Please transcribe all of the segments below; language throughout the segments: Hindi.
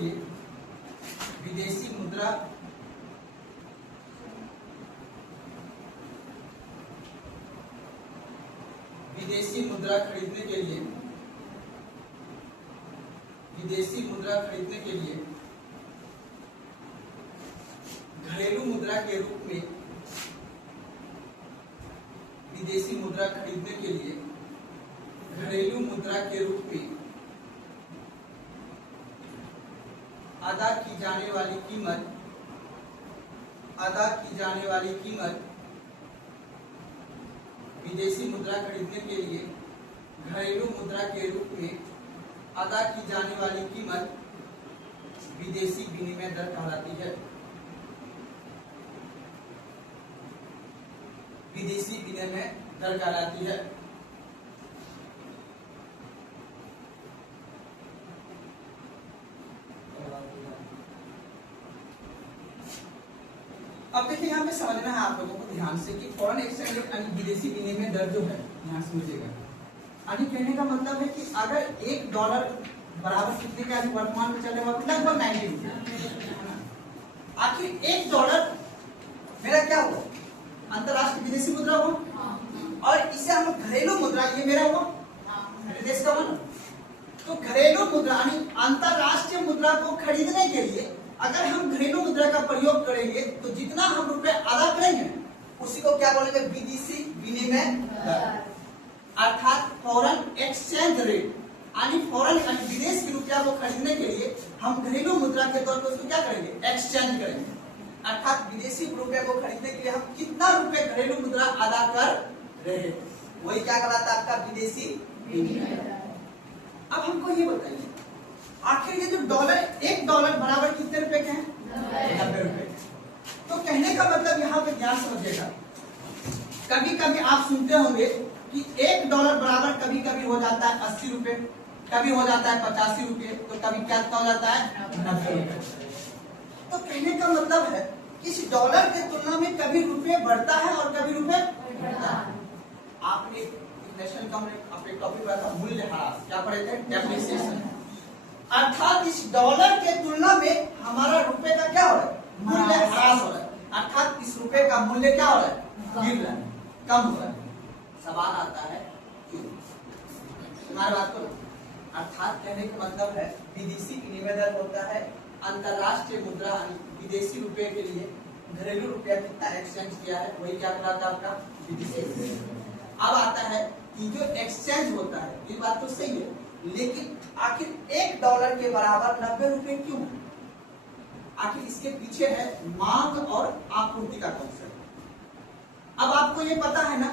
लिए विदेशी मुद्रा खरीदने के लिए घरेलू मुद्रा के रूप में अदा की जाने वाली कीमत विदेशी मुद्रा खरीदने के लिए घरेलू मुद्रा के रूप में अदा की जाने वाली कीमत विदेशी विनिमय दर कहलाती है। विदेशी विनिमय दर कहलाती है। अब देखिए यहाँ पे समझना है आप लोगों को ध्यान से कि फॉरेन एक्सचेंज रेट यानी विदेशी विनिमय दर जो है, यहाँ समझिएगा, यानी कहने का मतलब है कि अगर $1 बराबर कितने का वर्तमान में चले लगभग 90 रुपये, आखिर $1 मेरा क्या हुआ? अंतरराष्ट्रीय विदेशी मुद्रा हुआ, और इसे हम घरेलू मुद्रा, ये मेरा हुआ मेरे देश का हुआ। तो घरेलू मुद्रा यानी अंतरराष्ट्रीय मुद्रा को खरीदने के लिए अगर हम घरेलू मुद्रा का प्रयोग करेंगे तो जितना हम रुपए अदा करेंगे उसी को क्या बोलेंगे? विदेशी विनिमय दर, अर्थात फॉरेन एक्सचेंज रेट। यानी फॉरेन विदेश के रुपया को खरीदने के लिए हम घरेलू मुद्रा के तौर पर उसको क्या करेंगे? एक्सचेंज करेंगे। अर्थात विदेशी रुपये को खरीदने के लिए हम कितना रुपए घरेलू मुद्रा अदा कर रहे हैं, वही क्या कहलाता है? आपका विदेशी विनिमय। अब हमको ये बताइए, आखिर ये जो $1 बराबर कितने रुपए के हैं? 90 रुपए। तो कहने का मतलब यहाँ पे ध्यान समझिएगा, कभी कभी आप सुनते होंगे कि $1 बराबर कभी कभी हो जाता है 80 रुपए, कभी हो जाता है 85 रुपए, तो कभी क्या हो जाता है 90 रुपए। तो कहने का मतलब है कि इस डॉलर के तुलना में कभी रुपए बढ़ता है और कभी रुपए घटता है। आपने इंटरनेशनल का अपने टॉपिक पढ़ा था मूल्यह्रास, क्या पढ़े थे? डेप्रिसिएशन। अर्थात इस डॉलर के तुलना में हमारा रुपए का क्या हो रहा है? मूल्य ह्रास हो रहा है। अर्थात इस रुपए का मूल्य क्या हो रहा है? गिर रहा है, कम हो रहा है। सवाल आता है क्यों? तुम्हारी बात करो। अर्थात कहने का मतलब है विदेशी विनिमय दर होता है अंतरराष्ट्रीय मुद्रा विदेशी रुपए के लिए घरेलू रुपया कितना एक्सचेंज किया है, वही क्या कहलाता है? आपका विदेशी। अब आता है कि जो एक्सचेंज होता है, ये बात तो सही है, लेकिन आखिर $1 के बराबर 90 रुपए क्यों? आखिर इसके पीछे है मांग और आपूर्ति का कॉन्सेप्ट। अब आपको ये पता है ना,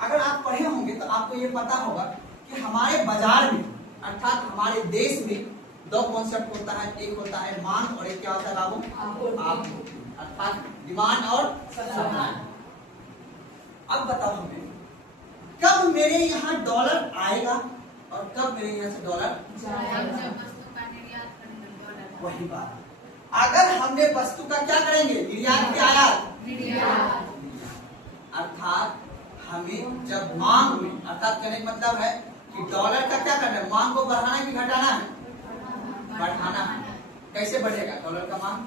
अगर आप पढ़े होंगे तो आपको ये पता होगा कि हमारे बाजार में अर्थात हमारे देश में दो कॉन्सेप्ट होता है, एक होता है मांग और एक क्या होता है बाबू? आपूर्ति, अर्थात डिमांड और सप्लाई। अब बताओ हमें कब मेरे यहाँ डॉलर आएगा और कब मेरे यहाँ से डॉलर जाएगा? वही बात, अगर हमने वस्तु का क्या करेंगे? निर्यात या आयात। अर्थात हमें जब मांग में, अर्थात कहने का मतलब है कि डॉलर का क्या करना है? मांग को बढ़ाना है कि घटाना है? बढ़ाना है। कैसे बढ़ेगा डॉलर का मांग?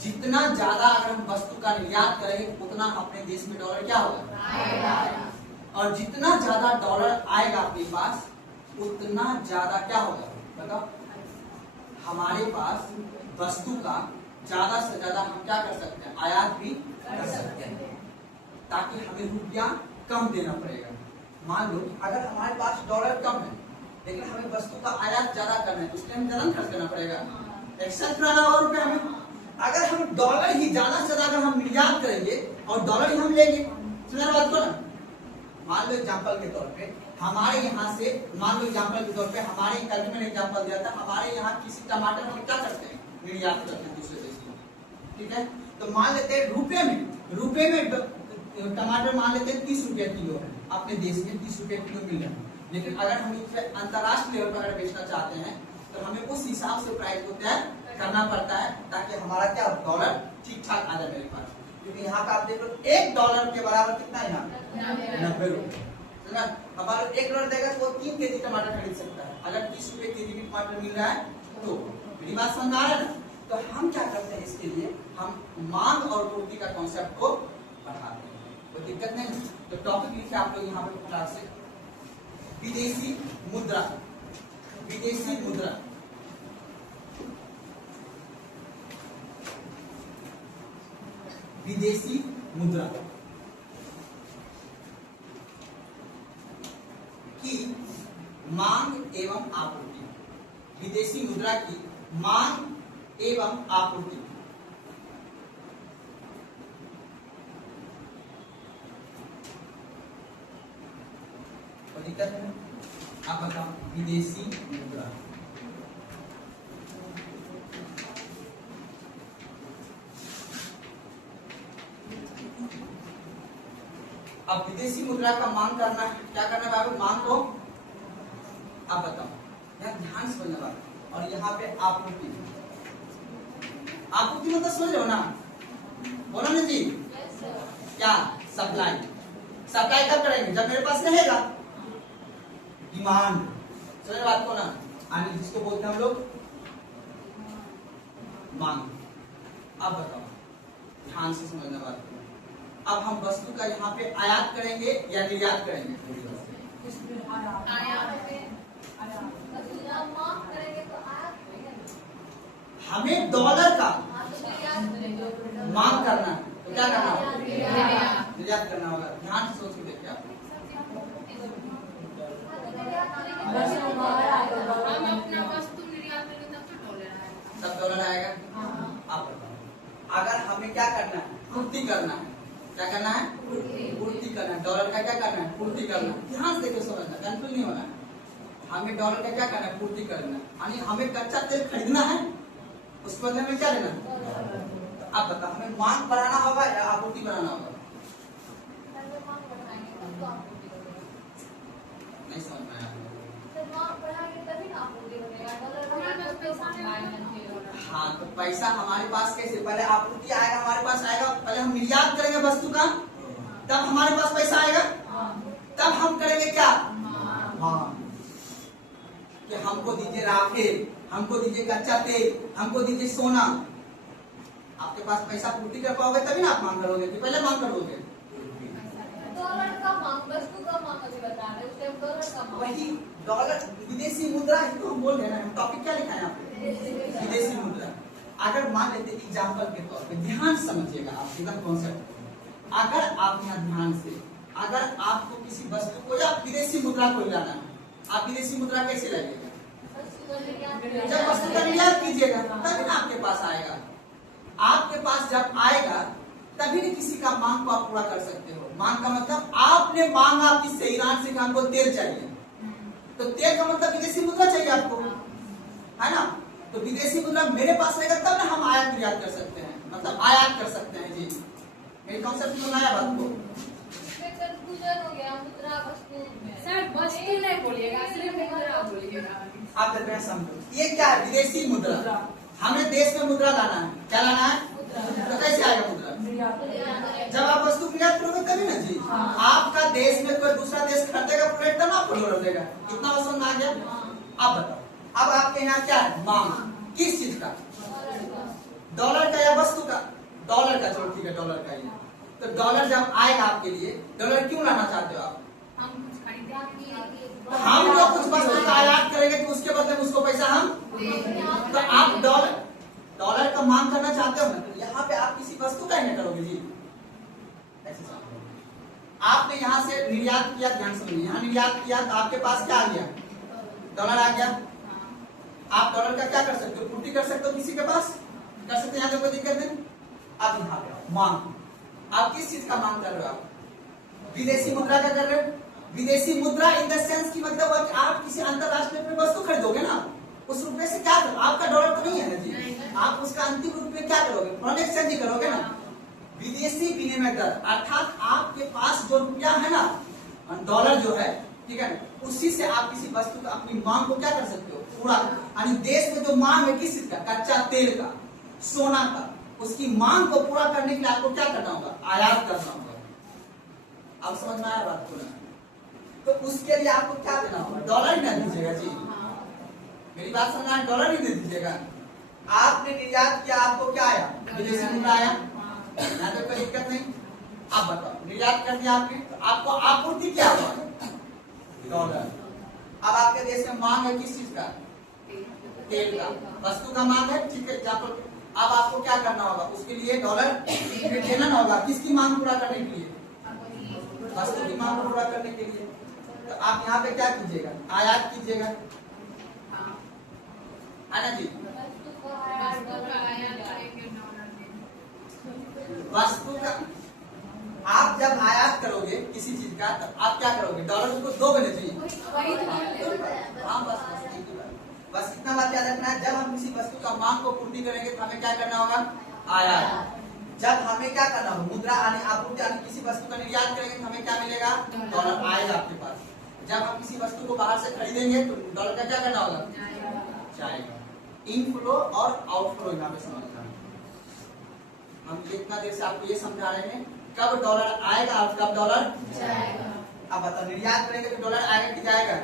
जितना ज्यादा अगर हम वस्तु का निर्यात करेंगे उतना अपने देश में डॉलर क्या होगा? और जितना ज्यादा डॉलर आएगा अपने पास उतना ज्यादा क्या होगा? बताओ। हमारे पास वस्तु का ज्यादा से ज्यादा हम क्या कर सकते हैं? आयात भी कर सकते हैं, ताकि हमें रुपया कम देना पड़ेगा। मान लो अगर हमारे पास डॉलर कम है लेकिन हमें वस्तु का आयात ज्यादा करना है तो उसके लिए ज्यादा खर्च करना पड़ेगा, एक्सेप्ट करना होगा रुपया हमें। अगर हम डॉलर ही ज्यादा से ज्यादा अगर हम निर्यात करेंगे और डॉलर ही हम लेंगे, सुना बात को ना। मान लो एग्जाम्पल के तौर पे हमारे यहाँ से, मान लो एग्जाम्पल के तौर पे हमारे कल मैंने एग्जाम्पल दिया था, हमारे यहाँ किसी टमाटर हम क्या करते हैं? निर्यात करते हैं दूसरे देश में, ठीक है? तो मान लेते हैं रुपए में टमाटर मान लेते हैं 30 रुपया किलो है, अपने देश में 30 रुपया किलो मिल रहा है। लेकिन अगर हम इसे अंतरराष्ट्रीय लेवल पर अगर बेचना चाहते हैं तो हमें उस हिसाब से प्राइस को तय करना पड़ता है, ताकि हमारा क्या डॉलर ठीक ठाक आ जाए मेरे पास। क्योंकि यहाँ का आप देख लो $1 के बराबर कितना है? यहाँ 90 रुपए। ना, हमारा 1 डॉलर देगा तो वो 3 केजी टमाटर खरीद सकता है, अगर 30 रुपए केजी भी टमाटर मिल रहा है तो। मेरी बात समझ आ रहा है ना? तो हम क्या करते हैं इसके लिए, हम मांग और पूर्ति का कॉन्सेप्ट को बढ़ाते हैं, कोई दिक्कत नहीं। तो टॉपिक लिखे आप लोग यहाँ पे क्लास से, विदेशी मुद्रा। विदेशी मुद्रा विदेशी मुद्रा की मांग एवं आपूर्ति। विदेशी मुद्रा की मांग एवं आपूर्ति। कोई दिक्कत है? आप बताओ, विदेशी मुद्रा। अब विदेशी मुद्रा का मांग करना है, क्या करना है बाबू? मांग को आप बताओ, यहाँ ध्यान से समझना बात। और यहाँ पे आपूर्ति। आपूर्ति मतलब समझ रहे हो ना? बोलो ना जी। क्या? सप्लाई। सप्लाई कब करेंगे? जब मेरे पास रहेगा डिमांड। समझ बात को ना? आने जिसको बोलते हैं हम लोग मांग। अब बताओ, ध्यान से समझना बात को। अब हम वस्तु का यहाँ पे आयात करेंगे या निर्यात करेंगे? हमें डॉलर का मांग करना है तो क्या करना होगा? निर्यात करना होगा। ध्यान से सोच के देखिए आप। तब डॉलर आएगा। आप बताओ, अगर हमें क्या करना है? पूर्ति करना है। क्या करना है? पूर्ति करना है। डॉलर का क्या करना है? पूर्ति करना है। ध्यान से देखो, समझना, कंफ्यूज नहीं होना है। हमें डॉलर का क्या करना है? पूर्ति करना है। यानी हमें कच्चा तेल खरीदना है, उस बदले में क्या लेना है? तो आप बताओ, हमें मांग बढ़ाना होगा या आपूर्ति बढ़ाना होगा? नहीं समझ में आया। हाँ, तो पैसा हमारे पास कैसे? पहले आपूर्ति आएगा, हमारे पास आएगा, पहले हम निर्यात करेंगे वस्तु का, तब हमारे पास पैसा आएगा, तब हम करेंगे क्या? हाँ, कि हमको दीजिए राफेल, हमको दीजिए कच्चा तेल, हमको दीजिए सोना। आपके पास पैसा पूर्ति कर पाओगे तभी ना आप मांग करोगे, कि पहले मांग करोगे? वही डॉलर, विदेशी मुद्रा ही तो हम बोल रहे हैं ना। टॉपिक क्या लिखा है यहाँ पे? विदेशी मुद्रा। अगर मान लेते एग्जाम्पल के तौर पे, ध्यान समझिएगा आप एकदम कॉन्सेप्ट। अगर आप यहाँ ध्यान से, अगर आपको किसी वस्तु को या विदेशी मुद्रा को लाना है, आप विदेशी मुद्रा कैसे लाइएगा? जब वस्तु का निर्यात कीजिएगा तभी ना आपके पास आएगा। आपके पास जब आएगा तभी नहीं किसी का मांग को आप पूरा कर सकते हो। मांग का मतलब आपने मांगा किससे? ईरान से, हमको तेल चाहिए, तो तेल का मतलब विदेशी मुद्रा चाहिए आपको, है ना? तो विदेशी मुद्रा मेरे पास रहेगा तब ना हम आयात निर्यात कर सकते हैं, मतलब आयात कर सकते हैं। जी, मेरी कॉन्सेप्ट में आया बात को? सर वस्तु नहीं बोलिएगा, सिर्फ मुद्रा बोलिएगा। आप समझो, ये क्या है? विदेशी मुद्रा। हमें देश में मुद्रा लाना है। क्या लाना है? तो कैसे आएगा मुद्रा? जब आप वस्तु निर्यात करोगे तभी ना जी। आपका देश में कोई दूसरा देश खरीदेगा प्रोडक्ट तब आपको डॉलर देगा। कितना समझ में आ गया? आप बताओ, अब आपके यहाँ क्या है? मांग किस चीज का? डॉलर का या वस्तु का? डॉलर का। चलो ठीक है, डॉलर का ही। तो डॉलर जब आएगा आपके लिए, डॉलर क्यों लाना चाहते हो आप? हम जो कुछ वस्तु का आयात करेंगे तो उसके बदले में उसको पैसा हम, तो आप डॉलर का मांग करना चाहते हो ना, तो यहाँ पे आप किसी वस्तु का ही नहीं करोगे जी। आपने यहाँ से निर्यात किया, ध्यान समझिए, यहाँ निर्यात किया तो आपके पास क्या आ गया? डॉलर आ गया। आप डॉलर का क्या कर सकते हो? पूर्ति कर सकते हो, किसी के पास कर सकते हैं, यहाँ पे कोई दिक्कत नहीं। अब यहाँ पे मांग, आप किस चीज का मांग कर रहे हो? आप विदेशी मुद्रा का कर रहे हो। विदेशी मुद्रा इन द सेंस की मतलब आप किसी अंतरराष्ट्रीय में वस्तु खरीदोगे ना, उस रुपए से क्या करोगे? आपका डॉलर तो नहीं है ना जी, आप उसका अंतिम रूप में क्या करोगे? फॉरेन एक्सचेंज ही करोगे ना। विदेशी विनिमय दर अर्थात आपके पास जो रुपया है ना, डॉलर जो है, ठीक है, उसी से आप किसी वस्तु का अपनी मांग को क्या कर सकते हो? पूरा। यानी देश में जो मांग है किस चीज का? कच्चा तेल का, सोना का, उसकी मांग को पूरा करने के लिए आपको क्या करना होगा? आयात करना होगा। अब समझ में आया बात को ना? तो उसके लिए आपको क्या देना होगा? डॉलर ही ना दीजिएगा जी। मेरी बात समझना, डॉलर ही दे दीजिएगा। आपने निर्यात किया, आपको क्या आया? विदेशी मुद्रा आया, यहाँ पे कोई दिक्कत नहीं। आप बताओ, निर्यात कर दिया आपने तो आपको आपूर्ति क्या हुआ? डॉलर। अब आपके देश में मांग है किस चीज का? तेल का। वस्तु का मांग है, ठीक है। अब आपको क्या करना होगा? उसके लिए डॉलर देना होगा। किसकी मांग पूरा करने के लिए? वस्तु की मांग पूरा करने के लिए। तो आप यहाँ पे क्या कीजिएगा? आयात कीजिएगा, है ना जी। वस्तु का आप जब आयात करोगे किसी चीज का, तो आप क्या करोगे? डॉलर को दो बने चाहिए। हाँ, बस इतना बात याद रखना है। जब हम किसी वस्तु का मांग को पूर्ति करेंगे तो हमें क्या करना होगा? आयात। जब हमें क्या करना होगा? मुद्रा आने, आपूर्ति आने, किसी वस्तु का निर्यात करेंगे तो हमें क्या मिलेगा? डॉलर आएगा आपके पास। जब हम किसी वस्तु को बाहर से खरीदेंगे तो डॉलर का क्या करना होगा? जाएगा। इनफ्लो और आउटफ्लो यहाँ पे समझना है। हम इतना देर से आपको ये समझा रहे हैं कब डॉलर आएगा और कब डॉलर जाएगा। अब बताओ, निर्यात करेंगे तो डॉलर आएगा कि जाएगा?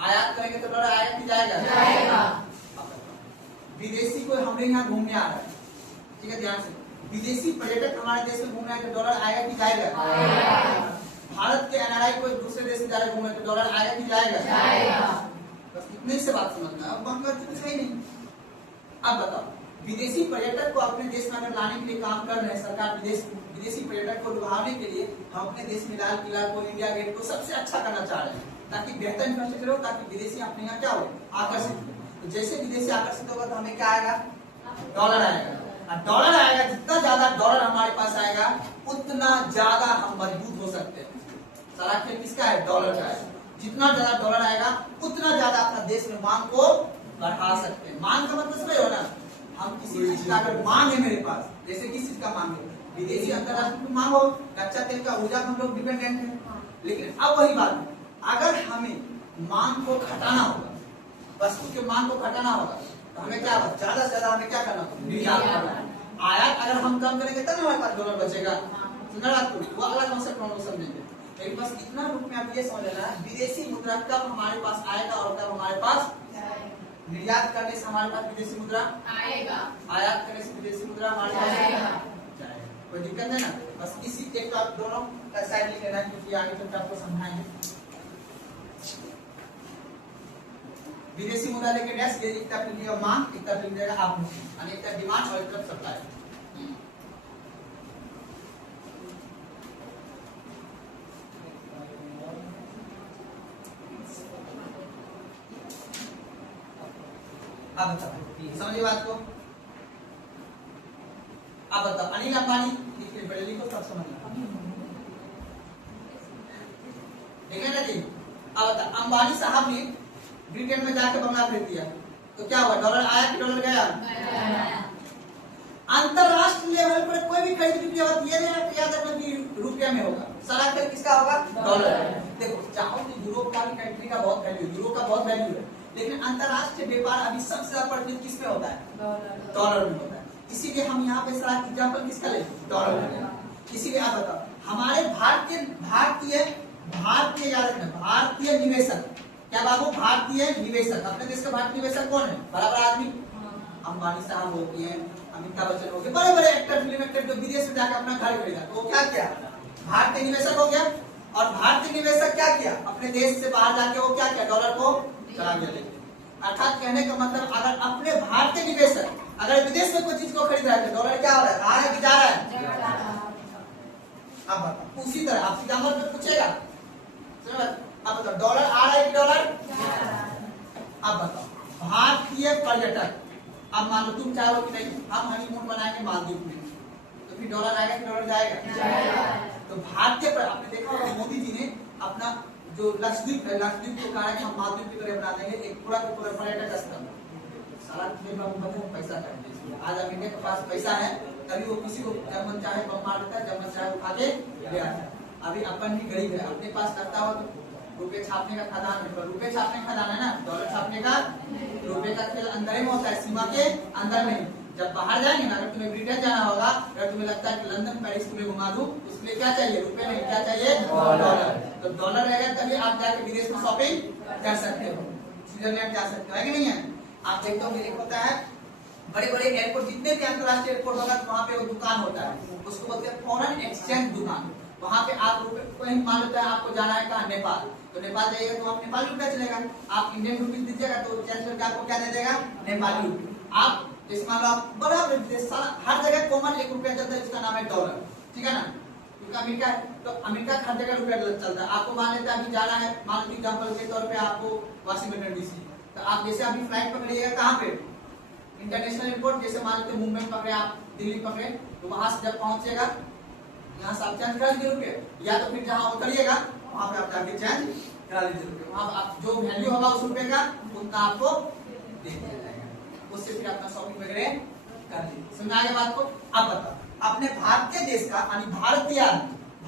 आयात करेंगे तो डॉलर आएगा कि जाएगा? विदेशी कोई हमारे यहाँ घूमने आ रहा है, ठीक है, ध्यान से। विदेशी पर्यटक हमारे देश में घूमने आए तो डॉलर आएगा कि जाएगा? भारत के एनआरआई कोई दूसरे देश में जा रहे घूमने तो डॉलर आएगा कि जाएगा? बस इतने से बात समझना है, अब कुछ है नहीं। अब बताओ, विदेशी पर्यटक को अपने देश में अगर लाने के लिए काम कर रहे हैं सरकार, विदेशी पर्यटक को लुभाने के लिए हम अपने देश में लाल किला को, इंडिया गेट को सबसे अच्छा करना चाह रहे हैं ताकि बेहतर इंफ्रास्ट्रक्चर हो, ताकि विदेशी अपने यहाँ क्या हो? आकर्षित हो। तो जैसे विदेशी आकर्षित होगा तो हमें क्या आएगा? डॉलर आएगा। और डॉलर आएगा, जितना ज्यादा डॉलर हमारे पास आएगा उतना ज्यादा हम मजबूत हो सकते हैं। सारा खेल किसका है? डॉलर का है। जितना ज्यादा डॉलर आएगा उतना ज्यादा अपना देश में मांग को बढ़ा सकते हैं। मांग का मतलब समझ हो ना, हम किसी चीज का अगर मांग है मेरे पास, जैसे किस चीज का मांग है? विदेशी अंतरराष्ट्रीय मांग हो, कच्चा तेल का, ऊर्जा हम लोग डिपेंडेंट है। लेकिन अब वही बात है, अगर हमें मांग को घटाना होगा, वस्तु के मांग को घटाना होगा तो हमें क्या होगा? ज्यादा से ज्यादा हमें क्या करना होगा? निर्यात करना। आयात अगर हम कम करेंगे तब हमारे पास डॉलर बचेगा। वो अगला कॉन्सेप्ट हम लोग समझेंगे। लेकिन बस इतना रूप में आप ये समझ लेना है, विदेशी मुद्रा कब हमारे पास आएगा और कब हमारे पास निर्यात करने से हमारे पास विदेशी मुद्रा आएगा, आयात करने से विदेशी मुद्रा हमारे पास जाएगा। कोई दिक्कत है ना? बस इसी एक आप दोनों का साइड लिख लेना, क्योंकि आगे चलकर आपको समझाएंगे। विदेशी मुद्रा लेके डैश, ये एक तरफ लिखिएगा मांग, एक तरफ लिखिएगा आपूर्ति, यानी एक तरफ डिमांड और एक तरफ सप्लाई। अब बताओ, समझिए बात को। अब बताओ, अनिल अंबानी बड़े लिखो, सब समझना, ठीक है ना जी। अब बताओ, अंबानी साहब ने ब्रिटेन में जाकर बंगला खरीद दिया तो क्या हुआ? डॉलर आया कि डॉलर गया? अंतरराष्ट्रीय लेवल पर कोई भी खरीद बिक्री होती है, याद रखना कि रुपया में होगा। सारा खरीद किसका होगा? डॉलर। देखो, चाहो तो यूरोप का भी कंट्री का बहुत वैल्यू, यूरो का बहुत वैल्यू है, लेकिन अंतरराष्ट्रीय व्यापार अभी सबसे ज्यादा प्रचलित किस में होता है? डॉलर में होता है। इसीलिए हम यहाँ पे सारा एग्जाम्पल किसका ले? डॉलर में। इसीलिए आप बताओ, हमारे भारतीय याद रखना, भारतीय निवेशक, क्या बाबू? भारतीय निवेशक, अपने देश का भारतीय निवेशक कौन है? बड़ा आदमी, अंबानी साहब हो गए, अमिताभ बच्चन हो गए, बड़े बड़े एक्टर, फिल्म एक्टर जो विदेश में जाकर अपना घर खरीदा, तो क्या किया? भारतीय निवेशक हो गया। और भारतीय निवेशक क्या किया? अपने देश से बाहर जाके वो क्या किया? डॉलर को चला गया। अर्थात कहने का मतलब, अगर अपने भारतीय निवेशक अगर विदेश में कोई चीज को खरीद रहा है तो डॉलर क्या हो रहा है? आ रहा है कि जा रहा है? अब बताओ, उसी तरह आपसे एग्जाम्पल में पूछेगा, अब बताओ, डॉलर आ रहा है कि डॉलर? अब बताओ, भारतीय पर्यटक, अब मान लो तुम चाहो कि नहीं हम हनीमून बनाएंगे मालदीव में, तो फिर डॉलर आएगा कि डॉलर जाएगा? तो भारतीय पर आपने देखा होगा, मोदी जी ने अपना जो लक्षद्वीप है, लक्षद्वीप को कहा है कि हम मालदीव की तरह बना देंगे, एक पूरा पर्यटक स्थल। सारा पैसा करते, आज अब इंडिया के पास पैसा है, कभी वो किसी को जब मन चाहे बम मार देता है, जब मन चाहे उठा के ले आता है। अभी अपन भी गरीब है, अपने पास करता हो तो रुपए छापने का खदान है, रुपए छापने का खदान है ना, डॉलर छापने का, रुपए का खेल अंदर में होता है, सीमा के अंदर में। जब बाहर जाएंगे ना, अगर तुम्हें ब्रिटेन जाना होगा, अगर तुम्हें लगता है कि लंदन पेरिस तुम्हें घुमा दूं, उसके लिए क्या चाहिए? रुपए नहीं, क्या चाहिए? डॉलर। तो डॉलर रहेगा तभी आप जाके विदेश में शॉपिंग कर सकते हो, स्विट्जरलैंड जा सकते हो, है कि नहीं है? आप देखते हो एक होता है बड़े बड़े एयरपोर्ट, जितने भी अंतरराष्ट्रीय एयरपोर्ट होगा वहाँ पे वो दुकान होता है, उसको बोलते हैं फॉरेन एक्सचेंज दुकान। वहाँ पे आप रुपए, मान लेते हैं आपको जाना है कहाँ? नेपाल, तो नेपाल जाइएगा तो आप नेपाली रुपया चलेगा, आप इंडियन रुपीज दीजिएगा तो चेंज करके आपको क्या दे देगा? नेपाली रुपये। आप जैसे मान लो आप बराबर हर जगह कॉमन एक रुपया चलता है जिसका नाम है डॉलर, ठीक है ना? क्योंकि अमेरिका है तो अमेरिका हर जगह रुपया चलता है। आपको मान लेते हैं अभी जाना है, मान लो एग्जाम्पल के तौर पे आपको वाशिंगटन डीसी, तो आप जैसे अभी फ्लाइट पकड़िएगा कहाँ पे? इंटरनेशनल एयरपोर्ट, जैसे मान लेते मुंबई पकड़े, आप दिल्ली पकड़े, तो वहां से जब पहुंचेगा यहाँ से आप चेंज करा लीजिए रुपये, या तो फिर जहाँ उतरिएगा वहां पे आप जाके चेंज करा लीजिए रुपये, वहां आप जो वैल्यू होगा उस रुपये का उतना आपको दे दिया जाएगा, उससे फिर अपना शॉपिंग वगैरह कर लीजिए। समझ आ गया बात को? अब बताओ अपने भारतीय देश का यानी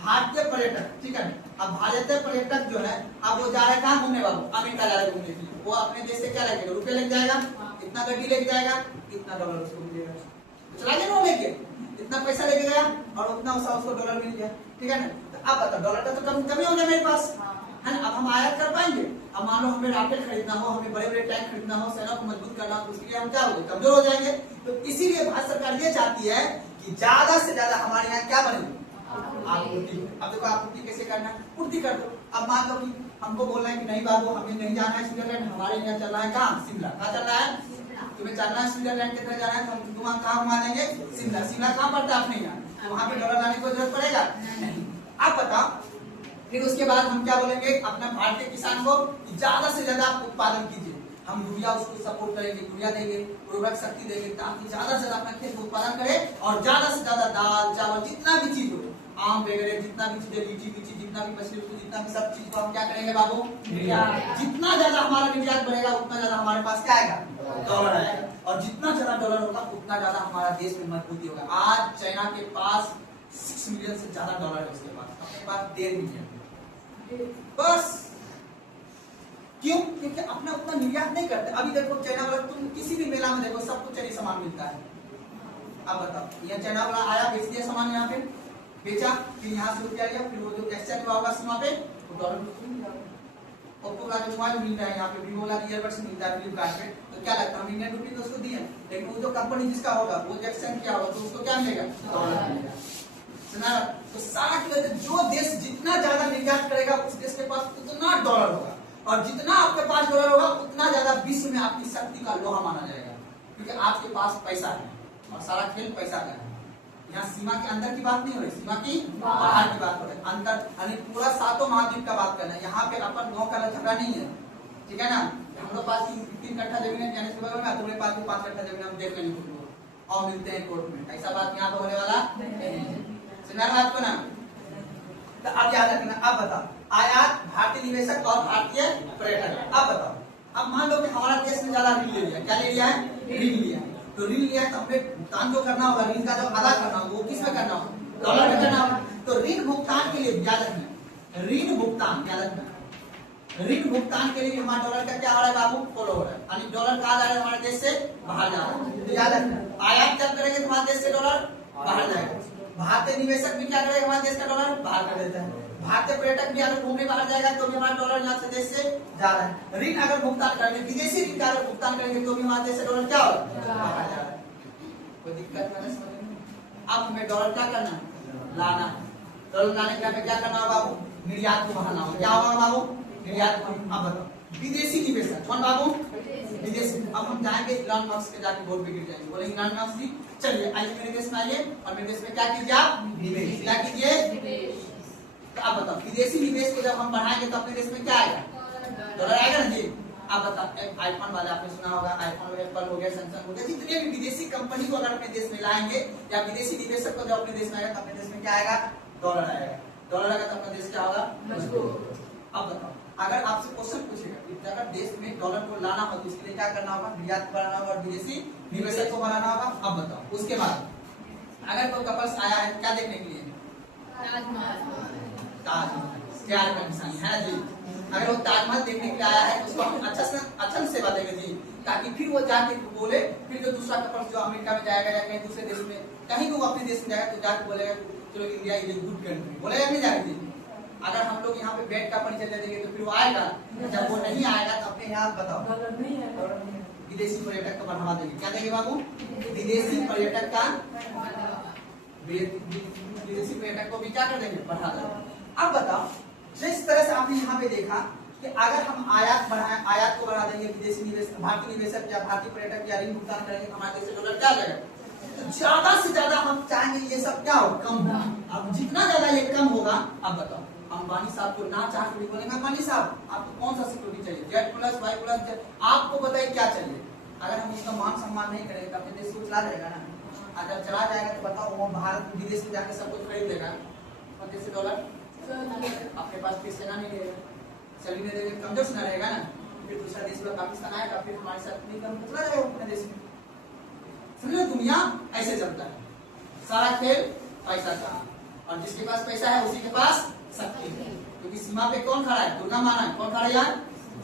भारतीय पर्यटक, ठीक है, अब भारतीय पर्यटक जो है अब वो जा रहे कहाँ घूमने? बाबू अमेरिका जा रहे घूमने के लिए, वो अपने देश से क्या लेके? रुपये लेके जाएगा, इतना गड्डी लेके जाएगा, इतना डॉलर उसको मिलेगा, चला गया ना लेके, इतना पैसा लेके गया और उतना उसको डॉलर मिल गया, ठीक है ना? तो अब बताओ डॉलर का तो कमी हो गया मेरे पास, है ना? अब हम आयात कर पाएंगे? अब मान लो हमें रॉकेट खरीदना हो, हमें बड़े बड़े टैंक खरीदना हो, सेना को मजबूत करना हो, तो उसके लिए हम क्या हो गए? कमजोर हो जाएंगे। तो इसीलिए भारत सरकार ये चाहती है कि ज्यादा से ज्यादा हमारे यहाँ क्या बने? आपूर्ति। अब देखो आपूर्ति कैसे करना है? पूर्ति कर दो। अब मान लो कि हमको बोलना है कि नहीं बाबू हमें नहीं जाना है स्विट्जरलैंड, हमारे यहाँ चल रहा है कहाँ? शिमला। कहाँ चल रहा है? तुम्हें चलना है स्विट्जरलैंड की तरह जाना है, तो हम तुम्हारा कहाँ घुमा देंगे? शिमला। शिमला कहाँ पड़ता है? अपने यहाँ। वहाँ पे डॉलर लाने की जरूरत पड़ेगा नहीं। अब बताओ फिर उसके बाद हम क्या बोलेंगे अपना भारतीय किसान को? ज्यादा से ज्यादा आप उत्पादन कीजिए, हम यूरिया उसको सपोर्ट करेंगे, यूरिया देंगे, उर्वरक शक्ति देंगे, ताकि ज्यादा से ज्यादा अपना खेत को उत्पादन करे और ज्यादा से ज्यादा दाल चावल जितना भी चीज हो, आम वगैरह जितना भी चीजें, लीची जितना भी मछली, जितना भी सब चीज को हम क्या करेंगे बाबू? जितना ज्यादा हमारा निर्यात बढ़ेगा उतना ज्यादा हमारे पास क्या आएगा? डॉलर आएगा, और जितना ज्यादा डॉलर होगा उतना ज्यादा हमारा देश में मजबूती होगा। आज चाइना के पास 6 मिलियन से ज्यादा डॉलर है, उसके पास अपने पास 1.5 मिलियन बस। क्यों? क्योंकि अपना उतना निर्यात नहीं करते। अभी देखो चाइना वाला, तुम किसी भी मेला में देखो सब कुछ चाइनीज सामान मिलता है। अब बताओ ये चाइना वाला आया, बेच दिया सामान, यहाँ पे बेचा, फिर यहाँ से रुपया लिया, फिर वो जो एक्सचेंज हुआ होगा सीमा पे वो डॉलर में ओप्पो का जो मोबाइल मिलता है यहाँ पे, वीवो वाला ईयरबड्स मिलता है फ्लिपकार्ट पे, तो क्या लगता है हम इंडियन रुपी तो उसको दिए, लेकिन वो जो कंपनी जिसका होगा वो एक्सचेंज किया होगा तो उसको क्या मिलेगा? डॉलर मिलेगा। सुना? तो सारा जो देश जितना ज्यादा निर्यात करेगा उस देश के पास उतना डॉलर होगा, और जितना आपके पास डॉलर होगा उतना ज्यादा विश्व में आपकी शक्ति का लोहा माना जाएगा, क्योंकि आपके पास पैसा है और सारा खेल पैसा का है। यहाँ सीमा के अंदर की बात नहीं हो रही, सीमा की बाहर की बात हो रही है। अंदर यानी पूरा 7 महाद्वीप का बात करना है। यहाँ पे अपन गाँव का झगड़ा नहीं है, ठीक है ना? हम लोग पास 3 कट्ठा जमीन है, यानी तुम्हारे पास 5 कट्ठा जमीन, हम देख लेंगे और मिलते हैं कोर्ट में, ऐसा बात यहाँ पे होने वाला नहीं। सुना बात को ना? तो अब याद रखना। अब बताओ आयात, भारतीय निवेशक और भारतीय पर्यटक। अब बताओ, अब मान लो कि हमारा देश में ज्यादा ऋण ले लिया, क्या ले लिया है? ऋण लिया। तो ऋण लिया तो हमें भुगतान जो करना होगा, ऋण का जो अदा करना होगा वो किस में करना होगा? डॉलर में करना होगा। तो ऋण भुगतान के लिए याद रखना, ऋण भुगतान याद रखना, ऋण भुगतान के लिए हमारा डॉलर का क्या हो रहा है बाबू? फॉलो हो रहा है, यानी डॉलर कहाँ जा रहा है? हमारे देश से बाहर जा रहा है। तो याद रखना आयात जब करेंगे तो हमारे देश से डॉलर बाहर जाएगा। भारतीय निवेशक भी क्या करेगा? हमारे देश का डॉलर बाहर कर देता है। भारतीय पर्यटक भी अगर घूमने बाहर जाएगा तो भी हमारा डॉलर यहाँ से देश से जा रहा है। ऋण अगर भुगतान करेंगे, विदेशी ऋण का अगर भुगतान करेंगे तो भी हमारे देश से डॉलर क्या होगा? बाहर जा रहा है। कोई दिक्कत नहीं समझ? अब हमें डॉलर क्या करना है? लाना। डॉलर लाने के लिए क्या करना होगा बाबू? निर्यात को बढ़ाना होगा। क्या होगा बाबू? निर्यात। अब बताओ विदेशी निवेशक कौन बाबू? विदेशी। अब हम जाएंगे इलान मस्क के जाके वोट पे गिर जाएंगे, बोलेंगे इलान मस्क जी चलिए आइए मेरे देश में आइए और मेरे देश में क्या कीजिए? आप निवेश। क्या कीजिए? तो अब बताओ विदेशी निवेश को जब हम बढ़ाएंगे तो अपने देश में क्या आएगा? डॉलर आएगा ना जी। अब बताओ आईफोन वाले आपने सुना होगा, आईफोन एप्पल हो गया, सैमसंग हो गया, जितने भी विदेशी कंपनी को अगर अपने देश में लाएंगे या विदेशी निवेशक को जब अपने देश में आएगा तो अपने देश में क्या आएगा? डॉलर आएगा। डॉलर आएगा तो अपना देश क्या होगा? मजबूत। अब बताओ अगर आपसे क्वेश्चन पूछेगा कि अगर देश में डॉलर को लाना हो तो उसके लिए क्या करना होगा? निर्यात बढ़ाना होगा और विदेशी निवेशक को बनाना होगा। अब बताओ उसके बाद अगर कोई कपल्स आया है क्या देखने के लिए? ताजमहल। प्यार का निशानी है जी। अगर वो ताजमहल देखने के लिए आया है तो उसको हम अच्छा से सेवा देंगे जी। ताकि फिर वो जाके बोले, फिर जो दूसरा कपल जो अमेरिका में जाएगा या कहीं दूसरे देश में, कहीं भी वो अपने देश में जाएगा तो जाके बोलेगा चलो India is a good country, बोलेगा नहीं जाएगी। अगर हम लोग यहाँ पे बेड का परिचय दे देंगे तो फिर वो आएगा, जब वो नहीं आएगा तो अपने यहाँ बताओ विदेशी पर्यटक को बढ़ावा देंगे। क्या देंगे बाबू? विदेशी पर्यटक का, विदेशी पर्यटक को भी क्या कर देंगे? बढ़ा देंगे। अब बताओ जिस तरह से आपने यहाँ पे देखा कि अगर हम आयात बढ़ाएं, आयात को बढ़ा देंगे, विदेशी निवेश, भारतीय निवेशक या भारतीय पर्यटक या ऋण भुगतान करेंगे तो हमारे देश से डॉलर क्या जाएगा? तो ज्यादा से ज्यादा हम चाहेंगे ये सब क्या हो? कम हो। अब जितना ज्यादा ये कम होगा, अब बताओ अंबानी साहब को ना चाह के बोलेंगे अंबानी साहब आपको कौन सा सिक्योरिटी चाहिए? जेड प्लस, वाई प्लस, आपको बताइए क्या चाहिए? अगर हम उसका मान सम्मान नहीं करेंगे तो अपने देश को चला जाएगा ना। अगर चला जाएगा तो बताओ वो भारत विदेश में जाकर सब कुछ खरीद लेगा और देश से डॉलर अपने पास फिर सेना नहीं रहेगा, सैलरी नहीं देगा, कमजोर से ना रहेगा ना। फिर दूसरा देश में पाकिस्तान आएगा, फिर हमारे साथ चला जाएगा अपने देश में। समझो दुनिया ऐसे चलता है, सारा खेल पैसा का, और जिसके पास पैसा है उसी के पास शक्ति है। क्योंकि सीमा पे कौन खड़ा है? दुर्गा माना है। कौन खड़ा है यार?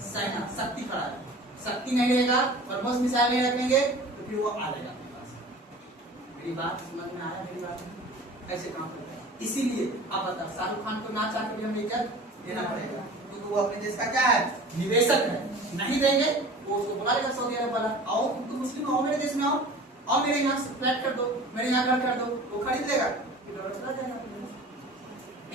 सेना, शक्ति खड़ा है। शक्ति नहीं रहेगा, ब्रह्मोस मिसाइल नहीं रखेंगे तो फिर वो आ जाएगा अपने पास। मेरी बात समझ में आया? मेरी बात ऐसे काम करता है। इसीलिए आप बताओ शाहरुख खान को ना चाह के भी हमें इज्जत देना पड़ेगा, क्योंकि वो अपने देश का क्या है? निवेशक है। नहीं देंगे वो उसको बुला लेगा सऊदी अरब वाला, आओ तुम मुस्लिम आओ मेरे देश में, आओ और मेरे यहाँ फ्लैट कर दो, मेरे यहाँ घर कर दो, वो खरीद लेगा, चला जाएगा।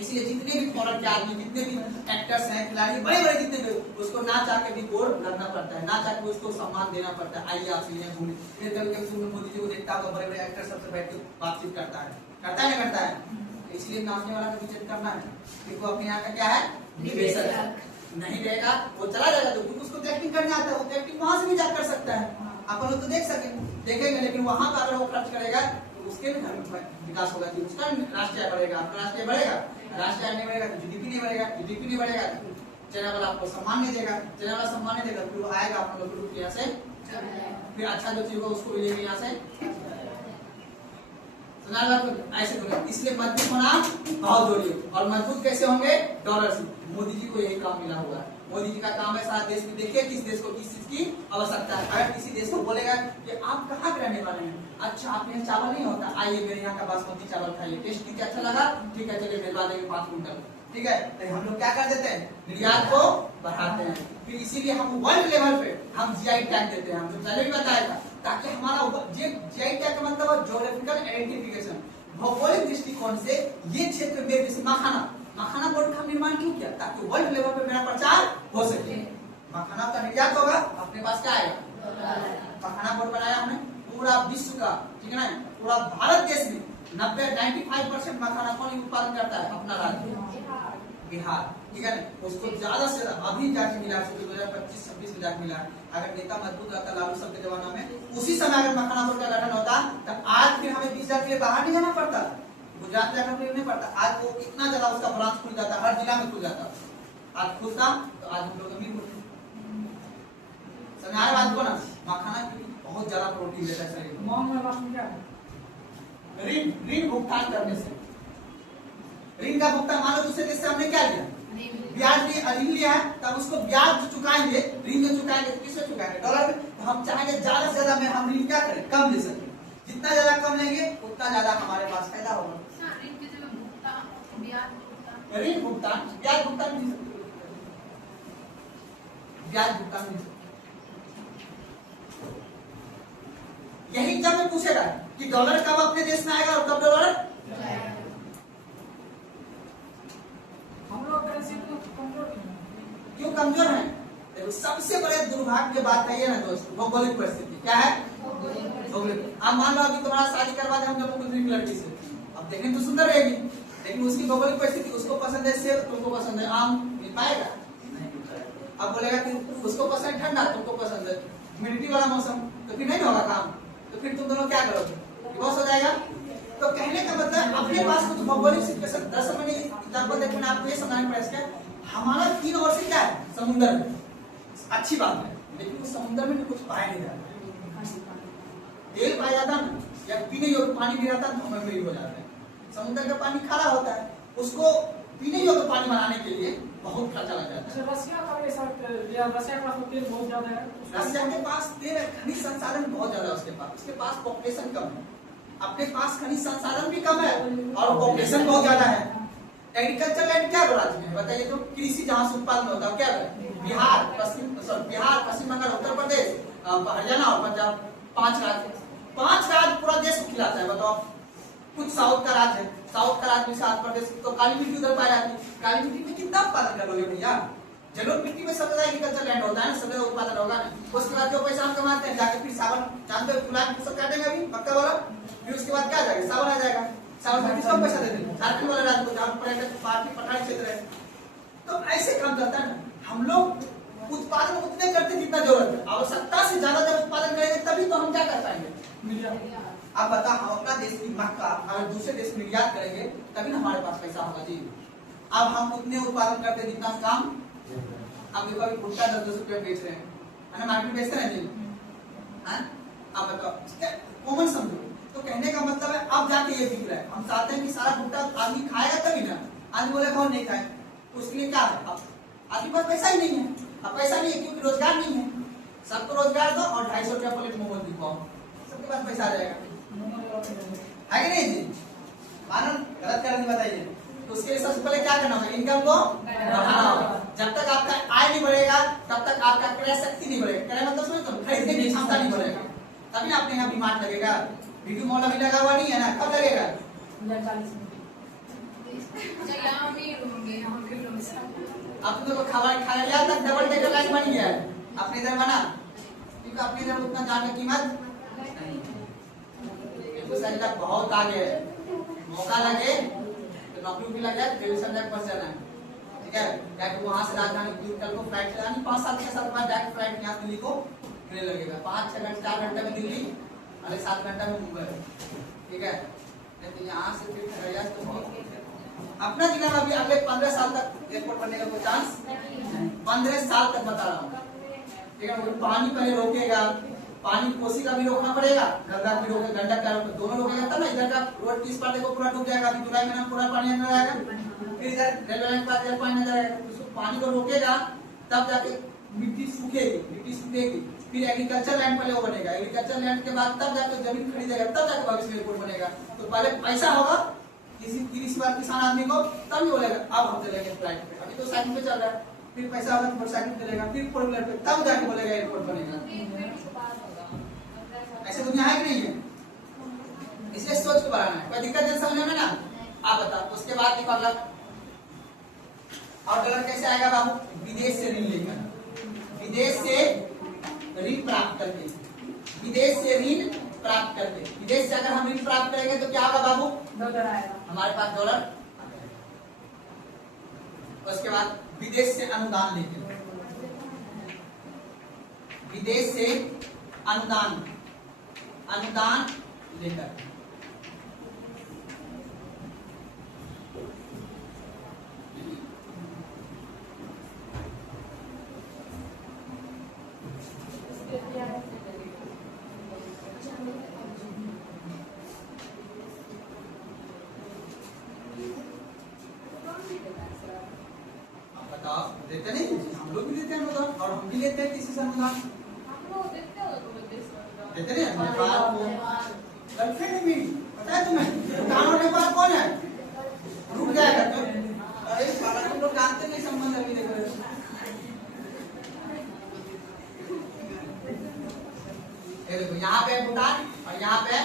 इसलिए जितने भी फॉरेन के आदमी, जितने भी एक्टर्स हैं, खिलाड़ी बड़े बड़े जितने भी, उसको ना चाह के भी बोर्ड लगना पड़ता है, ना चाह के उसको सम्मान देना पड़ता है। आइए आपसे यहाँ घूमे, फिर कभी मोदी जी को देखता होगा बड़े बड़े एक्टर सबसे बैठ के बातचीत करता है ना करता है। इसलिए नाचने वाला का विचलित करना है कि वो अपने यहाँ का क्या है? निवेशक नहीं रहेगा, वो चला जाएगा तो उसको एक्टिंग करने आता है, वो एक्टिंग वहां से भी जा कर सकता है, अपन लोग तो देखेंगे, लेकिन वहां पर अगर वो खर्च करेगा तो उसके भी धर्म विकास होगा, उसका राष्ट्रीय बढ़ेगा, आपका राष्ट्रीय बढ़ेगा, राष्ट्रीय नहीं बढ़ेगा तो जीडीपी नहीं बढ़ेगा, जीडीपी नहीं बढ़ेगा चाइना वाला आपको सम्मान नहीं देगा, चाइना वाला सम्मान नहीं देगा, फिर वो आएगा आप लोग के यहाँ से, फिर अच्छा जो चीज होगा उसको मिलेगा यहाँ से। ऐसे बोले, इसलिए मजबूत होना बहुत जरूरी है। और मजबूत कैसे होंगे? डॉलर से। मोदी जी को यही काम मिला हुआ है। मोदी जी का काम है सारा देश में देखिए किस देश को किस चीज की आवश्यकता है। अगर किसी देश को बोलेगा कि आप कहाँ के रहने वाले हैं, अच्छा आपके यहाँ चावल नहीं होता, आइए मेरे यहाँ का बासमती चावल खाइए, टेस्ट ठीक अच्छा लगा, ठीक है चलिए भिजवा देंगे 5 कुंटल, ठीक है। तो हम लोग क्या कर देते हैं? निर्यात को बढ़ाते हैं। फिर इसीलिए हम वर्ल्ड लेवल पे हम जीआई टैग देते हैं, हम तो पहले भी बताया था, ताकि हमारा जीआई टैग का मतलब है ज्योग्राफिकल आइडेंटिफिकेशन, भौगोलिक दृष्टिकोण से ये क्षेत्र में, जैसे मखाना बोर्ड का निर्माण क्यों किया? ताकि वर्ल्ड लेवल पे मेरा प्रचार हो सके। मखाना का निर्यात होगा, अपने पास क्या आएगा? मखाना बोर्ड बनाया हमने पूरा विश्व का, ठीक है ना, पूरा भारत देश में 95% मखाना कौन उत्पादन करता है? अपना राज्य बिहार, ठीक है ना। उसको ज्यादा से अभी जाके मिला, 2025-26 में जाके मिला। अगर नेता मजबूत रहता लालू सब के जमाना में, उसी समय अगर मखाना बोर्ड का गठन होता तब आज फिर हमें 20 हजार के लिए बाहर नहीं जाना पड़ता, गुजरात जाना नहीं पड़ता। आज वो इतना ज्यादा उसका ब्रांच खुल जाता, हर जिला में खुल जाता। आज खुलता तो आज हम लोग अमीर होते। समझ बात को ना? मखाना बहुत ज्यादा प्रोटीन देता है शरीर में। ऋण भुगतान करने से, ऋण का भुगतान, मान लो दूसरे देश से हमने क्या लिया? ब्याज ऋण लिया है, तब उसको ब्याज चुकाएंगे, ऋण जो चुकाएंगे तो किससे चुकाएंगे? डॉलर में। तो हम चाहेंगे ज्यादा से ज्यादा में हम ऋण क्या करें? कम ले सके। जितना ज्यादा कम लेंगे उतना ज्यादा हमारे पास फायदा होगा। ऋण भुगतान, ब्याज भुगतान नहीं सकते, ब्याज भुगतान नहीं सकते। यही जब पूछेगा कि डॉलर कब अपने देश में आएगा और कब डॉलर, हम लोग क्यों कमजोर हैं? देखो सबसे बड़े दुर्भाग्य की बात है ये ना दोस्तों, भौगोलिक परिस्थिति। क्या है? भौगोलिक। अब मान लो अभी तुम्हारा शादी करवा दे हम जम्मू कश्मीर की लड़की से, अब देखने तो सुंदर रहेगी, लेकिन उसकी भौगोलिक परिस्थिति, उसको पसंद है सेब, तुमको पसंद है आम, मिल पाएगा? नहीं मिल पाएगा। अब बोलेगा कि उसको पसंद ठंडा, तुमको पसंद है ह्यूमिडिटी वाला मौसम, तो फिर नहीं होगा काम। तो फिर तुम दोनों क्या करोगे? डिवोर्स हो जाएगा। तो कहने का मतलब अपने पास कुछ भौगोलिक सिचुएशन, दरअसल मैंने एग्जांपल देखने आपको ये समझाने पड़ेगा, हमारा 3 ओर से क्या है? समुद्र है, अच्छी बात है, लेकिन उस समुद्र में कुछ पाया नहीं जाता। तेल पाया जाता ना, या पीने योग्य पानी भी रहता तो हमें मरीज हो जाता है। समुद्र का पानी खारा होता है, उसको पीने योग्य पानी बनाने के लिए बहुत खर्चा लग जाता है। रसिया का भी सर, रसिया का तो तेल बहुत ज्यादा है। रसिया के पास तेल खनिज संसाधन बहुत ज्यादा है, उसके पास पॉपुलेशन कम है। अपने पास खनिज संसाधन भी कम है और पॉपुलेशन बहुत ज्यादा है। एग्रीकल्चर लैंड क्या राज्य में है बताइए तो? कृषि जहाँ से उत्पादन होता है क्या है? बिहार, पश्चिम बंगाल, उत्तर प्रदेश, हरियाणा और पंजाब, 5 राज्य। 5 राज्य पूरा देश को खिलाता है, बताओ। कुछ साउथ का राज्य है, साउथ का राज्य में 7 प्रदेश, तो काली मिट्टी उधर पाई जाती है। काली मिट्टी में कितना उत्पादन करोगे भैया? जलोढ़ मिट्टी में सबसे ज्यादा एग्रीकल्चर लैंड होता है ना, सबसे ज्यादा उत्पादन होगा ना। उसके बाद जो पैसा हम कमाते हैं जाके फिर सावन जानते हो, गुलाब सब काटेंगे अभी पक्का वाला, फिर उसके बाद क्या आ जाएगा? सावन आ जाएगा। सावन में किसको पैसा देते हैं? झारखंड वाले राज्य को, जहाँ पर्यटक पार्टी पठारी क्षेत्र है। तो ऐसे काम करता है ना। हम लोग उत्पादन उतने करते जितना जरूरत है, आवश्यकता से ज्यादा जब उत्पादन करेंगे तभी तो हम क्या कर पाएंगे। आप बता, हम अपना देश की मक्का अगर दूसरे देश में निर्यात करेंगे तभी ना हमारे पास पैसा होगा जी। अब हम उतने उत्पादन करते जितना काम, अब देखो अभी भुट्टा 10-10 रुपये बेच रहे हैं, है ना, मार्केट में बेचते हैं जी। अब बताओ, कॉमन समझो। तो कहने का मतलब है अब जाके ये बिक रहा है। हम चाहते हैं कि सारा भुट्टा आदमी खाएगा तभी ना, आज बोले खाओ नहीं खाए, उसके लिए क्या है? अब आपके पास पैसा ही नहीं है। अब पैसा नहीं है क्योंकि रोजगार नहीं है। सबको रोजगार दो और 250 रुपया प्लेट मोमोज दिखाओ, सबके पास पैसा आ जाएगा, है कि नहीं जी? मानो गलत कर नहीं बताइए। तो उसके लिए सबसे पहले क्या करना होगा? इनकम को बढ़ाना होगा। जब तक आपका आय नहीं बढ़ेगा तब तक आपका क्रय शक्ति नहीं बढ़ेगा। क्रय मतलब समझ तो खरीदने की क्षमता नहीं बढ़ेगा, तभी ना आपने यहाँ डिमांड लगेगा। वीडियो मॉल अभी लगा हुआ नहीं है ना, कब लगेगा? अब तो खगड़िया तक डबल डेकर लाइन बन गया है, अपने इधर बना, क्योंकि अपने इधर उतना जान की कीमत तक बहुत आगे है। मौका लगे तो नौकरी भी लग जाए, ग्रेजुएशन तक पहुंच जाना है, ठीक है? जाके वहां से राजधानी कल को फ्लाइट चलानी, 5-7 बाद डायरेक्ट फ्लाइट यहाँ दिल्ली को मिलने लगेगा। 5-6 घंटे 4 घंटे में दिल्ली, अरे 7 घंटा में मुंबई, ठीक है? तो यहाँ से फिर खगड़िया अपना जिला में अभी अगले 15 साल तक एयरपोर्ट बनने का कोई चांस, 15 साल तक बता रहा हूँ, ठीक है? पानी पहले रोकेगा, पानी कोसी का भी रोकना पड़ेगा, गंगा भी रोके, गंडक का दोनों रोकेगा तब ना इधर का रोड की इस पार देखो पूरा डूब जाएगा। अभी जुलाई में ना पूरा पानी अंदर आएगा, फिर इधर रेलवे लाइन पर इधर पानी अंदर आएगा। उसको पानी को रोकेगा तब जाके मिट्टी सूखेगी, फिर एग्रीकल्चर लैंड पहले वो बनेगा, एग्रीकल्चर लैंड के बाद तब जाके जमीन खरीदेगा, तब जाके भविष्य में एयरपोर्ट बनेगा। तो पहले पैसा होगा किसी 30 बार किसान आदमी को, तब ही बोलेगा अब हम चलेंगे फ्लाइट पे। अभी तो साइकिल पे चल रहा है, फिर पैसा होगा तो मोटरसाइकिल चलेगा, फिर 4 व्हीलर पे, तब जाके बोलेगा एयरपोर्ट बनेगा। ऐसे दुनिया है कि नहीं है? इसलिए सोच के बढ़ाना है। कोई दिक्कत नहीं समझने में ना? आप बताओ। उसके बाद देखो अगला, और डॉलर कैसे आएगा बाबू? विदेश से ऋण लेकर, विदेश से ऋण प्राप्त करके, विदेश से ऋण प्राप्त करके। विदेश से अगर हम ऋण प्राप्त करेंगे तो क्या होगा बाबू? डॉलर आएगा, हमारे पास डॉलर। उसके बाद विदेश से अनुदान लेके, विदेश से अनुदान लेकर, बताओ देते नहीं? हम लोग भी देते हैं अनुदान, और हम भी लेते हैं किसी से अनुदान, देते नहीं? नेपाल को गर्लफ्रेंड भी पता है तुम्हें? भूटान और नेपाल कौन है? रुक जाएगा तो, अरे साला तुम लोग जानते नहीं संबंध। अभी देखो ये देखो, यहाँ पे भूटान और यहाँ पे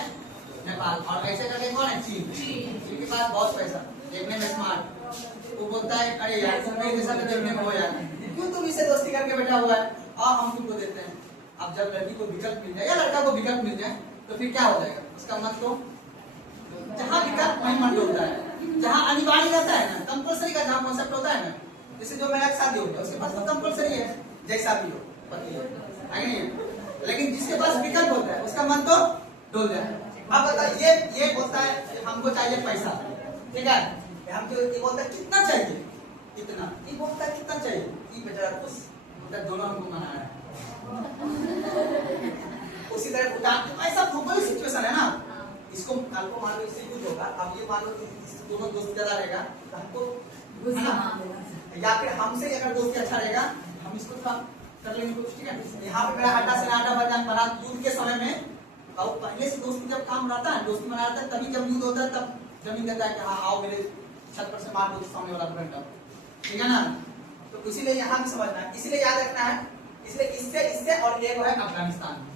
नेपाल, और ऐसे करके कौन है? चीन। चीन के पास बहुत पैसा, देखने में स्मार्ट। वो बोलता है अरे यार तुम मेरे जैसा तो देखने में हो यार, क्यों तुम इससे दोस्ती करके बैठा हुआ है, और हम तुमको देते हैं। अब जब लड़की को विकल्प मिल जाए या लड़का को विकल्प मिल जाए तो फिर क्या हो जाएगा? उसका मन तो जहाँ विकल्प वहीं मन डोलता है, जहाँ अनिवार्य रहता है ना, कंपल्सरी का जहाँ कॉन्सेप्ट होता है ना, जैसे जो मेरा शादी हो गया उसके पास तो कंपल्सरी है, जैसा भी हो पति है कि नहीं है? लेकिन जिसके पास विकल्प होता है उसका मन तो डोल जाए। अब बताइए, ये बोलता है हमको चाहिए पैसा, ठीक है? हम तो ये बोलता है कितना चाहिए, कितना, ये बोलता है कितना चाहिए, ये बेचारा खुश, मतलब दोनों हमको मना रहा है। उसी तरह भूटान ऐसा भौगोलिक सिचुएशन है ना, इसको कल को मान लो इससे कुछ होगा, अब ये मान लो दोनों दोस्त ज्यादा रहेगा तो हमको है ना? या फिर हमसे अगर दोस्ती अच्छा रहेगा हम इसको थोड़ा कर लेंगे कुछ, ठीक है। यहाँ पे मेरा आटा से आटा बना युद्ध के समय में, और पहले से दोस्ती जब काम रहता है, दोस्ती बना रहता है, तभी जब युद्ध होता है तब जमीन देता है कि हाँ आओ मेरे छत पर से मार दो सामने वाला फ्रंट, ठीक है ना। तो इसीलिए यहाँ भी समझना है, इसलिए याद रखना है, इसलिए इससे और एक है अफगानिस्तान,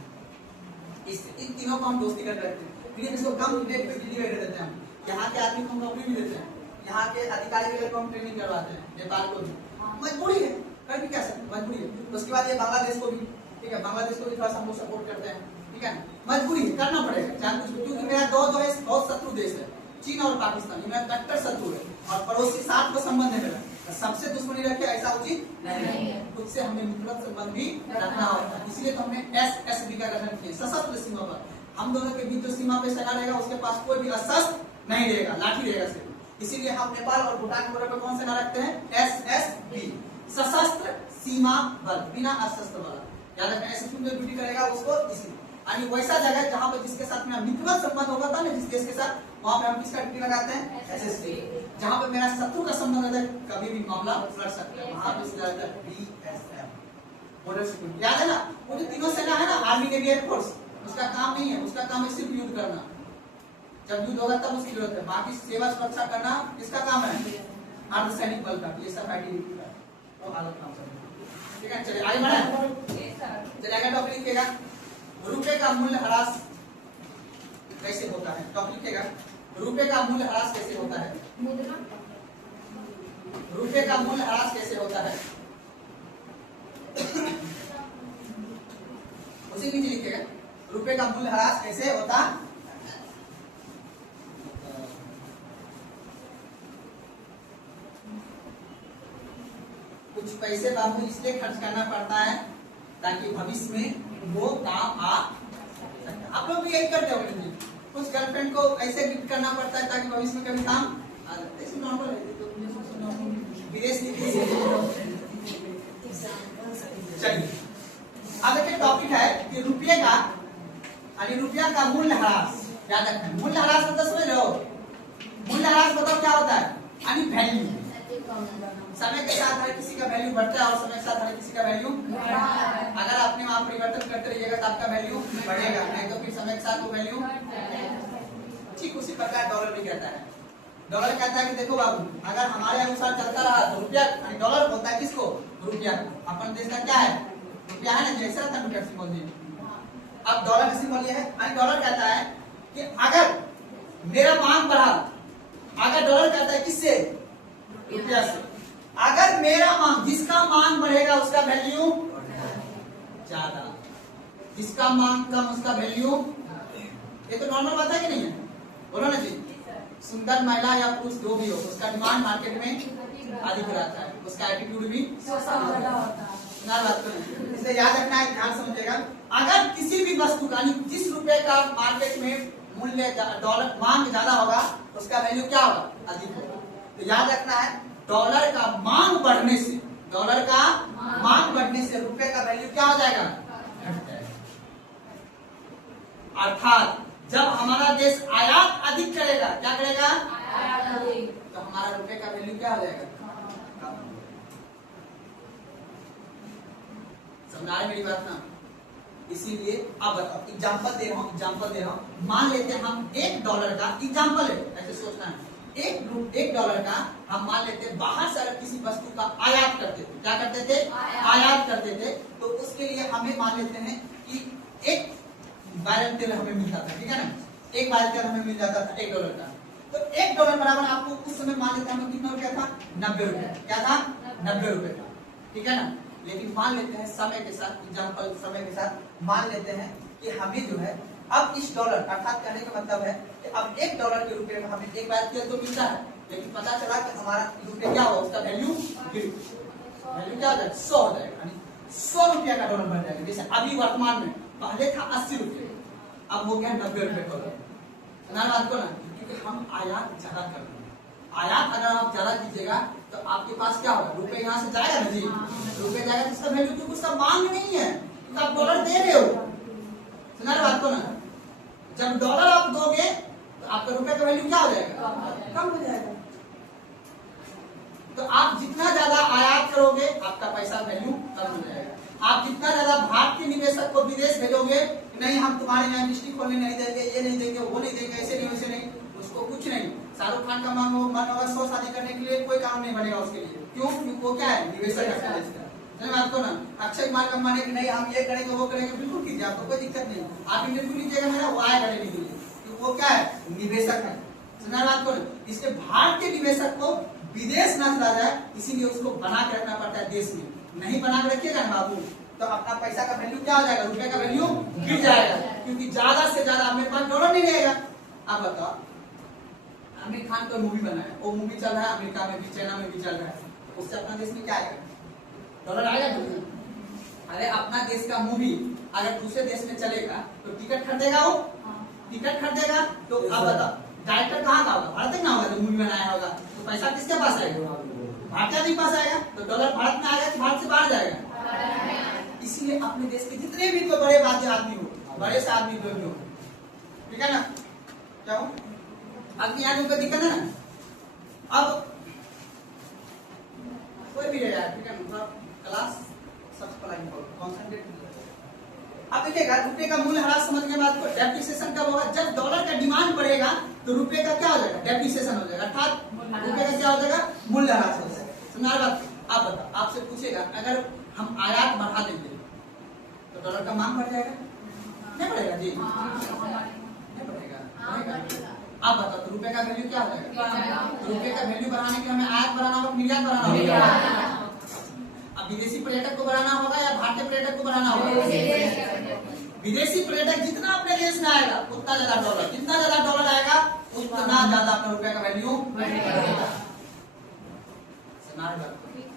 इन तीनों को हम दोस्ती करते रहते हैं, फिर इसको कम रेट पे बिजली दे देते हैं। यहाँ के आदमी को हम नौकरी भी देते हैं, यहाँ के अधिकारी को हम ट्रेनिंग करवाते हैं, नेपाल को भी मजबूरी है, कर भी क्या सकते, मजबूरी है। तो उसके बाद ये बांग्लादेश को भी, ठीक है, बांग्लादेश को भी थोड़ा सा हम लोग सपोर्ट करते हैं, ठीक है, मजबूरी है, करना पड़ेगा चाहे कुछ, क्योंकि मेरा दो बहुत शत्रु देश है, चीन और पाकिस्तान, मेरा कट्टर शत्रु है, और पड़ोसी साथ को संबंध है मेरा, सबसे दुश्मनी रखे ऐसा उचित नहीं है, खुद से हमें मित्रवत संबंध भी रखना होता है। इसलिए तो हमने SSB का गठन किया, सशस्त्र सीमा पर, हम दोनों के बीच जो सीमा पे सेना रहेगा उसके पास कोई भी अस्त्र नहीं रहेगा, लाठी रहेगा सिर्फ। इसीलिए हम नेपाल और भूटान के बॉर्डर पर कौन सेना रखते हैं, SSB, सशस्त्र सीमा बल, बिना अस्त्र वाला, याद रखना। SSB जो ड्यूटी करेगा उसको इसी यानी वैसा जगह जहां पर जिसके साथ मेरा मित्रवत संबंध होगा था ना, जिस देश के साथ, वहां पे हम किसका ड्यूटी लगाते हैं, SSB। जहां पे मेरा शत्रु का संबंध है, कभी भी मामला लड़ सकता है, वहां पे इसका रहता है BSF, बॉर्डर सिक्योरिटी। याद है ना, वो जो तीनों सेना है ना, आर्मी नेवी एयरफोर्स, उसका काम नहीं है, उसका काम है सिर्फ युद्ध करना, जब युद्ध होगा तब उसकी जरूरत है, बाकी सेवा सुरक्षा करना किसका काम है, अर्धसैनिक बल का, ये सब एक्टिविटी का तो हालत काम सब, ठीक है। चलिए आगे बढ़े, चलिए अगला टॉपिक लिखिएगा, रुपए का मूल्य ह्रास कैसे होता है, टॉपिक लिखिएगा, रुपए का मूल्य ह्रास कैसे होता है, रुपए का मूल्य ह्रास कैसे होता है, उसी नीचे लिखिएगा, रुपए का मूल्य ह्रास कैसे होता है। कुछ पैसे बाबू इसलिए खर्च करना पड़ता है ताकि भविष्य में वो काम आ सकता है। आप लोग भी यही करते हो, कुछ गर्लफ्रेंड को ऐसे गिफ्ट करना पड़ता है ताकि भविष्य में कभी काम आ जाए, ऐसे नॉर्मल है, तो विदेश नीति। चलिए अब देखिए टॉपिक है कि रुपये का यानी रुपया का मूल्य ह्रास, याद रखना। मूल्य ह्रास मतलब समझ रहे हो, मूल्य ह्रास मतलब क्या होता है, यानी वैल्यू, समय के साथ हर किसी का वैल्यू बढ़ता है और समय के साथ हर किसी का वैल्यू, अगर आपने वहां परिवर्तन करते रहिएगा तो आपका वैल्यू बढ़ेगा, नहीं तो फिर समय के साथ वो वैल्यू। ठीक उसी प्रकार डॉलर भी कहता है, डॉलर कहता है कि देखो बाबू, अगर हमारे अनुसार चलता रहा तो रुपया, डॉलर बोलता है किसको, रुपया, अपन देश का क्या है, रुपया है ना, जैसा रहता है सिंबल जी। अब डॉलर का सिंबल ये है, डॉलर कहता है कि अगर मेरा मांग बढ़ा, अगर डॉलर कहता है किससे, रुपया से, अगर मेरा मांग, जिसका मांग बढ़ेगा उसका वैल्यू ज्यादा, जिसका मांग कम उसका वैल्यू, ये तो नॉर्मल बात है कि नहीं है, बोलो ना जी। सुंदर महिला या पुरुष जो भी हो, उसका डिमांड मार्केट में अधिक रहता है, उसका एटीट्यूड भी बात करूं, इसलिए याद रखना है, ध्यान समझिएगा। अगर किसी भी वस्तु का, जिस रुपए का मार्केट में मूल्य डॉलर मांग ज्यादा होगा उसका वैल्यू क्या होगा, अधिक होगा। तो याद रखना है, डॉलर का मांग बढ़ने से, डॉलर का मांग बढ़ने से रुपए का वैल्यू क्या हो जाएगा, घट जाएगा। अर्थात जब हमारा देश आयात अधिक करेगा, क्या करेगा, तो हमारा रुपए का वैल्यू क्या हो जाएगा, समझ आए मेरी बात ना। इसीलिए अब एग्जांपल दे रहा हूं, मान लेते हैं हम $1 का एग्जांपल है, ऐसे सोचना है, $1 का हम मान लेते हैं बाहर से अगर किसी वस्तु का आयात करते थे, क्या करते थे, आयात करते थे, तो उसके लिए हमें मान लेते हैं कि एक बैरल तेल हमें मिलता था, ठीक है ना, एक बैरल तेल हमें मिल जाता था $1 का, तो $1 बराबर आपको उस समय मान लेते हैं हमें कितना रुपया था, 90 रुपया, क्या था, 90 रुपये का, ठीक है ना। लेकिन मान लेते हैं समय के साथ, एग्जांपल समय के साथ मान लेते हैं कि हमें जो है अब इस डॉलर, अर्थात कहने का मतलब है कि अब $1 के रुपये में हमें एक बार तेल तो मिलता है, लेकिन पता चला कि हमारा रुपये क्या हो, उसका वैल्यू क्या हो जाएगा, 100 हो जाएगा, यानी 100 रुपया का डॉलर बन जाएगा। जैसे अभी वर्तमान में पहले था 80 रुपये, अब हो गया 90 रुपये डॉलर। बात को ना, क्योंकि हम आयात ज्यादा कर रहे हैं, आयात अगर आप ज्यादा कीजिएगा तो आपके पास क्या होगा, रुपए यहाँ से जाएगा ना जी, रुपए जाएगा तो उसका वैल्यू, क्योंकि उसका मांग नहीं है, तो आप डॉलर दे रहे हो, सुना रहे बात को ना। जब डॉलर आप दोगे तो आपका रुपए का वैल्यू क्या हो जाएगा, कम हो जाएगा। तो आप जितना ज्यादा आयात करोगे आपका पैसा वैल्यू कम हो जाएगा। आप जितना ज्यादा भारतीय निवेशक को विदेश भेजोगे, नहीं हम तुम्हारे यहाँ इंडस्ट्री खोलने नहीं देंगे, ये नहीं देंगे, वो नहीं देंगे, ऐसे नहीं वैसे नहीं, उसको कुछ नहीं। शाहरुख खान का मन होगा 100 शादी करने के लिए, कोई काम नहीं बनेगा उसके लिए। क्यों? क्योंकि वो क्या है, निवेशक है। आपको ना अक्षय कुमार का माने कि नहीं हम ये करेंगे वो करेंगे, बिल्कुल कीजिए, आपको कोई दिक्कत नहीं। आप इंटरव्यू लीजिएगा मेरा, वो आएगा लेने के लिए, क्योंकि वो क्या है, निवेशक है। समझा बात को? इसलिए भारतीय निवेशक को विदेश न चला जाए, इसीलिए उसको बना के रखना पड़ता है देश में। नहीं बना के रखिएगा ना बाबू, तो अपना पैसा का वैल्यू क्या हो जाएगा, रुपए का वैल्यू गिर जाएगा, क्योंकि ज्यादा से ज्यादा मेरे पास डॉलर नहीं रहेगा। आप बताओ, आमिर खान का मूवी बना है, वो मूवी चल रहा है अमेरिका में भी, चाइना में भी चल रहा है, उससे अपना देश में क्या आएगा, डॉलर आएगा? अरे अपना देश का मूवी अगर दूसरे देश में चलेगा तो टिकट खरीदेगा, वो टिकट खरीदेगा तो अब बताओ डायरेक्टर कहाँ का होगा, भारत का होगा जो मूवी बनाया होगा, तो पैसा किसके पास आएगा, भारतीय के पास आएगा। तो डॉलर भारत में आएगा कि भारत से बाहर जाएगा। इसीलिए अपने देश के जितने भी तो बड़े बाध्य आदमी हो, बड़े से आदमी जो भी हो, ठीक है ना, क्या हो आदमी यहाँ को दिक्कत है ना। अब कोई भी रहे यार, ठीक है ना, क्लास सबसे पहला कॉन्सेंट्रेट। अब देखिएगा रुपए का मूल्य ह्रास समझने के बाद डेप्रिसिएशन कब होगा, जब डॉलर का डिमांड बढ़ेगा तो रुपए का क्या हो जाएगा, डेप्रिसिएशन हो जाएगा, अर्थात रुपए का क्या हो जाएगा, मूल्य ह्रास हो जाएगा। समझा बात? आप बताओ, आपसे पूछेगा अगर हम आयात बढ़ा देंगे तो डॉलर का मांग बढ़ जाएगा, नहीं बढ़ेगा जी, नहीं बढ़ेगा। आप बताओ तो रुपए का वैल्यू क्या हो जाएगा, रुपए का वैल्यू बढ़ाने के हमें आयात बढ़ाना होगा, निर्यात बढ़ाना होगा। अब विदेशी पर्यटक को बढ़ाना होगा या भारतीय पर्यटक को बढ़ाना होगा, विदेशी पर्यटक जितना अपने देश में आएगा उतना ज्यादा डॉलर, जितना ज्यादा डॉलर आएगा उतना ज्यादा अपने रुपए का वैल्यू बढ़ेगा।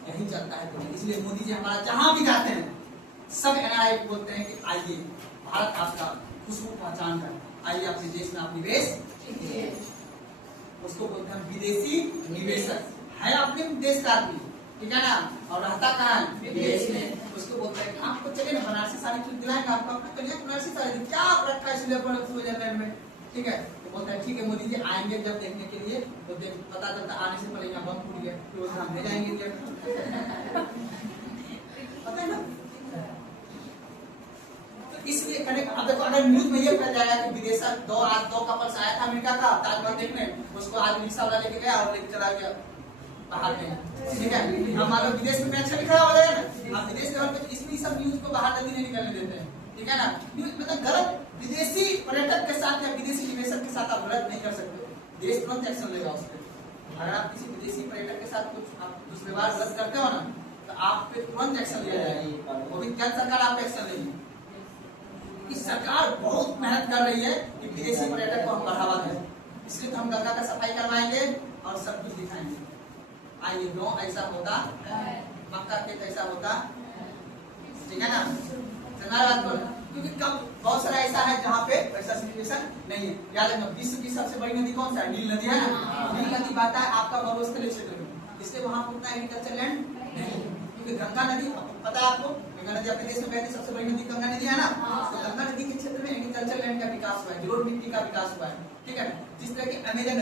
यही चलता है। इसलिए मोदी जी हमारा जहां भी जाते हैं सब एनआरआई बोलते हैं कि आइए भारत आपका खुशबू पहचान कर, आइए अपने देश में आप निवेश, उसको बोलते हैं विदेशी निवेशक, है अपने देश का आदमी, ठीक है ना, और रहता कहाँ है, विदेश में। उसको बोलते हैं आपको चलिए ना बनारसी साड़ी दिलाएंगे आपको, अपना करिए बनारसी साड़ी, क्या आप रखा है स्विट्जरलैंड में, ठीक है। तो बोलता है ठीक है मोदी जी आएंगे जब देखने के लिए, तो पता चलता आने से पहले यहाँ बम फूट गया, फिर हम ले जाएंगे पता है ना। तो इसलिए अब देखो अगर न्यूज में ये फैल जाएगा कि विदेशक दो कपल्स आया था अमेरिका का ताजमहल देखने, उसको आज रिक्शा वाला लेके गया और लेके चला गया बाहर में, ठीक है। अब मान लो विदेश में मैच खड़ा हो जाएगा ना, आप विदेश लेवल पे इसमें सब न्यूज को बाहर नदी नहीं निकलने देते हैं, ठीक है ना। न्यूज मतलब गलत विदेशी पर्यटक के साथ या विदेशी निवेशक के साथ आप गलत नहीं कर सकते, देश तुरंत एक्शन लेगा उस पर। अगर आप किसी विदेशी पर्यटक के साथ कुछ आप दुष्व्यवहार गलत करते हो ना तो आप पे तुरंत एक्शन लिया जाएगा, वो भी क्या सरकार आप एक्शन लेगी। इस सरकार बहुत मेहनत कर रही है कि विदेशी पर्यटक को हम बढ़ावा दें, इसलिए तो हम गंगा का सफाई करवाएंगे और सब कुछ दिखाएंगे। आइए नो ऐसा होता, मक्का के ऐसा होता, ठीक है ना, क्योंकि कब बहुत सारा ऐसा है जहाँ पे ऐसा सिचुएशन नहीं है। याद रखना विश्व की सबसे बड़ी नदी कौन सा है, नील नदी है ना, नील नदी बहता है आपका मरुस्थलीय क्षेत्र में, इसलिए वहाँ उतना एग्रीकल्चर लैंड नहीं, क्योंकि गंगा नदी पता है आपको, गंगा नदी अपने देश में बहती सबसे बड़ी नदी गंगा नदी है ना, तो गंगा नदी के क्षेत्र में एग्रीकल्चर लैंड का विकास हुआ है, जलोढ़ मिट्टी का विकास हुआ है, ठीक है। जिस तरह की अमेजन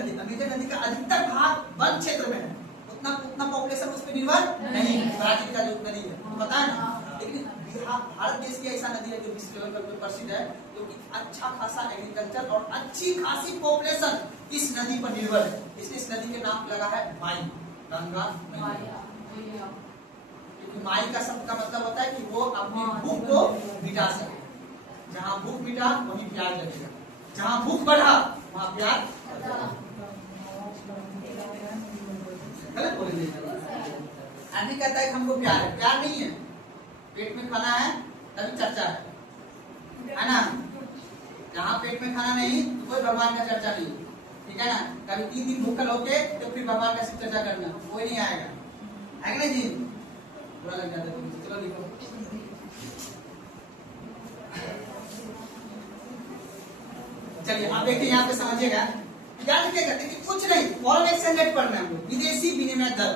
नदी का अधिकतर भाग वन क्षेत्र में है, उतना पॉपुलेशन उस पर निर्भर नहीं है, ब्राजील का जो नदी है पता है ना। लेकिन भारत देश की ऐसा नदी है जो विश्व लेवल पर प्रसिद्ध है, क्योंकि अच्छा खासा एग्रीकल्चर और अच्छी खासी पॉपुलेशन इस नदी पर निर्भर है, इसलिए इस नदी के नाम लगा है माई, गंगा मैया। क्योंकि माई का शब्द का मतलब होता है कि वो अपनी भूख को मिटा सके, जहाँ भूख मिटा वहीं प्यार लगेगा, जहाँ भूख बढ़ा वहाँ प्यार गलत बोलेंगे। आदमी कहता है कि हमको प्यार है, प्यार नहीं है, पेट में खाना है तभी चर्चा है ना। जहाँ पेट में खाना नहीं तो कोई भगवान का चर्चा नहीं, ठीक है ना। कभी 3 दिन भूखल होके तो फिर भगवान का चर्चा करना कोई नहीं आएगा, आएगा ना जी, बुरा लग जाता है। चलो लिखो, चलिए आप देखिए यहाँ पे समझिएगा, याद रखिएगा देखिए कुछ नहीं, फॉरेन एक्सचेंज रेट पढ़ना है, विदेशी विनिमय दर,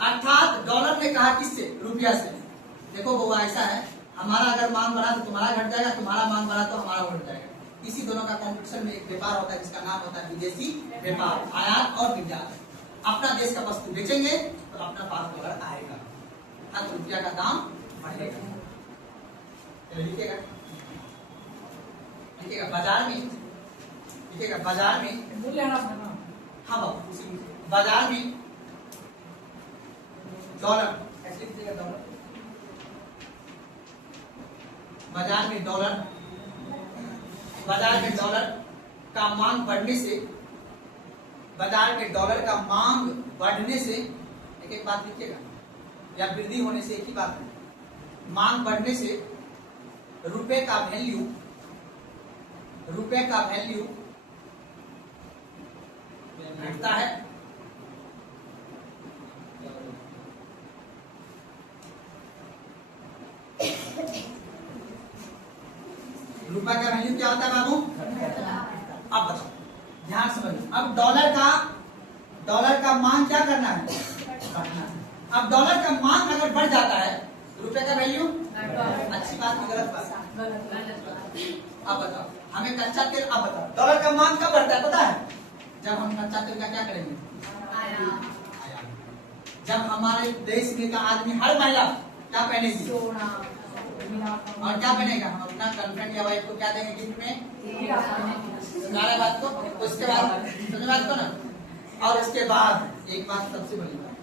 अर्थात डॉलर ने कहा किससे, रुपया से। देखो वो ऐसा है, हमारा अगर मांग बढ़ा तो तुम्हारा घट जाएगा, तुम्हारा मांग बढ़ा तो हमारा बढ़ जाएगा। इसी दोनों का कॉम्पिटिशन में एक व्यापार होता है जिसका नाम होता है विदेशी व्यापार, आयात और निर्यात। अपना देश का वस्तु बेचेंगे तो अपना $5 आएगा, हाँ तो रुपया का दाम बढ़ेगा। लिखिएगा लिखिएगा बाजार में, लिखिएगा बाजार में मूल्यह्रास है ना। हाँ बाबू उसी बाजार में डॉलर ऐसे लिखिएगा डॉलर, बाजार में डॉलर का मांग बढ़ने से, बाजार में डॉलर का मांग बढ़ने से, एक बात लिखिएगा या वृद्धि होने से एक ही बात है, मांग बढ़ने से रुपए का वैल्यू घटता है, रुपए का वैल्यू क्या होता है बाबू? अब बताओ ध्यान समझो, अब डॉलर का मांग क्या करना है? बढ़ना है। अब डॉलर का मांग अगर बढ़ जाता है रुपए का वैल्यू, अच्छी बात की गलत बात? अब बताओ हमें कच्चा तेल, अब बताओ डॉलर का मांग कब बढ़ता है पता है? जब हम कच्चा तेल का क्या करेंगे? आयात। जब हमारे देश में का आदमी, हर महिला क्या पहनेगी? और क्या पहनेगा? हम अपना गर्लफ्रेंड या वाइफ को क्या देंगे गिफ्ट में? सुना बात को, उसके बाद समझ बात को ना। और उसके बाद एक बात सबसे बड़ी बात,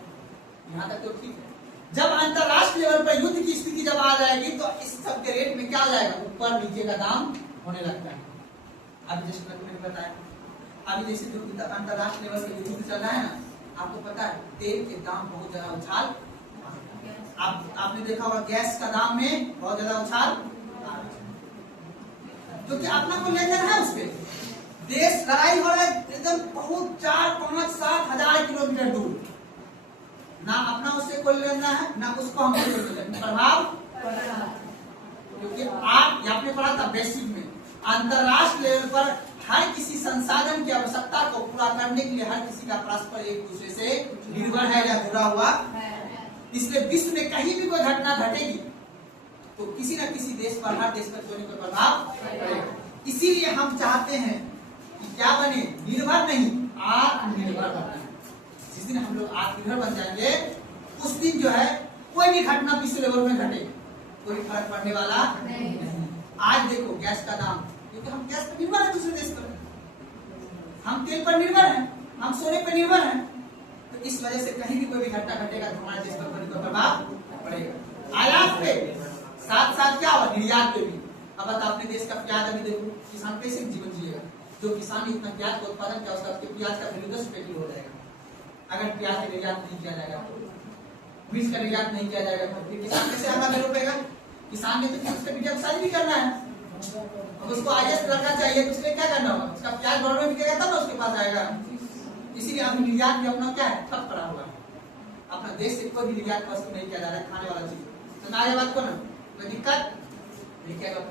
यहाँ तक तो ठीक है, जब अंतरराष्ट्रीय लेवल पर युद्ध की स्थिति जब आ जाएगी तो इस सब के रेट में क्या हो जाएगा? ऊपर नीचे का दाम होने लगता है। अभी जैसे मैंने बताया, अभी जैसे जो अंतरराष्ट्रीय लेवल पर युद्ध चल रहा है ना, आपको पता है तेल के दाम बहुत ज्यादा उछाल, आपने देखा होगा गैस का दाम में बहुत ज्यादा उछाल, क्योंकि अपना को लेकर है उसके देश लड़ाई हो रहा है एकदम बहुत 4, 5, 7 हजार किलोमीटर दूर, ना अपना उससे कोई लेना है ना उसको हमसे कोई लेना प्रभाव, क्योंकि आप आपने पढ़ा था बेसिक में, अंतरराष्ट्रीय लेवल पर हर किसी संसाधन की आवश्यकता को पूरा करने के लिए हर किसी का परस्पर एक दूसरे से निर्भर है या जुड़ा हुआ, इसलिए विश्व में कहीं भी कोई घटना घटेगी तो किसी न किसी देश पर, हर देश पर कोई न कोई प्रभाव पड़ेगा। इसीलिए हम चाहते हैं कि क्या बने? निर्भर नहीं, आत्मनिर्भर बनना। जिस दिन हम लोग आत्मनिर्भर बन जाएंगे उस दिन जो है कोई भी घटना विश्व लेवल में घटे कोई फर्क पड़ने वाला नहीं। आज देखो गैस का दाम, क्योंकि हम गैस पर निर्भर है दूसरे देश पर, हम तेल पर निर्भर है, हम सोने पर निर्भर है, तो इस वजह से कहीं भी कोई भी घटना घटेगा तो हमारे देश पर कोई प्रभाव पड़ेगा। आयात पे साथ साथ क्या होगा? निर्यात पे भी। अब बताओ अपने देश का प्याज, अभी देखो किसान कैसे जीवन जिएगा? जो किसान ने इतना प्याज का उत्पादन किया उसका प्याज का वैल्यू 10 रुपए किलो हो जाएगा। अगर प्याज का निर्यात नहीं किया जाएगा तो, मिर्च का निर्यात नहीं किया जाएगा तो फिर किसान कैसे आना रुपेगा? किसान ने तो उसका मीडिया भी करना है, अब उसको आईएएस लड़का चाहिए तो उसके क्या करना होगा? उसका प्याज गवर्नमेंट में बिकेगा तब उसके पास आएगा। इसीलिए अभी निर्यात भी अपना क्या है? ठप पड़ा हुआ है। अपना देश से कोई भी निर्यात वस्तु नहीं किया जा रहा है, खाने वाला चीज। तो आगे बात को ना कोई दिक्कत देखिएगा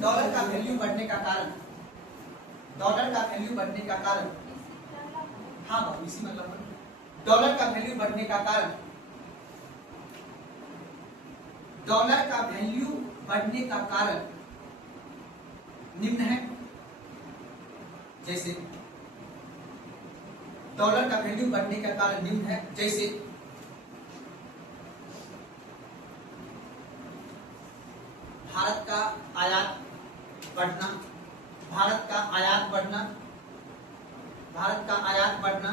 डॉलर का वैल्यू बढ़ने का कारण, डॉलर का वैल्यू बढ़ने का कारण, हाँ बाबू इसी मतलब डॉलर का वैल्यू बढ़ने का कारण, डॉलर का वैल्यू बढ़ने का कारण निम्न है। जैसे डॉलर का वैल्यू बढ़ने का कारण निम्न है, जैसे भारत का आयात बढ़ना, भारत का आयात बढ़ना, भारत का आयात बढ़ना,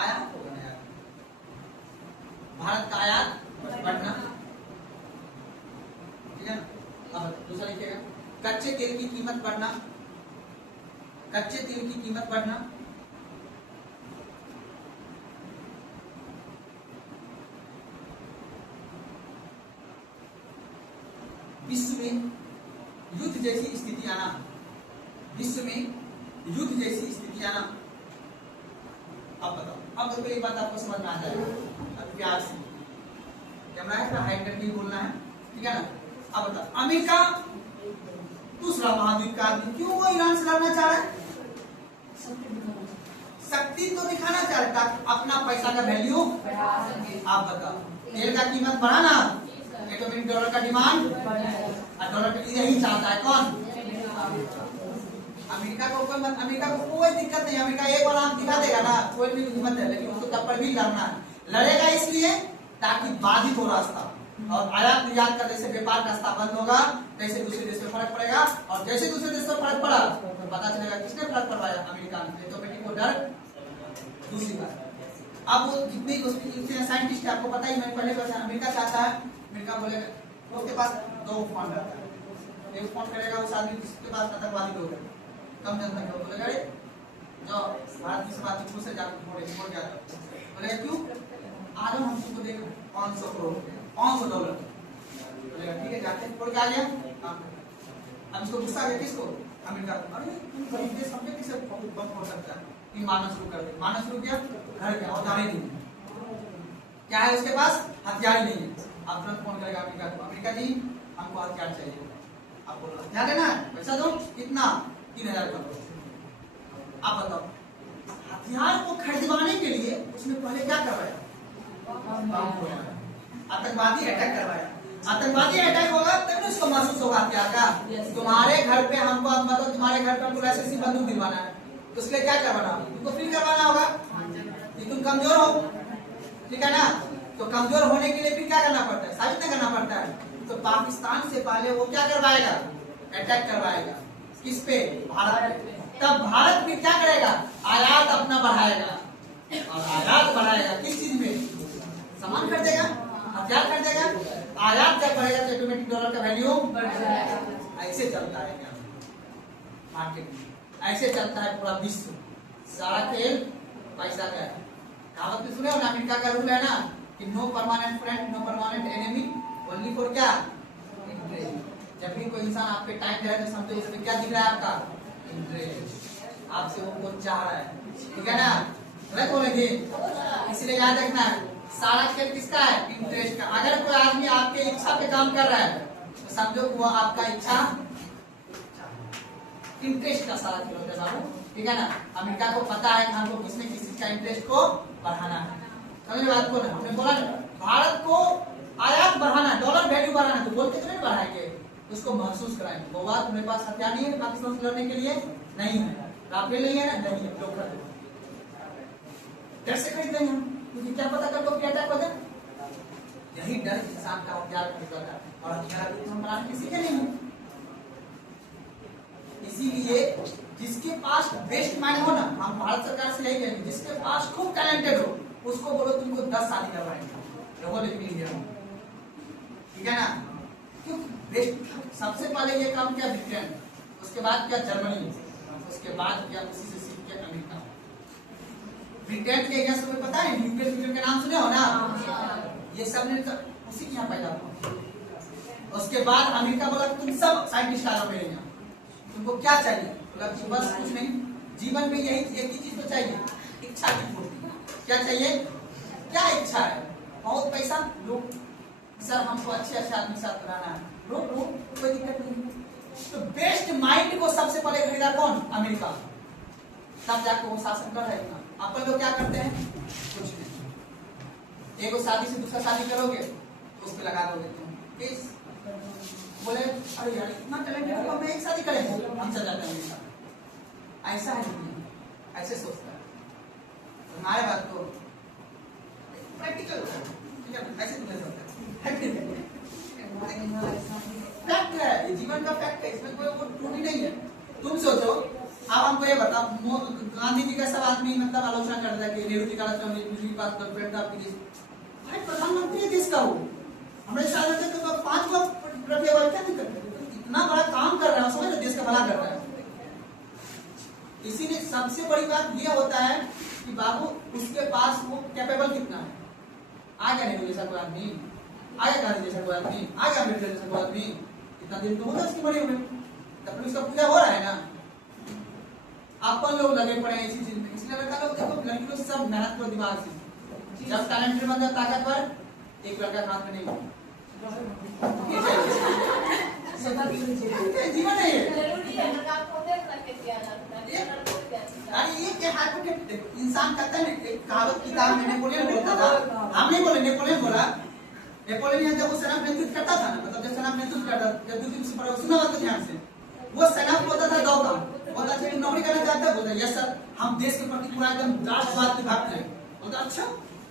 आयात होगा ना यार, भारत का आयात बढ़ना, ठीक है ना। अब दूसरा लिखिएगा कच्चे तेल की कीमत बढ़ना, कच्चे तेल की कीमत बढ़ना, विश्व में युद्ध जैसी स्थिति आना, विश्व में युद्ध जैसी स्थिति आना। अब बताओ, अब तो एक बात आपको समझ में आ जाएगा, अब प्यार से कैमरा है ना, हाइड करके बोलना है, ठीक है ना। अब बताओ अमेरिका दूसरा महाद्वीप का आदमी क्यों वो ईरान से लड़ना चाह रहा है? शक्ति तो दिखाना चाह रहा है, अपना पैसा का वैल्यू। आप बताओ तेल का कीमत बढ़ाना, एटॉमिक डॉलर का डिमांड, और डॉलर का यही चाहता है कौन? अमेरिका को कोई दिक्कत नहीं, अमेरिका एक बार आंख दिखा देगा ना, कोई भी हिम्मत है, लेकिन उसको तब पर भी लड़ना है। लड़ेगा इसलिए ताकि बाधित हो रास्ता, और आयात निर्यात करने से व्यापार का रास्ता बंद होगा, जैसे दूसरे देश में फर्क पड़ेगा, और जैसे दूसरे देश में फर्क पड़ा तो पता चलेगा किसने फर्क पड़वाया, अमेरिका ने। तो बेटी को डर दूसरी बात। अब वो जितने साइंटिस्ट है, आपको पता ही, मैंने पहले बताया, अमेरिका चाहता है, अमेरिका बोलेगा उसके पास 2 फोन रहता है, एक फोन करेगा उस आदमी जिसके पास आतंकवादी लोग हैं, कम जनसंख्या, बोलेगा अरे जो भारत की बात है से जाकर बोल गया, बोलेगा क्यों, आज हम तुमको देंगे 500 करोड़, 500 डॉलर, बोलेगा ठीक है, जाते हैं, बोल के आ गया। अब इसको गुस्सा आ गया, किसको, अमेरिका को, अरे तुम गरीब देश समझे किसे बंद हो सकता है, कि मारना शुरू कर दे, मारना शुरू किया, घर के औजार ही नहीं क्या है उसके पास, हथियार ही नहीं है। आप तुरंत फोन करेगा अमेरिका को, अमेरिका जी हमको हथियार चाहिए, आप बोल रहे हथियार देना है, पैसा दो, कितना, 3000 करोड़। आप बताओ, हथियार को खरीदवाने के लिए उसने पहले क्या करवाया, आतंकवादी अटैक करवाया। आतंकवादी अटैक होगा तब उसको महसूस होगा हथियार का। तुम्हारे घर पे हमको, मतलब तुम्हारे घर पे हमको ऐसी बंदूक दिलवाना है, तो उसके लिए क्या करवाना, तुमको फील करवाना होगा कि तुम कमजोर हो, ठीक है ना। तो कमजोर होने के लिए फिर क्या करना पड़ता है, साबित करना पड़ता है। तो पाकिस्तान से पहले वो क्या करवाएगा, अटैक करवाएगा, किस पे, भारत पे। तब भारत भी क्या करेगा, आयात अपना बढ़ाएगा, और आयात बढ़ाएगा किस चीज में, सामान खरीदेगा, हथियार खरीदेगा। आयात जब बढ़ेगा तो ऑटोमेटिक डॉलर का वैल्यू बढ़ जाएगा। ऐसे चलता है क्या मार्केट में, ऐसे चलता है पूरा विश्व, सारा खेल पैसा का है। कहावत में सुने हो ना, अमेरिका का रूल है ना कि no permanent friend, no permanent enemy, only for क्या, इंटरेस्ट। जब भी कोई इंसान आपके टाइम दे रहा है तो समझो उसमें क्या दिख रहा है, आपका इंटरेस्ट, आपसे वो कुछ चाह रहा है, ठीक है ना, गलत बोलेंगे। इसलिए याद रखना है, सारा खेल किसका है, इंटरेस्ट का। अगर कोई आदमी आपके इच्छा पे काम कर रहा है तो समझो वो आपका इच्छा, इंटरेस्ट का सारा खेल होता है बाबू, ठीक है ना। अमेरिका को पता है कि हमको किसने किस चीज का इंटरेस्ट को बढ़ाना है, समझ बात को ना। हमने बोला भारत को आयात बढ़ाना, डॉलर वैल्यू बढ़ाना, तो बोलते तो नहीं बढ़ाएंगे, उसको महसूस कराएंगे। वो बात मेरे पास हथियार नहीं है पाकिस्तान से लड़ने के लिए, नहीं है, राफेल नहीं है ना, नहीं है, लोग खरीदो, कैसे खरीदेंगे हम, क्योंकि क्या पता कल को अटैक हो जाए। यही डर इंसान का हथियार खरीदता है, और हथियार हम बनाने किसी के नहीं है। इसीलिए जिसके पास बेस्ट माइंड हो ना, हम भारत सरकार से यही कहेंगे, जिसके पास खूब टैलेंटेड हो उसको बोलो तुमको 10 शादी करवाएंगे, ठीक है ना। क्यों बेस्ट, सबसे पहले ये काम किया ब्रिटेन, उसके बाद क्या जर्मनी, उसके बाद क्या उसी से सीख के अमेरिका। ब्रिटेन के एजेंट तुम्हें पता है, यूके के नाम सुने हो ना, ये सब ने उसी के यहाँ पैदा हुआ। उसके बाद अमेरिका बोला तुम सब साइंटिस्ट आ जाओ मेरे यहाँ, तुमको क्या चाहिए, बोला बस कुछ नहीं, जीवन में यही एक ही चीज तो चाहिए, इच्छा की पूर्ति। क्या चाहिए, क्या इच्छा है, बहुत पैसा, लोग सर हमको अच्छे अच्छे आदमी साथ बनाना है, लो कोई दिक्कत नहीं। तो बेस्ट माइंड को सबसे पहले खरीदा कौन, अमेरिका, तब जाकर वो शासन कर रहे हैं। अपन लोग क्या करते हैं, कुछ नहीं, एक शादी से दूसरा शादी करोगे तो उस पर लगा दोगे तुम केस, बोले अरे यार इतना टैलेंटेड है, हम एक शादी करेंगे, हम चल जाते हैं। ऐसा है दुनिया, ऐसे सोचता है। हमारे बात तो प्रैक्टिकल ठीक है, ऐसे नहीं होता फैक्ट है, ये जीवन का फैक्ट है, इसमें कोई वो टूटी नहीं है। तुम सोचो, अब हमको ये बताओ, गांधी जी का सब आदमी मतलब आलोचना कर रहा है कि नेहरू जी का नेहरू जी के पास गर्लफ्रेंड था, भाई प्रधानमंत्री देश का हो, हमारे साथ तो 5 लोग क्या दिक्कत है, इतना बड़ा काम कर रहा है, समझ देश का भला कर रहा है। इसीलिए सबसे बड़ी बात ये होता है कि बाबू उसके पास वो कैपेबल कितना है। आ गया नेहरू जैसा कोई आदमी, आ गया गांधी जैसा कोई आदमी, आ गया अम्बेडकर जैसा कोई आदमी, इतना दिन तो होगा उसकी बड़ी उम्र, तब उसका पूजा हो रहा है ना। अपन लोग लगे पड़े हैं इसी चीज में, इसलिए लड़का लोग देखो लड़कियों से सब मेहनत करो दिमाग से, जब टैलेंटेड बन जाए ताकतवर, एक लड़का हाथ में नहीं जीवन है अरे ये क्या इंसान कहता है ना, एक कहावत किताब में नेपोलियन बोलता था, हम नहीं बोले, नेपोलियन बोला। नेपोलियन जब वो सेना नेतृत्व करता था ना, मतलब जब सेना नेतृत्व करता, जब दूसरी सुना बात ध्यान से, वो सेना को होता था 2 काम, बोलता अच्छा नौकरी करना चाहता है, बोलता यस सर, हम देश के प्रति पूरा एकदम राष्ट्रवाद के भक्त हैं। बोलता अच्छा,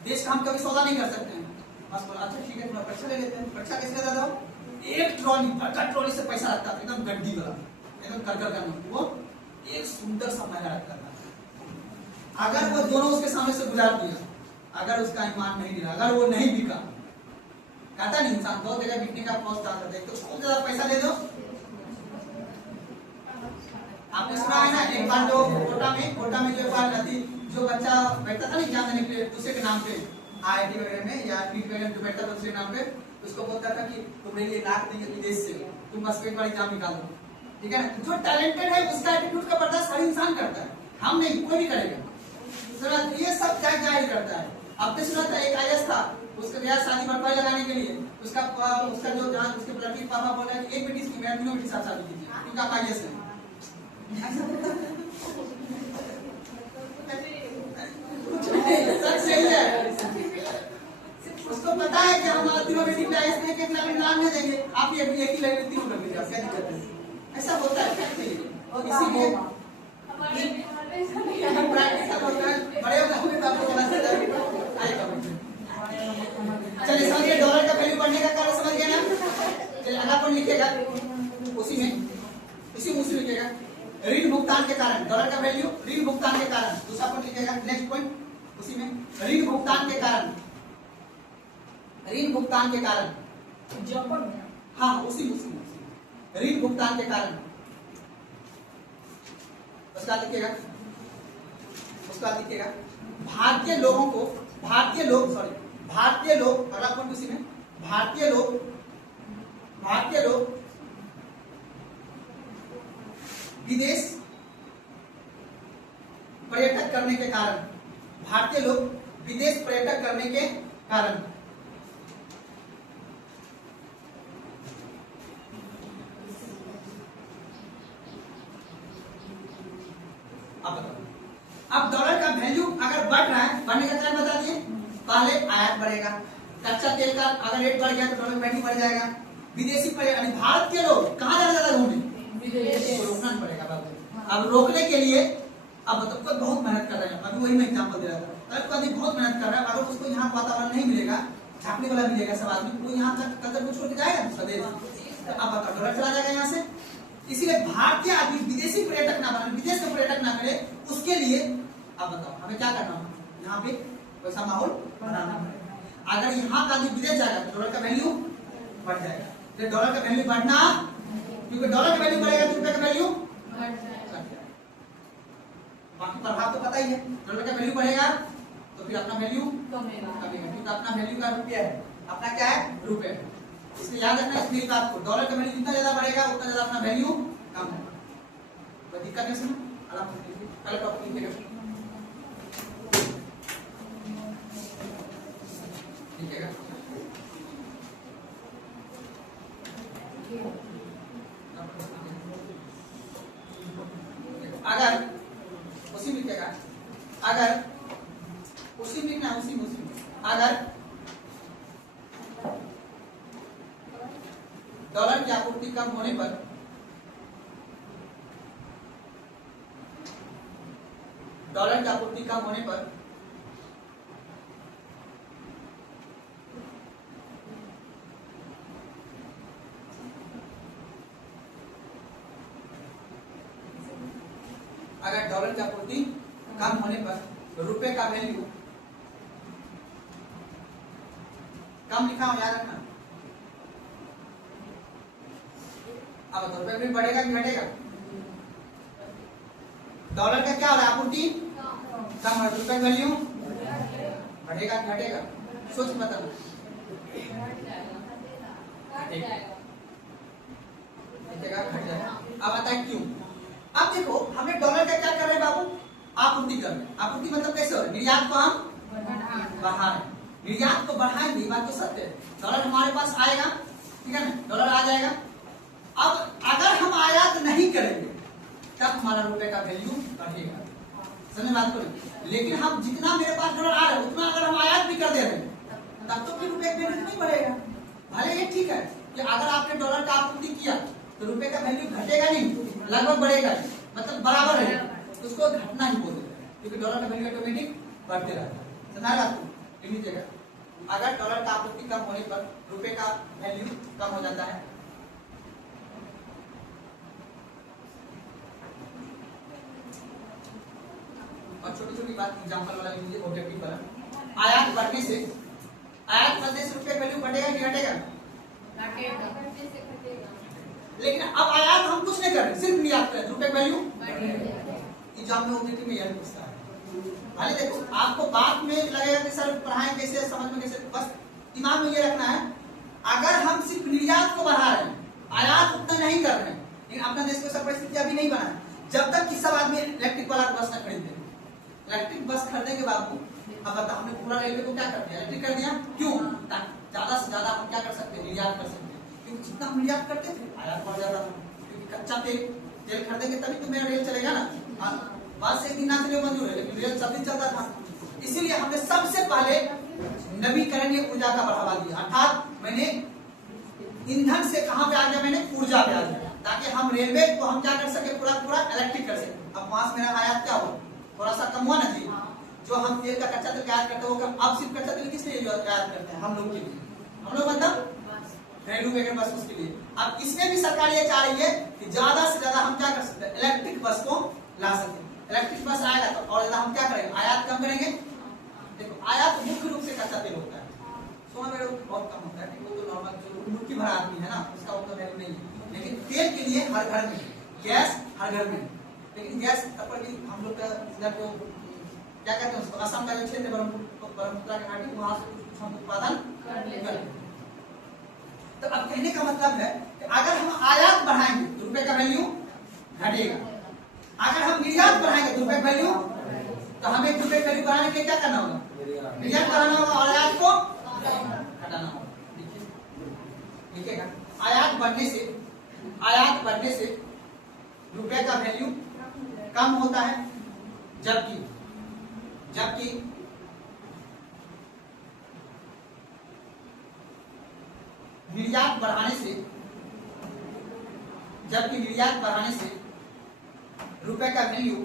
देश का हम कभी सौदा नहीं कर सकते हैं। बस बोला अच्छा ठीक है, तुम्हारा परीक्षा ले लेते हैं। परीक्षा कैसे लेता था? एक ट्रॉली, बड़का ट्रॉली से पैसा रखता था, एकदम गड्डी वाला, एकदम कर कर वो एक सुंदर सा महिला रखता था। अगर वो दोनों उसके सामने से गुजार दिया, अगर उसका ईमान नहीं गिरा, अगर वो नहीं बिका, कहता नहीं इंसान दो जगह बिकने का पहुंच डालता है, तो खूब ज्यादा पैसा दे दो। आपने सुना है ना, एक बार जो कोटा में जो एक बार नदी जो बच्चा बैठता था ना एग्जाम देने के लिए दूसरे के नाम पे, IIT वगैरह में या नीट वगैरह में जो बैठता था दूसरे नाम पे, उसको बोलता था कि तुम्हें ये लाख देंगे विदेश से, तुम बस एक बार एग्जाम निकालो, ठीक है ना। जो टैलेंटेड है उसका एटीट्यूड का बर्दाश्त हर इंसान करता है, हम नहीं, कोई भी करेगा। ये सब जाहिर करता है। अब तो सुना था एक IAS था, उसका गया शादी बरपाई लगाने के लिए, उसका जो जान उसके लड़की पापा बोला कि एक बेटी की मैं तीनों बेटी साथ शादी कीजिए क्योंकि आप IAS है। सच सही है, उसको पता है कि हमारा तीनों बेटी को IAS में एक लाख नाम नहीं देंगे, आप ये एक ही लड़की तीनों कर लीजिए, क्या दिक्कत है? ऐसा होता है, क्या चाहिए? और इसीलिए प्रैक्टिकल होता है, बड़े होने का आपको पता चलता है। आइए चलिए समझिए, डॉलर का वैल्यू बढ़ने का कारण समझ गए ना। चलिए अगला पॉइंट लिखिएगा, उसी में लिखिएगा ऋण भुगतान के कारण, डॉलर का वैल्यू ऋण भुगतान के कारण। दूसरा पॉइंट लिखिएगा, नेक्स्ट पॉइंट उसी में ऋण भुगतान के कारण, ऋण भुगतान के कारण, हाँ उसी ऋण भुगतान के कारण। उसका लिखिएगा भारतीय लोग, अगला पॉइंट उसी में, भारतीय लोग विदेश पर्यटक करने के कारण, भारतीय लोग विदेश पर्यटक करने के कारण, अब डॉलर का वैल्यू अगर बढ़ रहा है, बढ़ने का कारण बता दिए, पहले आयात बढ़ेगा, कच्चा तेल का अगर रेट बढ़ गया तो डॉलर वैल्यू बढ़ जाएगा, विदेशी पर्यटक भारत के लोग कहाँ ज्यादा घूमने, तो रोकना पड़ेगा बाबू। अब रोकने के लिए अब मतलब कोई बहुत मेहनत कर रहा है, अभी वही मैं एग्जांपल दे रहा था, अगर कोई आदमी बहुत मेहनत कर रहा है, अगर उसको यहाँ वातावरण नहीं मिलेगा, झाँकने वाला मिलेगा सब आदमी, वो यहाँ तक कदर को छोड़ के जाएगा दूसरा देश, तो अब बताओ डॉलर चला जाएगा यहाँ से। इसीलिए भारतीय आदमी विदेशी पर्यटक ना बने, विदेश के पर्यटक ना करे, उसके लिए अब बताओ हमें क्या करना होगा, यहाँ पे वैसा माहौल बनाना पड़ेगा। अगर यहाँ का आदमी विदेश जाएगा तो डॉलर का वैल्यू बढ़ जाएगा, तो डॉलर का वैल्यू बढ़ना, क्योंकि डॉलर का वैल्यू बढ़ेगा तो रुपए का वैल्यू घट जाएगा। बाकी प्रभाव तो पता ही है, डॉलर का वैल्यू बढ़ेगा तो फिर अपना वैल्यू कमेगा, क्योंकि अपना वैल्यू का रुपया है, अपना क्या है रुपए। इसलिए याद रखना इस बात को, डॉलर का वैल्यू जितना ज्यादा बढ़ेगा उतना ज्यादा अपना वैल्यू कम होगा। कोई दिक्कत नहीं सुनो, पहले टॉपिक लिखिएगा, लिखिएगा अगर उसी में लिखेगा, अगर उसी में ना उसी में अगर डॉलर की आपूर्ति कम होने पर रुपए का वैल्यू कम लिखा हो, याद रखना। अब रुपए भी बढ़ेगा कि घटेगा? डॉलर का क्या हो रहा है, आपूर्ति कम है, रुपए वैल्यू बढ़ेगा कि घटेगा? सोच बता, घट जाएगा। अब आता है क्यों। अब देखो हमें डॉलर का क्या कर रहे हैं बाबू, आपूर्ति कर रहे हैं। आपूर्ति मतलब कैसे हो रहा है, निर्यात को हम बढ़ा रहे हैं, निर्यात को बढ़ाएंगे, बात तो सत्य है। डॉलर हमारे पास आएगा, ठीक है ना, डॉलर आ जाएगा। अब अगर हम आयात नहीं करेंगे तब हमारा रुपए का वैल्यू बढ़ेगा, समझ बात को। लेकिन हम जितना मेरे पास डॉलर आ रहा है उतना अगर हम आयात भी कर दे रहे हैं तब तो फिर रुपए का वैल्यू नहीं बढ़ेगा। भले ये ठीक है कि अगर आपने डॉलर का आपूर्ति किया तो रुपए का वैल्यू घटेगा नहीं, लगभग बढ़ेगा। मतलब बराबर है, उसको घटना ही बोल देते हैं, क्योंकि डॉलर का वैल्यू ऑटोमेटिक बढ़ते रहता है। समझ रहा आपको? लिख लीजिएगा, अगर डॉलर का आपूर्ति कम होने पर रुपए का वैल्यू कम हो जाता है। और छोटी छोटी बात एग्जांपल वाला लिख लीजिए, ऑब्जेक्टिव वाला। आयात बढ़ने से रुपए का वैल्यू बढ़ेगा कि घटेगा? लेकिन अब आयात हम कुछ नहीं कर रहे, सिर्फ निर्यात कर रहे हैं, रुपए का वैल्यू एग्जाम में ऑब्जेक्टिव में यही पूछता है। भले देखो आपको बात में लगेगा कि सर पढ़ाएं कैसे, समझ में कैसे, बस दिमाग में ये रखना है, अगर हम सिर्फ निर्यात को बढ़ा रहे हैं, आयात उतना नहीं कर रहे हैं, लेकिन अपना देश में सब परिस्थिति अभी नहीं बना है, जब तक कि सब आदमी इलेक्ट्रिक वाला बस न खरीदे। इलेक्ट्रिक बस खरीदने के बाद अब बताओ, हमने पूरा रेलवे को क्या कर दिया, इलेक्ट्रिक कर दिया। क्यों? ज्यादा से ज्यादा हम क्या कर सकते हैं, निर्यात कर सकते हैं, क्योंकि जितना हम निर्यात करते थे आयात बढ़ जाता था, क्योंकि कच्चा तेल खरीदेंगे तभी तो मेरा रेल चलेगा ना। बात से एक दिन ना चले मंजूर है, लेकिन रेल सब दिन चलता था। इसीलिए हमने सबसे पहले नवीकरणीय ऊर्जा का बढ़ावा दिया, अर्थात मैंने ईंधन से कहां पे आ गया, मैंने ऊर्जा पे आ गया, ताकि हम रेलवे को हम क्या कर सके, पूरा पूरा इलेक्ट्रिक कर सके। अब वहां से मेरा आयात क्या हो, थोड़ा सा कम हुआ ना जी। जो हम तेल का कच्चा तेल आयात करते हैं, अब सिर्फ कच्चा तेल किस लिए आयात करते हैं, हम लोग के लिए, हम लोग मतलब घरेलू वगैरह बस उसके लिए। अब इसमें भी सरकार ये चाह रही है कि ज्यादा से ज्यादा हम क्या कर सकते हैं, इलेक्ट्रिक बस को ला सके। इलेक्ट्रिक बस आएगा तो और ज्यादा हम क्या करेंगे, आयात कम करेंगे। देखो आयात मुख्य रूप से कच्चा तेल होता है, सोना वगैरह बहुत कम होता है, वो तो नॉर्मल जो मुट्ठी भर आदमी है ना, उसका उतना वैल्यू नहीं है। लेकिन तेल के लिए हर घर में, गैस हर घर में, लेकिन गैस पर भी हम लोग का इधर को क्या कहते हैं, उसको असम का जो क्षेत्र ब्रह्मपुत्र के घाटी, वहां से कुछ हम उत्पादन कर लेते हैं। तो अब कहने का मतलब है कि अगर हम आयात बढ़ाएंगे तो रुपए का वैल्यू घटेगा, अगर हम निर्यात बढ़ाएंगे तो रुपए का वैल्यू, तो हमें रुपए का वैल्यू बढ़ाने के लिए क्या करना होगा, निर्यात बढ़ाना होगा और आयात को घटाना होगा। देखिएगा, आयात बढ़ने से रुपए का वैल्यू कम होता है, जबकि निर्यात बढ़ाने से रुपए का वैल्यू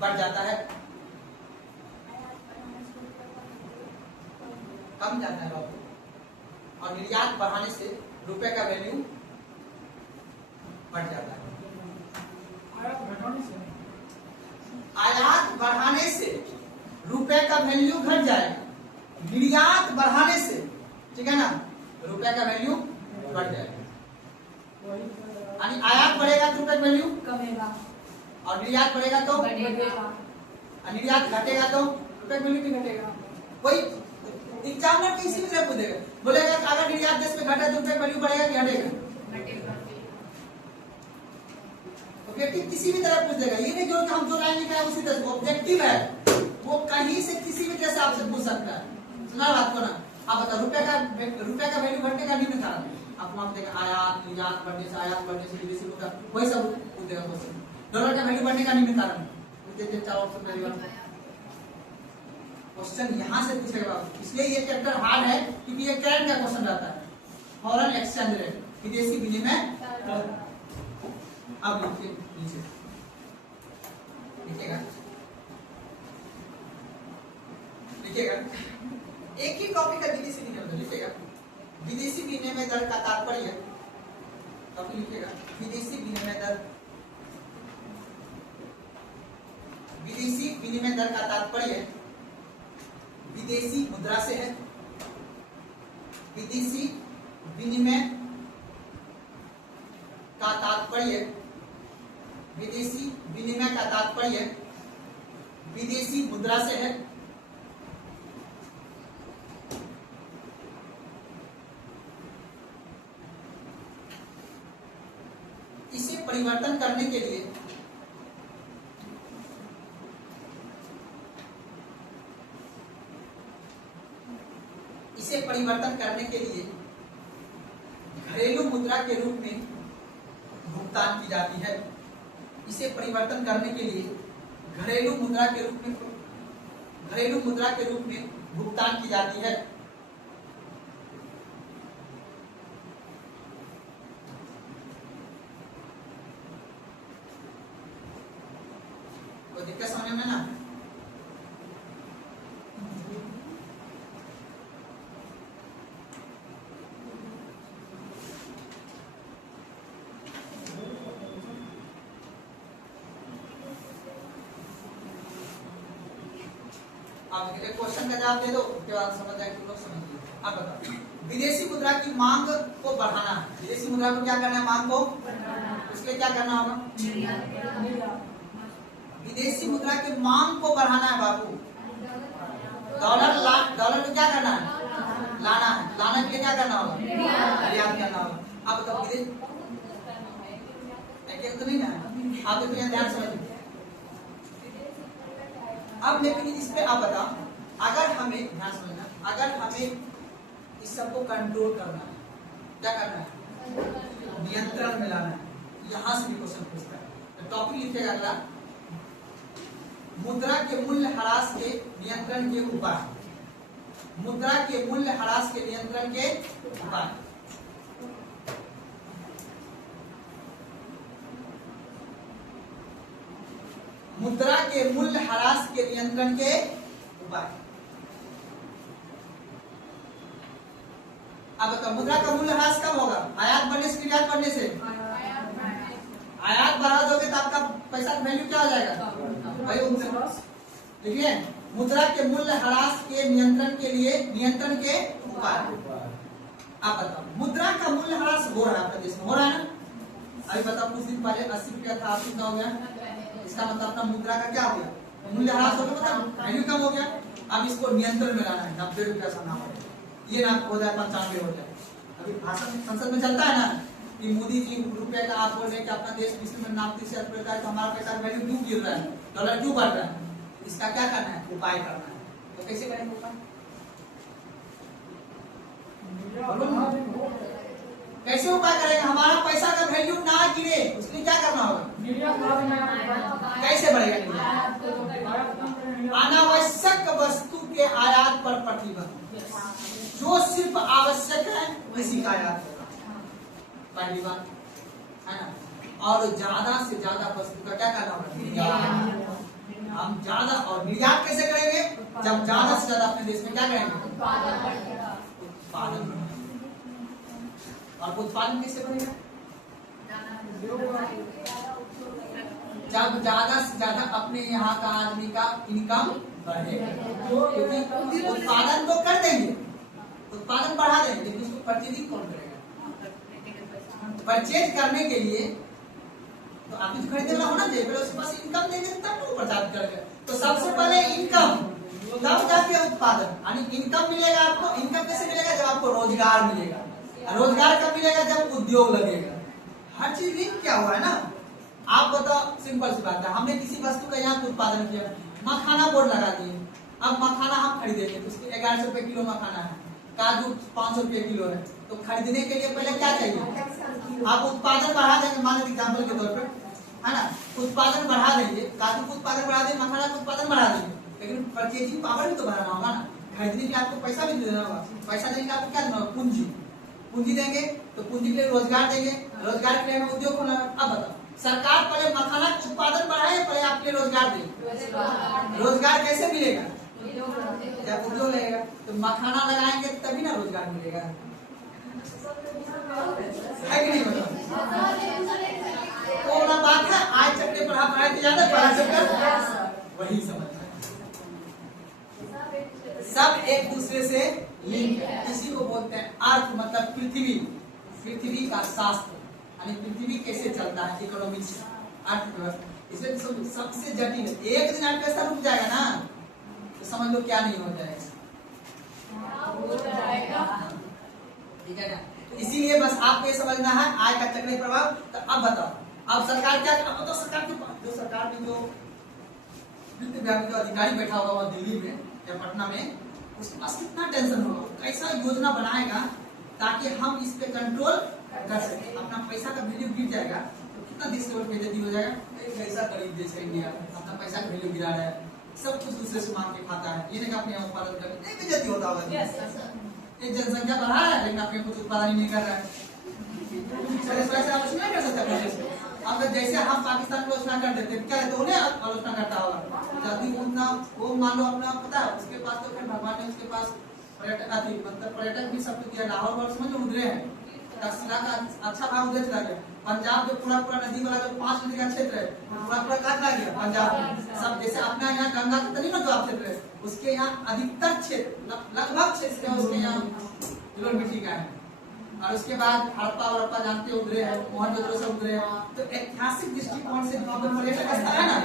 बढ़ जाता है, कम जाता है बाबू, और निर्यात बढ़ाने से रुपए का वैल्यू बढ़ जाता है। आयात बढ़ाने से रुपए का वैल्यू घट जाएगा, निर्यात बढ़ाने से, ठीक है ना, रुपए का वैल्यू बढ़ जाएगा। यानी आयात बढ़ेगा तो रुपए का वैल्यू कमेगा, और निर्यात बढ़ेगा तो बढ़ेगा, निर्यात घटेगा तो रुपए का वैल्यू क्यों घटेगा। कोई एग्जामिनर किसी भी तरह पूछेगा, बोलेगा अगर निर्यात देश में घटा तो रुपए का वैल्यू बढ़ेगा कि घटेगा, ऑब्जेक्टिव किसी भी तरह पूछ देगा। ये नहीं जो हम जो लाइन लिखा है उसी तरह, ऑब्जेक्टिव है, वो कहीं से किसी भी तरह से आपसे पूछ सकता है। सुना बात को ना। आप बताओ रुपए का वैल्यू घटने का निम्न कारण, आपको आप देगा आयात निर्यात बढ़ने से, आयात बढ़ने से विदेशी मुद्रा, वही सब पूछ देगा क्वेश्चन। डॉलर का वैल्यू बढ़ने का निम्न कारण, चार ऑप्शन पहले क्वेश्चन यहां से पूछेगा। इसलिए ये चैप्टर हार्ड है, क्योंकि ये करंट का क्वेश्चन रहता है। फॉरेन एक्सचेंज रेट, विदेशी विनिमय। अब लिखिए नीचे, लिखिएगा एक ही टॉपिक है, विदेशी विनिमय। लिखिएगा विदेशी विनिमय दर का तात्पर्य, टॉपिक लिखिएगा विदेशी विनिमय दर। विदेशी विनिमय दर का तात्पर्य विदेशी मुद्रा से है। विदेशी विनिमय का तात्पर्य, विदेशी विनिमय का तात्पर्य विदेशी मुद्रा से है। इसे परिवर्तन करने के लिए घरेलू मुद्रा के रूप में भुगतान की जाती है। इसे परिवर्तन करने के लिए घरेलू मुद्रा के रूप में भुगतान की जाती है। तो दिक्कत समझ में ना? आप एक क्वेश्चन का जवाब दे दो, उसके बाद समझ जाए कि लोग समझिए। आप बताओ, विदेशी मुद्रा की मांग को बढ़ाना है। विदेशी मुद्रा को क्या करना है? मांग को उसके लिए क्या करना होगा? विदेशी मुद्रा की मांग को बढ़ाना है बाबू। डॉलर को क्या करना है? लाना है। लाने के लिए क्या करना होगा? निर्यात करना होगा। आप बताओ विदेश तो नहीं ना, आप तो ध्यान समझिए। अब लेकिन इस पे आप बताओ, अगर हमें ध्यान समझना, अगर हमें इस सबको कंट्रोल करना है, क्या करना है? नियंत्रण में लाना है। यहां से भी क्वेश्चन पूछता है, तो टॉपिक लिखेगा अगला, मुद्रा के मूल्य ह्रास के नियंत्रण के उपाय। मुद्रा के मूल्य ह्रास के नियंत्रण के उपाय। मुद्रा के मूल्य ह्रास के नियंत्रण के उपाय। अब बताओ, मुद्रा का मूल्य ह्रास कब होगा? आयात बढ़ने से, निर्यात बढ़ने से? आयात बढ़ा दोगे तो आपका पैसा का वैल्यू क्या हो जाएगा भाई? उनसे देखिए, मुद्रा के मूल्य ह्रास के नियंत्रण के लिए नियंत्रण के उपाय। आप बताओ, मुद्रा का मूल्य ह्रास हो रहा है अपने देश में, हो रहा है ना? अभी बताओ, कुछ दिन पहले 80 रुपया था, 80 का हो गया। इसका मतलब अपना मुद्रा का क्या हो गया? मूल्य ह्रास हो गया, मतलब वैल्यू कम हो गया। अब इसको नियंत्रण में लाना है, 90 रुपया से ना पड़े, ये ना हो जाए 95 हो जाए। अभी भाषण संसद में चलता है ना कि मोदी जी रुपए का आप बोल रहे हैं कि अपना देश विश्व में नाम तीसरे रुपए का है, तो हमारा पैसा का वैल्यू क्यों गिर रहा है, डॉलर क्यों बढ़ रहा है? इसका क्या करना है? उपाय करना है। तो कैसे करेंगे उपाय? कैसे उपाय करेंगे? हमारा पैसा का वैल्यू ना गिरे, उसके लिए क्या करना होगा? कैसे बढ़ेगा? अनावश्यक वस्तु के आयात पर प्रतिबंध। जो सिर्फ आवश्यक है उसी का आयात होगा, पहली बात है ना। और ज्यादा से ज्यादा वस्तु का क्या करना होगा? निर्यात। हम ज्यादा, और निर्यात कैसे करेंगे? जब ज्यादा से ज्यादा अपने देश में क्या करेंगे? उत्पादन। और उत्पादन कैसे बढ़ेगा? जब ज्यादा से ज्यादा अपने यहाँ का आदमी का इनकम बढ़ेगा, क्योंकि उत्पादन तो कर देंगे, उत्पादन बढ़ा देंगे, लेकिन उसको परचेजिंग कौन करेगा? परचेज करने के लिए तो आप तो खरीदने वाला होना चाहिए, पहले उसके पास इनकम देंगे तब वो प्रचार करेगा। तो सबसे पहले इनकम, तब जाके उत्पादन। यानी इनकम मिलेगा आपको। इनकम कैसे मिलेगा? जब आपको रोजगार मिलेगा। रोजगार कब मिलेगा? जब उद्योग लगेगा। हर चीज लिंक क्या हुआ है ना। आप बताओ, सिंपल सी बात है, हमने किसी वस्तु का यहाँ उत्पादन किया, मखाना बोर्ड लगा दिए। अब मखाना हम खरीदेंगे तो उसके 1100 रुपए किलो मखाना है, काजू 500 रुपए किलो है, तो खरीदने के लिए पहले क्या चाहिए? आप उत्पादन बढ़ा देंगे, मान लीजिए एग्जाम्पल के तौर पर, है ना, उत्पादन बढ़ा देंगे, काजू का उत्पादन बढ़ा देंगे, मखाना का उत्पादन बढ़ा देंगे, लेकिन परचेजिंग पावर भी तो बढ़ाना होगा ना। खरीदने के लिए आपको पैसा भी देना होगा। पैसा देने का आपको क्या देना होगा? पूंजी। पूंजी देंगे तो पूंजी के लिए रोजगार देंगे, रोजगार के लिए हमें उद्योग खोलना। अब बताओ, सरकार पहले मखाना का उत्पादन बढ़ाए, पहले आपके लिए रोजगार दे। रोजगार कैसे मिलेगा? जब उद्योग लगेगा। तो मखाना लगाएंगे तभी ना रोजगार मिलेगा, है कि नहीं? बताओ, वो बात है। आज चक्कर पर आप पढ़ाई ज्यादा, पढ़ा चक्कर वही समझ, सब एक दूसरे से लिंक है। इसी को बोलते हैं अर्थ, मतलब पृथ्वी, पृथ्वी का शास्त्र, यानी पृथ्वी कैसे चलता है, इकोनॉमिक्स, अर्थव्यवस्था। इसलिए सबसे जटिल है। एक दिन अर्थव्यवस्था रुक जाएगा ना तो समझ लो क्या नहीं हो जाएगा, ठीक है ना। इसीलिए बस आपको ये समझना है आय का चक्रीय प्रभाव। तो अब बताओ, अब सरकार क्या, अब तो सरकार के पास, जो सरकार में जो वित्त विभाग का अधिकारी बैठा होगा वहाँ दिल्ली में या पटना में, उसके पास कितना टेंशन होगा, कैसा योजना बनाएगा ताकि हम इस पे कंट्रोल कर सके। अपना पैसा का वैल्यू गिर जाएगा तो कितना देश लेवल पे बेइज्जती हो जाएगा। ऐसा गरीब देश है इंडिया, अपना पैसा का वैल्यू गिरा रहा है, सब कुछ दूसरे से मांग के खाता है, ये नहीं अपने यहाँ उत्पादन कर, नहीं बेइज्जती होता होगा। एक जनसंख्या बढ़ा रहा है लेकिन अपने कुछ उत्पादन नहीं कर रहा है, पैसा नहीं कर सकता, अब जैसे हम पाकिस्तान की आलोचना कर देते हैं, क्या है तो उन्हें आलोचना करता होगा। यदि उतना वो मान लो अपना पता है उसके पास, तो फिर भगवान ने उसके पास पर्यटक आदि मतलब पर्यटक भी सब कुछ दिया। लाहौर वर्ष में जो उधरे हैं तक्षशिला का अच्छा भाग उधर चला गया। पंजाब जो पूरा नदी वाला जो 5 नदी का क्षेत्र है पूरा कहाँ चला गया पंजाब सब। जैसे अपना यहाँ गंगा का तनी ना जो आप क्षेत्र है उसके यहाँ अधिकतर क्षेत्र लगभग क्षेत्र उसके यहाँ धूल मिट्टी का है। और उसके बाद हड़प्पा वड़प्पा जानते हो उधरे है, मोहनजोदड़ो से उधरे है। तो ऐतिहासिक दृष्टिकोण से पर्यटक स्थल है ना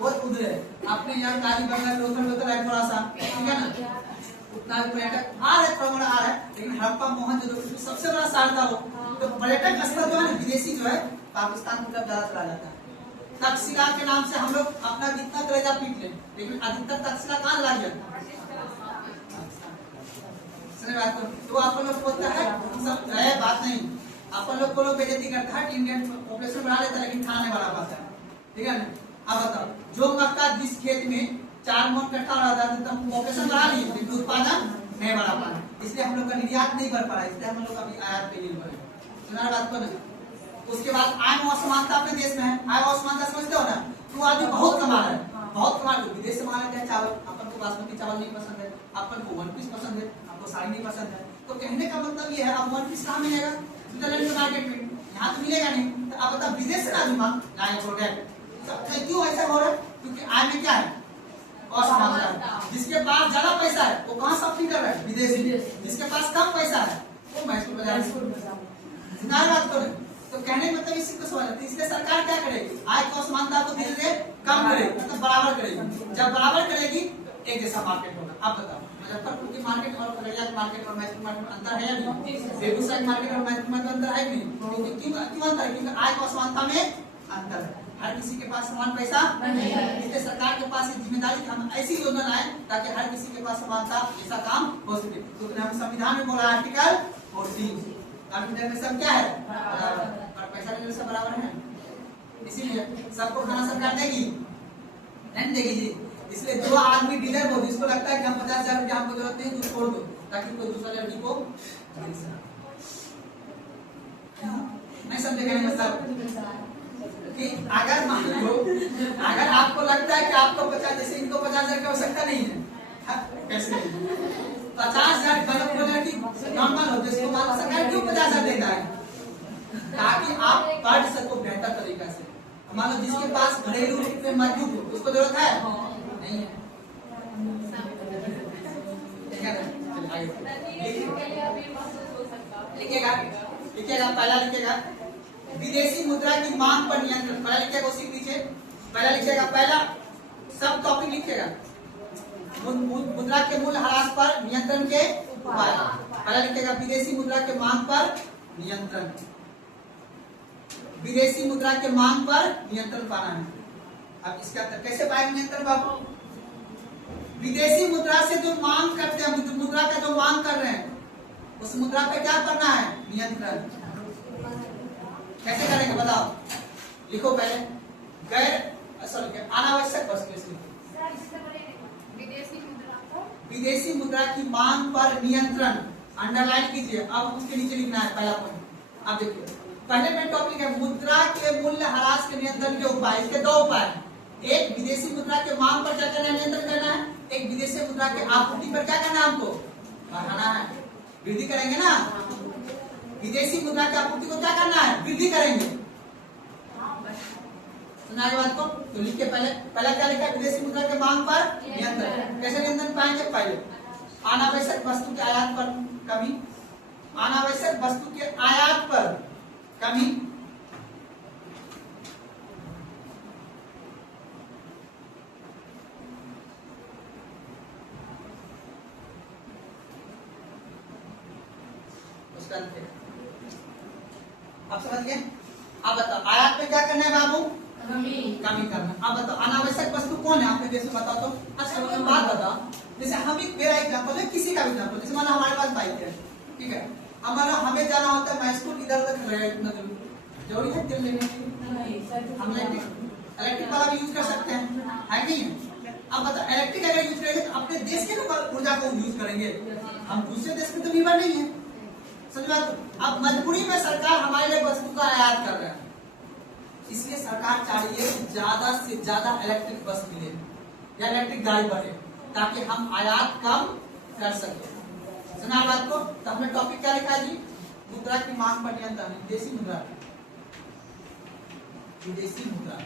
वो उधरे है। अपने यहाँ कालीबंगा लोथल है थोड़ा सा, ठीक है ना, उतना भी पर्यटक आ रहे, थोड़ा आ रहा है। लेकिन हड़प्पा मोहनजोदड़ो सबसे बड़ा शहर था वो। तो पर्यटक स्थल जो है ना विदेशी जो है पाकिस्तान की तरफ ज्यादा चला जाता है। तक्षशिला के नाम से हम लोग अपना जितना कलेजा पीट लें, लेकिन अधिकतर तक्षशिला कहाँ लगा गया? तो अपन लोग बोलता है सब है बात नहीं, अपन लोग को लोग बेइज्जती करता है कि इंडियन पॉपुलेशन बढ़ा लेता है लेकिन खाने वाला पाता है, ठीक है ना। अब बताओ जो मक्का जिस खेत में 4 मन कट्ठा रहा था तो पॉपुलेशन बढ़ा लिए लेकिन उत्पादन नहीं बढ़ा पा रहे, इसलिए हम लोग का निर्यात नहीं बढ़ पा रहा है, इसलिए हम लोग अभी आयात पे निर्भर है। सुना बात को नहीं। उसके बाद आय व असमानता अपने देश में है। आय व असमानता समझते हो ना, तो आदमी बहुत कमा रहा है, बहुत कमा रहा है, विदेश से मंगा लेते हैं चावल। अपन को बासमती चावल नहीं पसंद है, अपन को वन पीस पसंद है, आपको साड़ी नहीं पसंद है। तो कहने का मतलब ये है अब वन पीस कहाँ मिलेगा? स्विट्जरलैंड के मार्केट में, यहाँ तो मिलेगा नहीं। तो अब बता विदेश से आदमी लाए प्रोडक्ट, क्यों ऐसा हो रहा है? क्योंकि आय में क्या है? असमानता। जिसके पास ज्यादा पैसा है वो कहाँ शॉपिंग कर रहा है? विदेशी। जिसके पास कम पैसा है वो मैसूर बाजार बात करें। तो कहने का मतलब इसी को समझ आती है। इसलिए सरकार क्या करेगी? आय को असमानता को धीरे धीरे कम करेगी, मतलब बराबर करेगी। जब बराबर करेगी एक जैसा मार्केट होगा। आप बताओ मुजफ्फरपुर की मार्केट और खगड़िया की मार्केट और मैसूर मार्केट में अंतर है या नहीं? बेगूसराय की मार्केट और मैसूर में अंतर है नहीं? क्यों अंतर है? क्योंकि आय को असमानता में अंतर है। हर किसी के पास समान पैसा नहीं है, इसलिए सरकार के पास एक जिम्मेदारी हम ऐसी योजना लाए ताकि हर किसी के पास समानता ऐसा काम हो सके। तो हम संविधान में बोला आर्टिकल 14 कंप्यूटर में सब क्या है? बराबर। और पैसा लेने से बराबर है, इसीलिए सबको खाना सरकार देगी नहीं देगी जी। इसलिए जो आदमी डीलर हो जिसको लगता है कि हम 50,000 रुपया हमको जरूरत नहीं तो छोड़ दो ताकि कोई दूसरा लड़की को नहीं समझेगा। मतलब कि अगर मान लो अगर आपको लगता है कि आपको 50 जैसे इनको 50,000 की आवश्यकता नहीं है, कैसे 50,000 को लड़की नॉर्मल हो जिसको मान सरकार क्यों 50,000 देता है? ताकि आप पढ़ सको बेहतर तरीका से। मान लो जिसके पास घरेलू रूप में मौजूद हो उसको जरूरत है नहीं है, लिखिएगा पहला लिखिएगा विदेशी मुद्रा की मांग पर नियंत्रण। पहला लिखिएगा उसी पीछे पहला लिखिएगा, पहला सब टॉपिक लिखिएगा मुद्रा के मूल्य ह्रास पर नियंत्रण के उपाय। पहला लिखिएगा विदेशी मुद्रा के मांग पर नियंत्रण, विदेशी मुद्रा के मांग पर नियंत्रण पाना है। अब इसका कैसे पाएंगे नियंत्रण बाबू? विदेशी मुद्रा से जो मांग करते हैं, मुद्रा का जो मांग कर रहे हैं उस मुद्रा पे क्या करना है? नियंत्रण। कैसे करेंगे बताओ? लिखो पहले अनावश्यक वस्तु। विदेशी मुद्रा की मांग पर नियंत्रण अंडरलाइन कीजिए। अब उसके नीचे लिखना है पहला पॉइंट। अब देखिए पहले में टॉपिक है मुद्रा के मूल्य ह्रास के नियंत्रण के उपाय। इसके 2 उपाय हैं। एक विदेशी मुद्रा के मांग पर क्या करना है? नियंत्रण करना है। एक विदेशी मुद्रा के आपूर्ति पर क्या करना है? हमको बढ़ाना है, वृद्धि करेंगे ना। विदेशी मुद्रा की आपूर्ति को क्या करना है? वृद्धि करेंगे। सुना ये बात को? तो लिखिए पहले क्या लिखा? विदेशी मुद्रा के मांग पर नियंत्रण। कैसे नियंत्रण पाएंगे? पहले अनावश्यक वस्तु के आयात पर कमी, अनावश्यक वस्तु के आयात पर कमी, उसका आप समझ गए? आप बताओ आयात में क्या करना है बाबू? कमी करना। आप बताओ अनावश्यक वस्तु कौन है आपने देश में? बताओ तो। अच्छा बात बताओ, जैसे हम एक मेरा एग्जाम्पल है, किसी का भी एग्जाम्पल, जैसे मानो हमारे पास बाइक है, ठीक है, अब मानो हमें जाना होता है मैसूर इधर तक जरूरी है तेल लेने के लिए हम इलेक्ट्रिक वाला भी यूज कर सकते हैं, है नहीं? अब बताओ इलेक्ट्रिक अगर यूज करेंगे तो अपने देश के ऊर्जा को यूज करेंगे, हम दूसरे देश में तो निर्भर नहीं है। समझ बात? अब मजबूरी में सरकार हमारे लिए वस्तु का आयात कर रहा है, इसलिए सरकार चाह रही है कि ज्यादा से ज्यादा इलेक्ट्रिक बस मिले या इलेक्ट्रिक गाड़ी बढ़े ताकि हम आयात कम कर सके। सुना बात को? तो हमने टॉपिक क्या लिखा जी? मुद्रा की मांग पर नियंत्रण, विदेशी मुद्रा, विदेशी मुद्रा।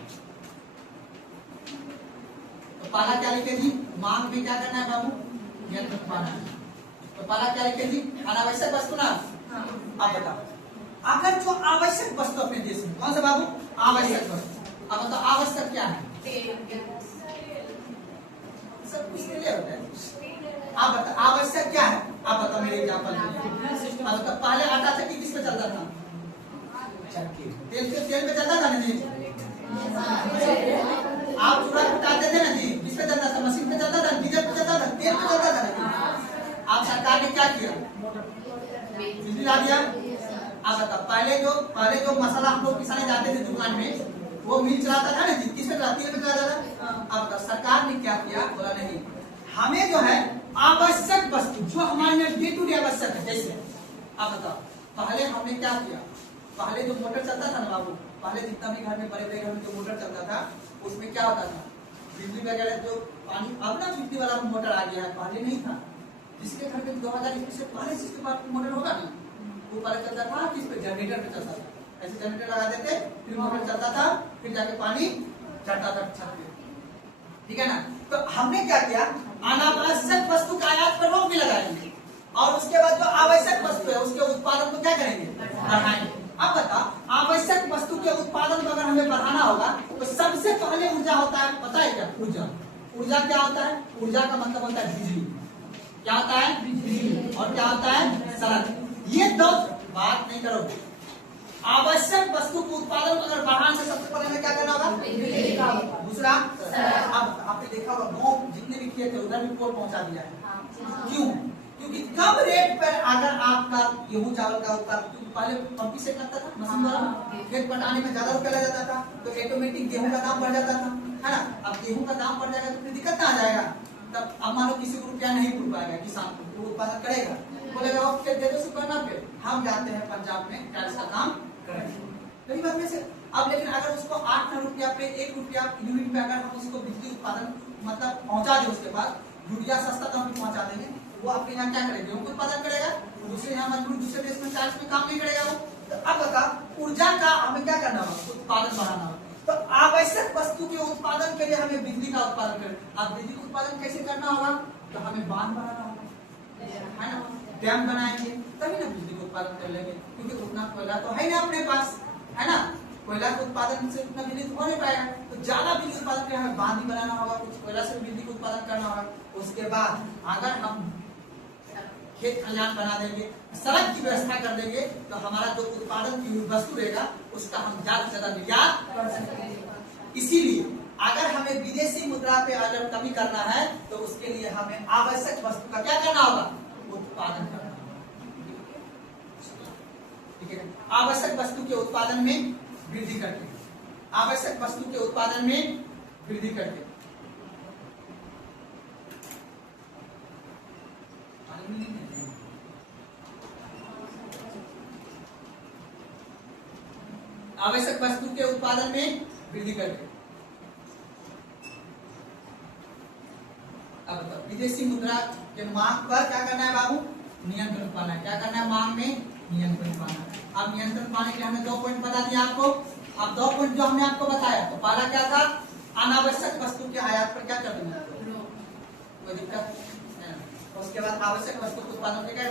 तो पहला क्या लिखे जी? मांग में क्या करना है बाबू? नियंत्रण पाना है। तो पहला क्या लिखे जी? अनावश्यक वस्तु ना। अब बताओ, अगर जो आवश्यक वस्तु अपने देश में, कौन सा बाबू? आवश्यक वस्तु। अब बताओ आवश्यक क्या है? सब कुछ के लिए होता है। आप बताओ आवश्यक क्या है? आप बताओ मेरे एग्जाम्पल के। अब बताओ पहले आटा चक्की किस पे चलता था? चक्की। तेल पे चलता था ना जी? आप चूड़ा कुटाते थे ना जी, किस पे चलता था? मशीन पे चलता था, डीजल पे चलता था, तेल पे चलता था ना। आप सरकार ने क्या किया? बिजली ला दिया। आप बताओ पहले जो मसाला हम लोग पिसाने जाते थे दुकान में, वो मिल चलाता था ना जी, किस पे चलाती है? चलाता था। अब बताओ सरकार ने क्या किया? बोला नहीं, हमें जो है आवश्यक वस्तु जो हमारे लिए डे टू डे आवश्यक है, जैसे आप बताओ पहले हमने क्या किया? पहले जो मोटर चलता था ना बाबू, पहले जितना भी घर में बड़े बड़े घर में जो मोटर चलता था उसमें क्या होता था? बिजली वगैरह जो पानी, अब ना बिजली वाला मोटर आ गया है, पहले नहीं था। जिसके घर में 2021 से पहले जिसके पास मोटर होगा ना, वो पहले चलता था किस पे? जनरेटर पे चलता था। ऐसे जनरेटर लगा देते, फिर मोटर चलता था, फिर जाके पानी चढ़ता था छत पे, ठीक है ना। तो हमने क्या किया? अनावश्यक वस्तु का आयात पर रोक भी लगाएंगे और उसके बाद जो आवश्यक वस्तु है उसके उत्पादन को क्या करेंगे? बढ़ाएंगे। अब बता, आवश्यक वस्तु के उत्पादन को अगर हमें बढ़ाना होगा तो सबसे पहले ऊर्जा होता है, पता है क्या? ऊर्जा। ऊर्जा क्या होता है? ऊर्जा का मतलब होता है बिजली। क्या होता है? बिजली। और क्या होता है? सड़क। ये दो बात नहीं करोगे। आवश्यक वस्तु के उत्पादन को अगर बढ़ाने से सबसे पहले हमें क्या करना होगा? दूसरा, अब आपने देखा होगा गाँव जितने भी खेत है उधर भी पोल पहुंचा दिया है। क्यों? क्योंकि कम रेट पर अगर आपका गेहूं चावल का उत्पादन, पहले पंपी से करता था मशीन द्वारा, खेत पटाने में ज्यादा रुपया लग जाता था, तो ऑटोमेटिक गेहूं का दाम बढ़ जाता था, है ना। अब गेहूं का दाम बढ़ जाएगा तो फिर दिक्कत ना आ जाएगा। तब अब मान लो किसी को रुपया नहीं मिल पाएगा, किसान को वो उत्पादन करेगा, बोलेगा आप खेत दे दो सुपरना पे, हम जाते हैं पंजाब में टैक्स का काम करेंगे। तो बात में से अब लेकिन अगर उसको 8-9 रुपया पे 1 रुपया यूनिट पे अगर हम उसको बिजली उत्पादन मतलब पहुंचा दें, उसके पास यूरिया सस्ता दाम पे पहुंचा देंगे, वो अपने यहाँ क्या करेगा? गेहूं उत्पादन करेगा, दूसरे यहाँ मजबूर दूसरे देश में टैक्स में काम नहीं करेगा वो। तो अब बता, ऊर्जा का हमें क्या करना होगा? उत्पादन बढ़ाना होगा। तो आवश्यक वस्तु के उत्पादन के लिए हमें बिजली का उत्पादन करें। अब बिजली का उत्पादन कैसे करना होगा? तो हमें बांध बनाना होगा, है ना, डैम बनाएंगे तभी ना बिजली का उत्पादन कर लेंगे, क्योंकि उतना कोयला तो है ना अपने पास, है ना। कोयला के उत्पादन से उतना बिजली हो नहीं पाएगा, तो ज्यादा बिजली उत्पादन के लिए हमें बांध ही बनाना होगा, कुछ कोयला से बिजली का उत्पादन करना होगा। उसके बाद अगर हम खेत खलिहान बना देंगे, सड़क की व्यवस्था कर देंगे, तो हमारा जो उत्पादन की वस्तु रहेगा उसका हम ज्यादा से ज्यादा निर्यात कर सकते हैं। इसीलिए अगर हमें विदेशी मुद्रा पे अगर कमी करना है तो उसके लिए हमें आवश्यक वस्तु का क्या करना होगा? उत्पादन करना होगा, ठीक है। आवश्यक वस्तु के उत्पादन में वृद्धि करके, आवश्यक वस्तु के उत्पादन में वृद्धि करके आवश्यक वस्तु के उत्पादन में वृद्धि करके। अब बताओ विदेशी मुद्रा के मांग पर क्या करना है बाबू? नियंत्रण पाना है। क्या करना है? मांग में नियंत्रण पाना। अब नियंत्रण पाने के लिए हमने 2 पॉइंट बता दिया आपको। अब 2 पॉइंट जो हमने आपको बताया, तो पहला क्या था? अनावश्यक वस्तु के आयात पर क्या कर देना, कोई दिक्कत नहीं। उसके बाद आवश्यक वस्तु के उत्पादन के क्या।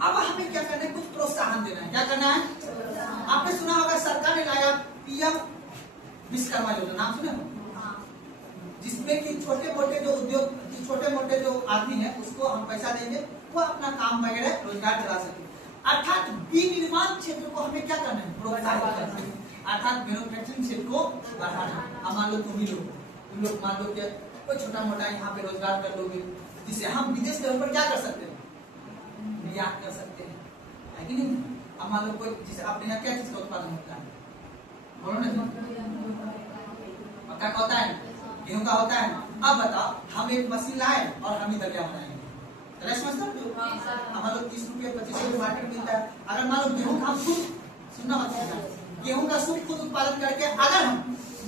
अब हमें क्या करना है? कुछ प्रोत्साहन देना है। क्या करना है? आपने सुना होगा सरकार ने लाया पीएम विश्वकर्मा योजना, नाम सुने हो? जिसमें कि छोटे मोटे जो उद्योग, छोटे मोटे जो आदमी है उसको हम पैसा देंगे, वो अपना काम वगैरह रोजगार चला सके। अर्थात विनिर्माण क्षेत्र को हमें क्या करना है? प्रोत्साहित करना है, अर्थात मैन्युफैक्चरिंग क्षेत्र को बढ़ाना। अब मान लो तुम लोग मान लो कि कोई छोटा मोटा यहाँ पे रोजगार कर लोगे, जिससे हम विदेश के ऊपर क्या कर सकते हैं? निर्यात कर सकते हैं, है कि नहीं। अब मान लो कोई जिसे अपने यहाँ क्या चीज का उत्पादन होता है? बोलो ना, मक्का का होता है, गेहूं का होता है। अब बताओ हम एक मशीन लाए और हम ही दलिया बनाएंगे, मान लो 30 रुपये 25 रुपये मार्केट मिलता है। अगर मान लो गेहूं हम खुद, सुनना मत, गेहूं का सूप खुद उत्पादन करके अगर हम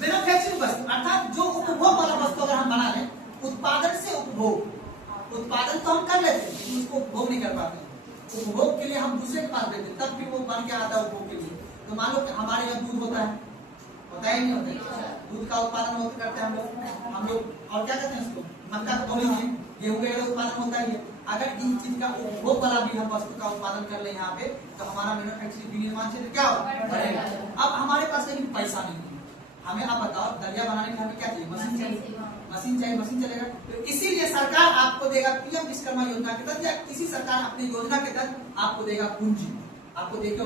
मैन्युफैक्चरिंग वस्तु अर्थात जो उपभोग वाला वस्तु अगर हम बना लें, उत्पादन से उपभोग, उत्पादन तो हम कर लेते हैं लेकिन उसको उपभोग नहीं कर पाते। उपभोग के लिए हम दूसरे के पास देते तब भी वो बन के आता है उपभोग के लिए। तो मान लो कि हमारे यहाँ दूध होता है नहीं होता है? दूध का उत्पादन होता करते हैं हम लोग और क्या कहते हैं उसको, मक्का तो नहीं है, गेहूं का उत्पादन होता ही है। अगर इन चीज का उपभोग वाला भी हम वस्तु का उत्पादन कर ले यहाँ पे तो हमारा मैन्युफैक्चरिंग विनिर्माण क्षेत्र क्या बढ़ेगा। अब हमारे पास लेकिन पैसा नहीं है, हमें आप बताओ दलिया बनाने के हमें क्या चाहिए, मशीन चाहिए, मशीन चलेगा। तो इसीलिए सरकार आपको देगा पीएम विश्वकर्मा योजना के तहत या किसी सरकार अपनी योजना के तहत आपको देगा पूंजी। आपको देखो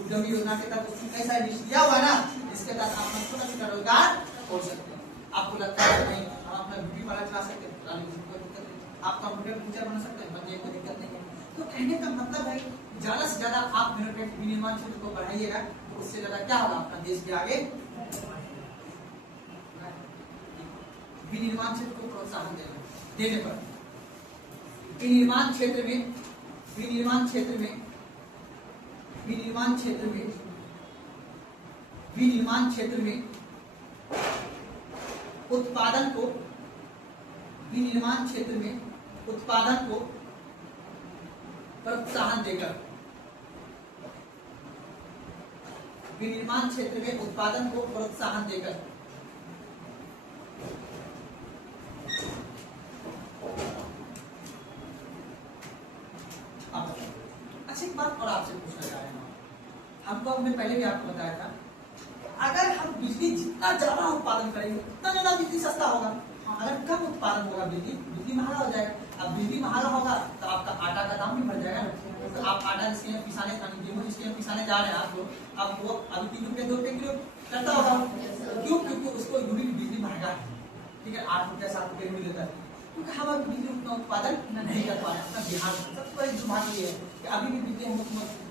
उद्यमी योजना के तहत उसमें कैसा लिस्ट दिया हुआ है ना, इसके तहत आप छोटा छोटा रोजगार खोल सकते हैं। आपको लगता है नहीं हम अपना ब्यूटी पार्लर चला सकते हैं, कोई दिक्कत नहीं, आप कंप्यूटर टीचर बन सकते हैं, बनिए, कोई दिक्कत नहीं है। तो कहने का मतलब है ज्यादा से ज्यादा आप विनिर्माण क्षेत्र को बढ़ाइएगा तो उससे ज्यादा क्या होगा, अपना देश के आगे विनिर्माण क्षेत्र को प्रोत्साहन देने पर विनिर्माण क्षेत्र में उत्पादन को प्रोत्साहन देकर अच्छा एक बात और आपसे पूछना चाह रहे हैं, हमको हमने पहले भी आपको बताया था, अगर हम बिजली जितना ज्यादा उत्पादन करेंगे उतना ज्यादा बिजली सस्ता होगा। अगर कम उत्पादन होगा बिजली महंगा हो जाएगा। अब बिजली महंगा होगा तो आपका आटा का दाम भी बढ़ जाएगा ना। तो आप आटा जिसके यहाँ पिसाने गेहूँ जिसके यहाँ पिसाने जा रहे हैं आप लोग, अब वो अभी 3 रुपये 2 रुपये किलो करता होगा, क्यों? क्योंकि उसको यूनिट बिजली महंगा है, ठीक है, 8 रुपया 7 रुपये मिल जाता है, क्योंकि हम अभी बिजली उतना उत्पादन नहीं कर पा रहे हैं। अपना बिहार सबसे बड़ी दुर्भाग्य ये है कि अभी भी बिजली हम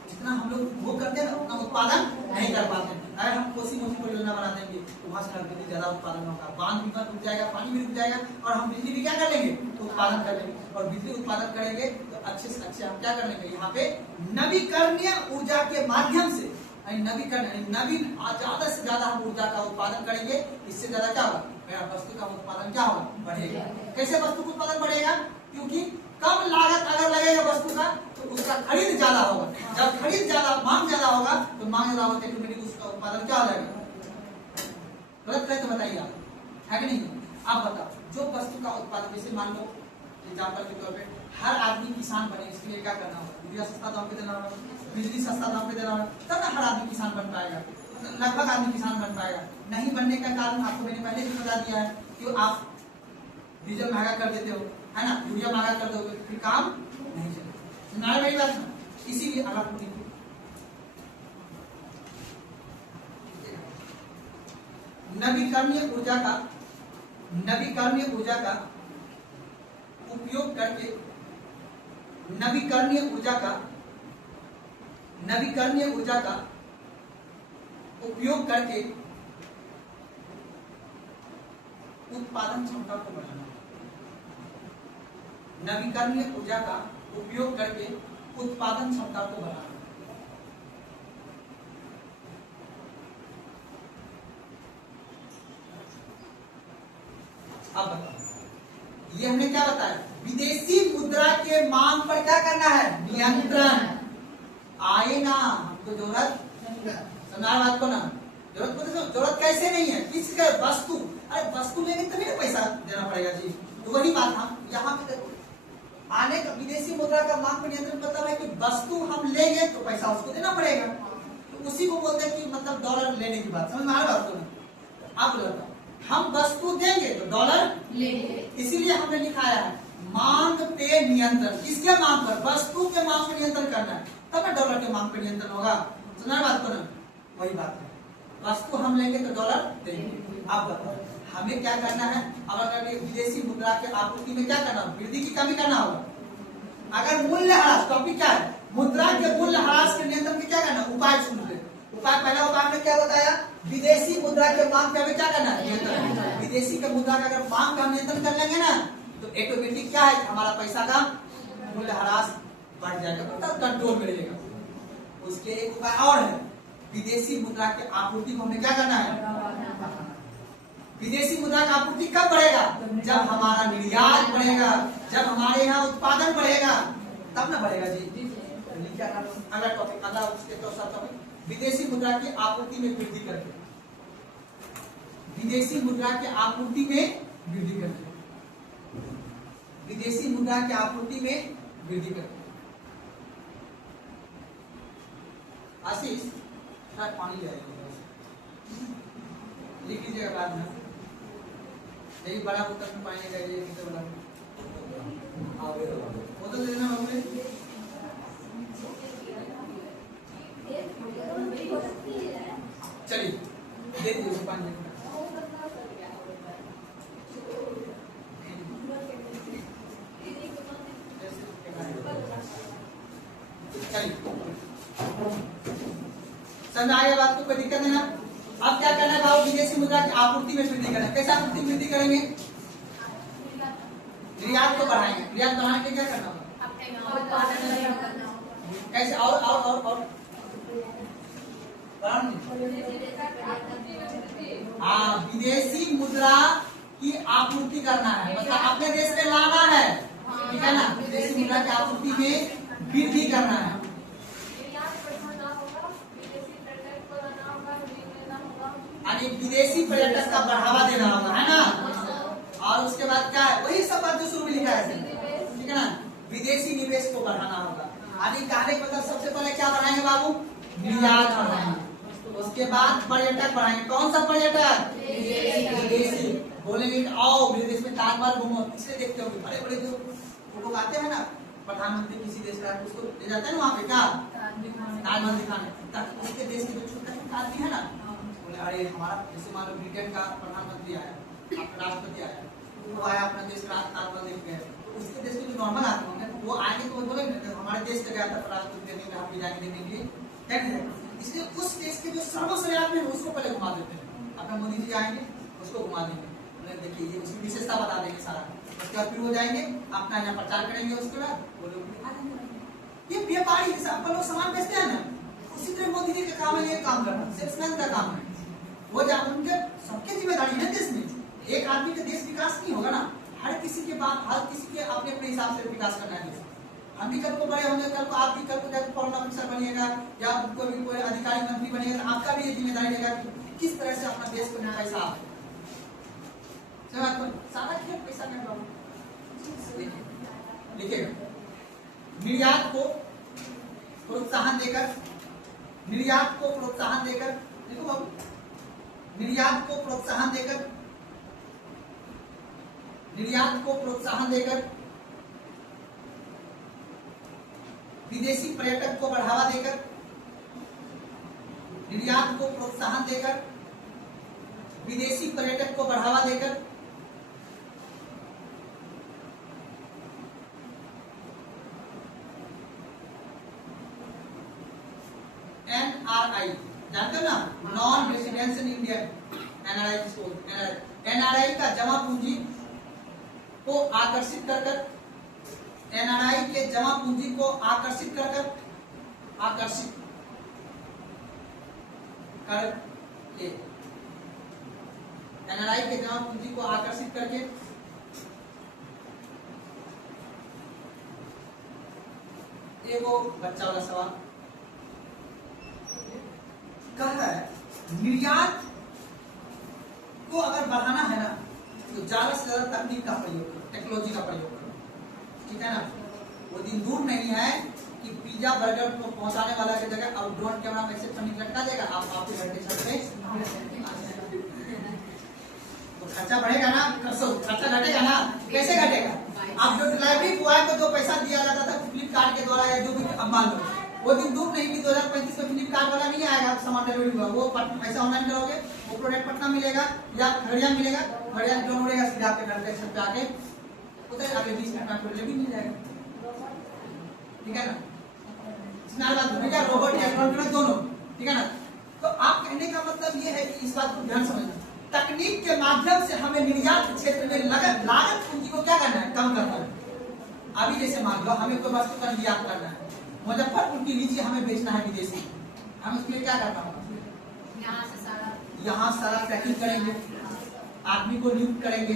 जितना हम लोग उपभोग करते हैं ना उतना उत्पादन नहीं कर पाते हैं। अगर हम कोसी मोसी परियोजना बना देंगे तो वहां से बिजली ज्यादा उत्पादन होगा, बांध भी रुक जाएगा, पानी भी रुक जाएगा और हम बिजली भी क्या कर लेंगे, उत्पादन कर लेंगे। और बिजली उत्पादन करेंगे तो अच्छे से अच्छे हम क्या कर लेंगे, यहाँ पे नवीकरणीय ऊर्जा के माध्यम से नवीन ज्यादा से ज्यादा हम ऊर्जा का उत्पादन करेंगे। इससे ज्यादा क्या होगा, वस्तु का उत्पादन क्या होगा, बढ़ेगा। कैसे वस्तु का उत्पादन बढ़ेगा, क्योंकि कम लागत अगर लगेगा वस्तु का तो उसका खरीद ज्यादा होगा। जब खरीद ज्यादा, मांग ज्यादा होगा तो मांग ज्यादा होते ऑटोमेटिक उसका उत्पादन क्या हो जाएगा। गलत है तो बताइए आप, है कि नहीं? आप बताओ, जो वस्तु का उत्पादन, जैसे मान लो एग्जाम्पल के तौर पे हर आदमी किसान बने, इसके लिए क्या करना होगा, यूरिया सस्ता दाम पे देना होगा, बिजली सस्ता दाम पे देना होगा, तब ना हर आदमी किसान बन पाएगा। लगभग आदमी किसान बन पाएगा। नहीं बनने का कारण आपको मैंने पहले भी बता दिया है कि आप डीजल महंगा कर देते हो, है ना, यूरिया महंगा कर दोगे फिर काम नहीं चलेगा। सुना मेरी बात ना, इसीलिए अगर नवीकरणीय ऊर्जा का उपयोग करके उत्पादन क्षमता को बढ़ाना। नवीकरणीय ऊर्जा का उपयोग करके उत्पादन क्षमता को बढ़ाना। अब बताओ, ये हमने क्या बताया, विदेशी मुद्रा के मांग पर क्या करना है, नियंत्रण। आए ना हमको जरूरत, समझा बात को ना, जरूरत कैसे नहीं है, किसी का वस्तु, अरे वस्तु लेने तभी ना पैसा देना पड़ेगा जी। तो वही बात हम यहाँ पे देखो, आने का विदेशी मुद्रा का मांग पर नियंत्रण मतलब है कि वस्तु हम लेंगे तो पैसा उसको देना पड़ेगा। तो उसी को बोलते हैं कि मतलब डॉलर लेने की बात, समझ में आ रहा है आपको? आप बताओ, हम वस्तु देंगे तो डॉलर लेंगे, इसीलिए हमने लिखाया है मांग पे नियंत्रण। किसके मांग पर, वस्तु के मांग पर नियंत्रण करना है, तब ना डॉलर के मांग पर नियंत्रण होगा। सुना बात को ना, वही बात है, वस्तु हम लेंगे तो डॉलर देंगे। आप बताओ हमें क्या करना है, अब अगर विदेशी मुद्रा के आपूर्ति में क्या करना, वृद्धि की कमी करना होगा। अगर मूल्य ह्रास, टॉपिक क्या है, मुद्रा के मूल्य ह्रास के नियंत्रण के क्या करना, उपाय सुन ले। उपाय, पहला उपाय हमने क्या बताया, विदेशी मुद्रा के मांग पे हमें क्या करना है, नियंत्रण। विदेशी के मुद्रा का अगर मांग का नियंत्रण कर लेंगे ना तो ऑटोमेटिक क्या है, हमारा पैसा का मूल्य ह्रास बढ़ जाएगा, मतलब कंट्रोल में रहेगा। उसके एक उपाय और है, विदेशी मुद्रा की आपूर्ति को हमें क्या करना है? विदेशी मुद्रा की आपूर्ति कब बढ़ेगा? जब हमारा निर्यात बढ़ेगा, जब हमारे यहाँ उत्पादन बढ़ेगा, तब ना बढ़ेगा जी। अगला टॉपिक, अगला उसके तो सब टॉपिक, विदेशी मुद्रा की आपूर्ति में वृद्धि करके, विदेशी मुद्रा की आपूर्ति में वृद्धि करके, विदेशी मुद्रा की आपूर्ति में वृद्धि करके। आशीष थोड़ा पानी ले आइए, लिख लीजिएगा बाद में। यही बड़ा बोतल में पानी ले आइए, कितना बड़ा बोतल देना होगा। चलिए दे दीजिए पानी। समझ आगे बात को, कोई दिक्कत नहीं ना? अब क्या करना है भाव? विदेशी मुद्रा की आपूर्ति में वृद्धि करना। कैसे आपूर्ति में वृद्धि करेंगे? निर्यात को बढ़ाएंगे। निर्यात बढ़ाने के क्या करना होगा? कैसे? और हाँ, विदेशी मुद्रा की आपूर्ति करना है, मतलब अपने देश में लाना है, ठीक है ना? विदेशी मुद्रा की आपूर्ति में वृद्धि करना है। यानी विदेशी पर्यटक का बढ़ावा देना होगा, है ना? और उसके बाद क्या है? वही सब बात जो शुरू में लिखा है, ठीक है ना? विदेशी निवेश को बढ़ाना होगा। यानी कहने का मतलब सबसे पहले क्या बढ़ाएंगे बाबू? निर्यात बढ़ाएंगे। उसके बाद पर्यटक बढ़ाएंगे। कौन सा पर्यटक? विदेशी। बोलेंगे कि आओ विदेश में ताजमहल घूमो। इसलिए देखते हो बड़े बड़े जो लोग आते हैं ना, प्रधानमंत्री किसी देश का, उसको ले जाते हैं ना वहाँ पे क्या ताजमहल दिखाने, ताकि उसके देश के जो छोटे छोटे आदमी है ना, बोले अरे हमारा, जैसे मान लो ब्रिटेन का प्रधानमंत्री आया, आपका राष्ट्रपति आया, वो आया अपना देश का ताजमहल देख गए, तो उसके देश के जो नॉर्मल आदमी होंगे वो आएंगे तो वो बोलेंगे हमारे देश का गया था राष्ट्रपति देने में, हम भी जाके देने के लिए। इसलिए उस देश के जो सर्वश्रेष्ठ आदमी है उसको पहले घुमा देते हैं। अपना मोदी जी आएंगे उसको घुमा देंगे, देखिए ये उसकी विशेषता बता देंगे सारा। उसके बाद फिर वो जाएंगे अपना यहाँ प्रचार करेंगे, उसके बाद वो लोग आ जाएंगे। ये व्यापारी जैसे अपन लोग सामान बेचते हैं ना, उसी तरह मोदी जी का काम है ये काम करना, सेल्समैन का काम है। वो उनके सबके जिम्मेदारी है देश में। एक आदमी का देश विकास नहीं होगा ना, हर किसी के बाद हर किसी के अपने अपने हिसाब से विकास करना है। हम भी कल को बड़े होंगे, कल को आप भी कल को जाकर फॉरेन ऑफिसर बनिएगा या कोई अधिकारी मंत्री बनिएगा, तो आपका भी ये जिम्मेदारी रहेगा कि किस तरह से अपना देश को पैसा सारा खेल पैसा में देखिएगा। निर्यात को प्रोत्साहन देकर, निर्यात को प्रोत्साहन देकर, देखो बाबू, निर्यात को प्रोत्साहन देकर, निर्यात को प्रोत्साहन देकर, विदेशी पर्यटक को बढ़ावा देकर, निर्यात को प्रोत्साहन देकर, विदेशी पर्यटक को बढ़ावा देकर, NRI जानते हो ना, नॉन रेजिडेंशियल इंडियन, NRI किसको? NRI का जमा पूंजी को आकर्षित कर, NRI के जमा पूंजी को आकर्षित कर के, NRI के जमा पूंजी को आकर्षित करके ये वो बच्चा वाला सवाल कह रहा है, निर्यात को अगर बढ़ाना है ना तो ज्यादा से ज्यादा तकनीक का प्रयोग करो, टेक्नोलॉजी का प्रयोग करो, ठीक है ना? वो दिन दूर नहीं है कि पिज्जा बर्गर को पहुंचाने वाला की जगह अब ड्रोन कैमरा में से तकनीक लटका देगा, आप आपके घर के छत पे, तो खर्चा बढ़ेगा ना, खर्चा घटेगा ना? कैसे घटेगा? आप जो डिलीवरी बॉय को जो पैसा दिया जाता था फ्लिपकार्ट के द्वारा या जो भी, अब मान लो वो दिन दूर नहीं कि 2035 में फ्लिपकार्ट वाला नहीं आएगा सामान डिलीवरी हुआ, वो पैसा ऑनलाइन करोगे, वो प्रोडक्ट पटना मिलेगा या खगड़िया मिलेगा, खगड़िया ड्रोन उड़ेगा सीधा आपके घर के छत पे आके उधर आगे 20 मिनट में डिलीवरी मिल जाएगा, ठीक है ना? इसमें बात भैया रोबोट या ड्रोन दोनों, ठीक है ना? तो आप कहने का मतलब ये है कि इस बात को ध्यान समझना, तकनीक के माध्यम से हमें निर्यात क्षेत्र में लागत पूंजी को क्या करना है? कम करना है। अभी जैसे मान लो हमें कोई वस्तु का निर्यात करना है, मुजफ्फरपुर की लीची हमें बेचना है विदेशी, हम उसके लिए क्या करना होगा? यहाँ सारा पैकिंग करेंगे, आदमी को नियुक्त करेंगे,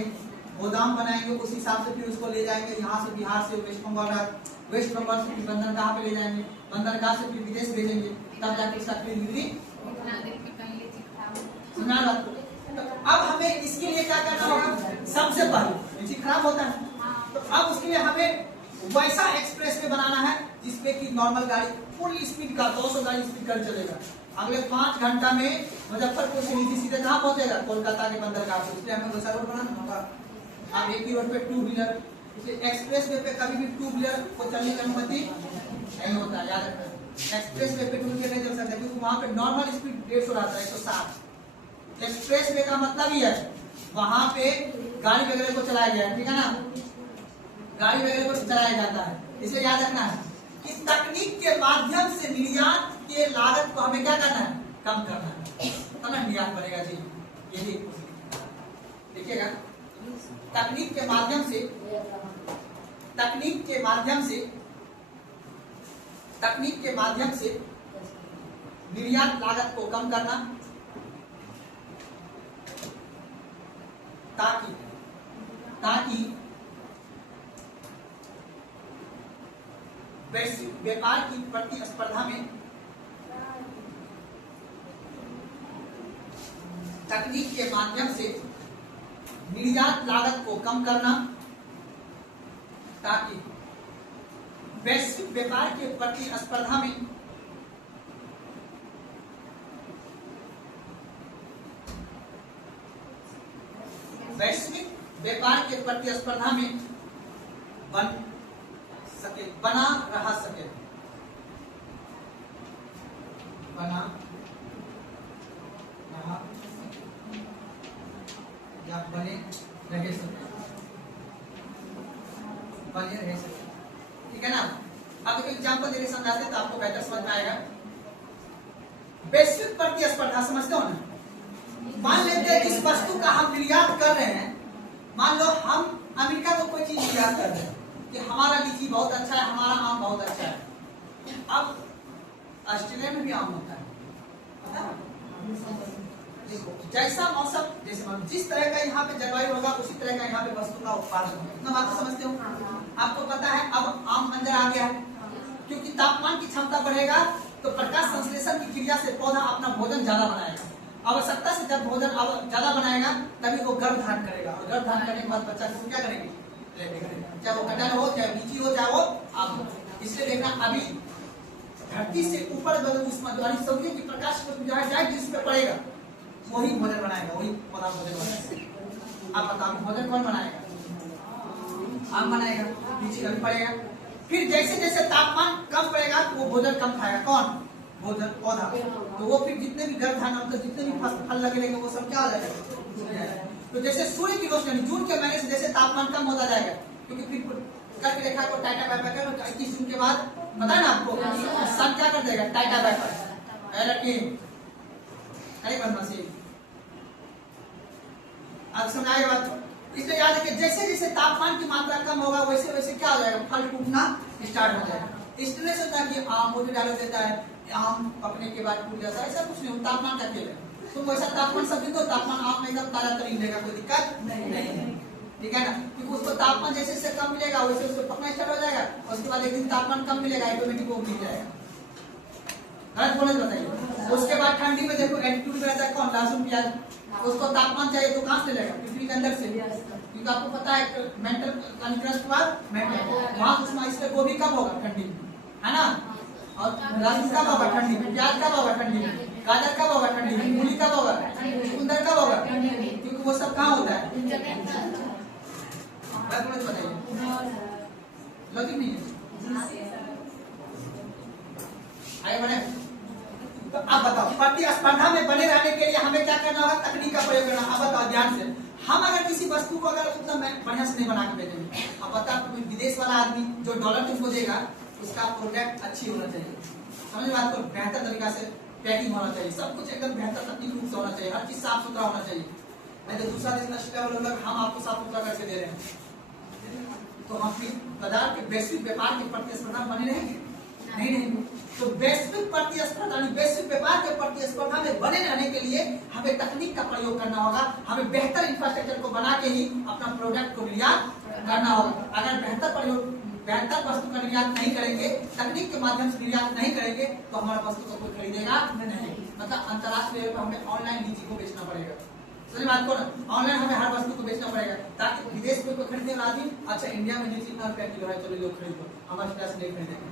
गोदाम बनाएंगे, उस हिसाब से फिर उसको ले जाएंगे यहाँ से, बिहार से वेस्ट बंगाल से फिर बंदरगाह पे ले जाएंगे, बंदरगाह से फिर विदेश भेजेंगे, तब जाके इसका डिलीवरी। सुना बात? तो अब हमें इसके लिए क्या करना होगा? सबसे पहले चीज खराब होता है, तो अब उसके लिए हमें वैसा एक्सप्रेस वे बनाना है जिसपे कि नॉर्मल गाड़ी फुल स्पीड का 200 गाड़ी स्पीड कर चलेगा। अगले 5 घंटा में मुजफ्फरपुर से नीचे सीधे कहाँ पहुंचेगा? कोलकाता के बंदरगाह पे। इसलिए हमें वैसा रोड बनाना होगा। अब एक ही रोड पे 2 व्हीलर, एक्सप्रेस वे पे कभी भी 2 व्हीलर को चलने की अनुमति नहीं होता है, याद रखना। एक्सप्रेस वे पे 2 व्हीलर नहीं चल सकता क्योंकि वहाँ पे नॉर्मल स्पीड 150 रहता है, 160। एक्सप्रेस वे का मतलब ही है वहाँ पे गाड़ी वगैरह को चलाया गया है, ठीक है ना, गाड़ी वगैरह को चलाया जाता है। इसे याद रखना है कि तकनीक के माध्यम से निर्यात के लागत को हमें क्या करना है? कम करना है, तब ना निर्यात बढ़ेगा जी। यही देखिएगा, तकनीक के माध्यम से निर्यात लागत को कम करना, ताकि वैश्विक व्यापार की प्रतिस्पर्धा में तकनीक के माध्यम से निर्यात लागत को कम करना, ताकि वैश्विक व्यापार के प्रतिस्पर्धा में बना रह सके, या बने रह सके, ठीक है ना। अब एक एग्जाम्पल देने समझाते तो आपको बेहतर समझ में आएगा। वैश्विक प्रतिस्पर्धा समझते हो ना? मान लेते हैं जिस वस्तु का हम निर्यात कर रहे हैं, मान लो हम अमेरिका को कोई चीज निर्यात कर रहे हैं कि हमारा लीची बहुत अच्छा है, हमारा आम बहुत अच्छा है। अब ऑस्ट्रेलिया में भी आम होता है, पता है? देखो जैसा मौसम, जैसे जिस तरह का यहाँ पे जलवायु होगा उसी तरह का यहाँ पे वस्तु का उत्पादन होगा। इतना बात तो समझते हो? आपको पता है अब आम अंदर आ गया है क्योंकि तापमान की क्षमता बढ़ेगा तो प्रकाश संश्लेषण की क्रिया से पौधा अपना भोजन ज्यादा बनाएगा। आवश्यकता से जब भोजन ज्यादा बनाएगा तभी वो गर्भ धारण करेगा, और गर्भ धारण करने के बाद बच्चा को क्या करेंगे? चाहे वो कटहल हो, चाहे लीची हो, चाहे वो आम हो। इसलिए देखना अभी धरती से ऊपर सूर्य की प्रकाश जो है डायरेक्ट जिस पे पड़ेगा वही भोजन बनाएगा, वही पौधा भोजन बनाएगा। आप बताओ भोजन कौन बनाएगा? आम बनाएगा, लीची कभी पड़ेगा। फिर जैसे जैसे तापमान कम पड़ेगा तो वो भोजन कम खाएगा। कौन? भोजन पौधा। तो वो फिर जितने भी गर्भ धारण होते जितने भी फल लगे रहेंगे वो सब क्या हो जाएगा? तो जैसे सूर्य की रोशनी जून के महीने से जैसे तापमान कम होता जाएगा, क्योंकि फिर कर्क रेखा को टाइटा बैक कर 21 जून के बाद पता है ना आपको सन क्या कर देगा? टाइटा बैक अब समझाएगा बात। इसलिए याद रखिए जैसे जैसे तापमान की मात्रा कम होगा वैसे वैसे क्या हो जाएगा? फल टूटना स्टार्ट हो जाएगा। इसलिए सोचता कि आम मुझे डाल देता है, आम पकने के बाद टूट जाता है, ऐसा कुछ नहीं। तापमान का खेल है, तुम वैसा तापमान सब दिन दो, तापमान आप में एकदम ताजा तरीन रहेगा, कोई दिक्कत नहीं है, ठीक है ना। क्योंकि उसको तापमान जैसे जैसे कम मिलेगा वैसे उसको पकना स्टार्ट हो जाएगा, और उसके बाद एक दिन तापमान कम मिलेगा ऑटोमेटिक वो मिल जाएगा। गलत बोले बताइए। उसके बाद ठंडी में देखो एटीट्यूड रहता है कौन? लहसुन प्याज। उसको तापमान चाहिए तो कहाँ से लेगा? पृथ्वी के अंदर से, क्योंकि आपको पता है मेंटल कॉन्फ्रेंस के बाद मेंटल वहां उसमें इसलिए गोभी कब होगा? ठंडी में, है ना। और लहसुन कब होगा? ठंडी में। प्याज कब होगा? ठंडी में। गाजर कब होगा? ठंडी में। मूली कब होगा? चुकंदर कब होगा? क्योंकि वो सब कहाँ होता है? बताइए, लॉजिक नहीं है। आगे बढ़े। तो अब बताओ प्रतिस्पर्धा में बने रहने के लिए हमें क्या करना होगा? तकनीक का प्रयोग करना। अब बताओ ध्यान से, हम अगर किसी वस्तु को अगर उतना बढ़िया से नहीं बना के भेजेंगे, अब बता विदेश वाला आदमी जो डॉलर तुमको देगा उसका प्रोडक्ट अच्छी होना चाहिए, समझ बात को, बेहतर तरीका से पैकिंग होना चाहिए, सब कुछ एकदम बेहतर तकनीक रूप से होना चाहिए, हर चीज साफ सुथरा होना चाहिए। नहीं तो दूसरा देश नष्ट लेवल होगा, हम आपको साफ सुथरा करके दे रहे हैं तो हम फिर बाजार के वैश्विक व्यापार की प्रतिस्पर्धा बने रहेंगे? नहीं। तो वैश्विक प्रतिस्पर्धा वैश्विक व्यापार के प्रतिस्पर्धा में बने रहने के लिए हमें तकनीक का प्रयोग करना होगा। हमें बेहतर इंफ्रास्ट्रक्चर को बना के ही अपना प्रोडक्ट को निर्यात करना होगा। अगर बेहतर वस्तु का निर्यात नहीं करेंगे, तकनीक के माध्यम से निर्यात नहीं करेंगे, तो हमारा वस्तु को कोई खरीदेगा नहीं। मतलब अंतर्राष्ट्रीय लेवल पर हमें ऑनलाइन लीची को बेचना पड़ेगा। समझ बात को ना, ऑनलाइन हमें हर वस्तु को बेचना पड़ेगा ताकि विदेश में कोई खरीदने वाला आदमी, अच्छा इंडिया में लीची इतना रुपया किलो है, चलो लोग खरीदो, हमारे पास नहीं खरीदेंगे।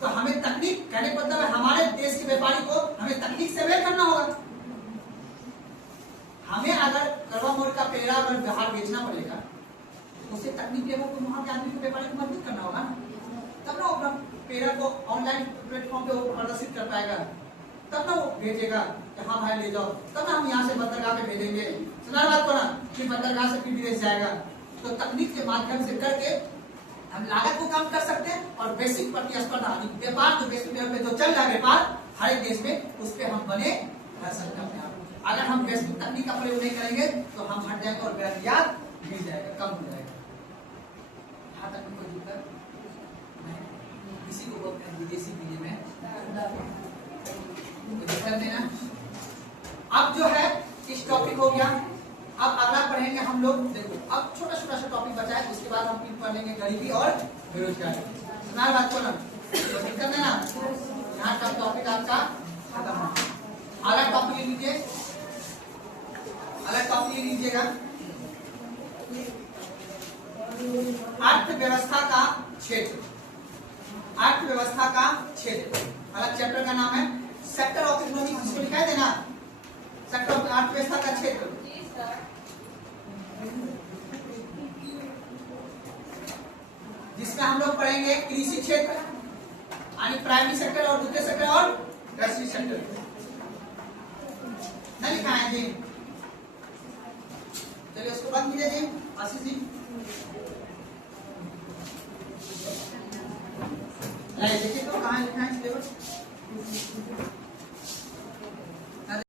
तो हमें तकनीक कहने का मतलब है हमारे देश के व्यापारी को हमें तकनीक से मेल करना होगा। हमें अगर करवा मोड़ का पेड़ा अगर बाहर बेचना पड़ेगा, उसे तकनीक लेवल को वहां के आदमी को व्यापारी को मजबूत करना होगा, तब ना वो अपना पेड़ा को ऑनलाइन प्लेटफॉर्म पे वो प्रदर्शित कर पाएगा, तब ना वो भेजेगा कि हाँ भाई ले जाओ, तब ना हम यहाँ से बंदरगाह पे भेजेंगे। सुना बात को ना, फिर बंदरगाह से फिर विदेश जाएगा। तो तकनीक के माध्यम से करके हम लागत को कम कर सकते हैं और वैश्विक प्रतिस्पर्धा व्यापार जो वैश्विक लेवल पे जो चल रहा है व्यापार हर एक देश में, उस पर हम बने रह सकते हैं। अगर हम वैश्विक तकनीक का प्रयोग नहीं करेंगे तो हम हट जाएंगे और निर्यात गिर जाएगा, कम हो जाएगा। यहाँ तक कोई दिक्कत नहीं, इसी को बोलते हैं विदेशी विनिमय। दिक्कत नहीं ना। अब जो है इस टॉपिक हो गया, अब अगला पढ़ेंगे हम लोग। देखो अब छोटा छोटा सा टॉपिक बचा है, उसके बाद हम फिर पढ़ लेंगे गरीबी और बेरोजगारी। सुना बात को ना, तो दिक्कत है ना। यहाँ का टॉपिक आपका खत्म हो। अगला टॉपिक ले लीजिए, अगला टॉपिक ले लीजिएगा अर्थव्यवस्था का क्षेत्र। अर्थव्यवस्था का क्षेत्र अलग चैप्टर का नाम है सेक्टर ऑफ इकोनॉमिक, जिसको लिखा है देना सेक्टर ऑफ अर्थव्यवस्था का क्षेत्र। जिसमें हम लोग पढ़ेंगे कृषि क्षेत्र यानी प्राइमरी सेक्टर और द्वितीय सेक्टर और टर्शियरी सेक्टर। नहीं लिखा है जी, चलिए उसको बंद कीजिए जी आशीष जी। देखिए तो कहाँ लिखा है सिलेबस।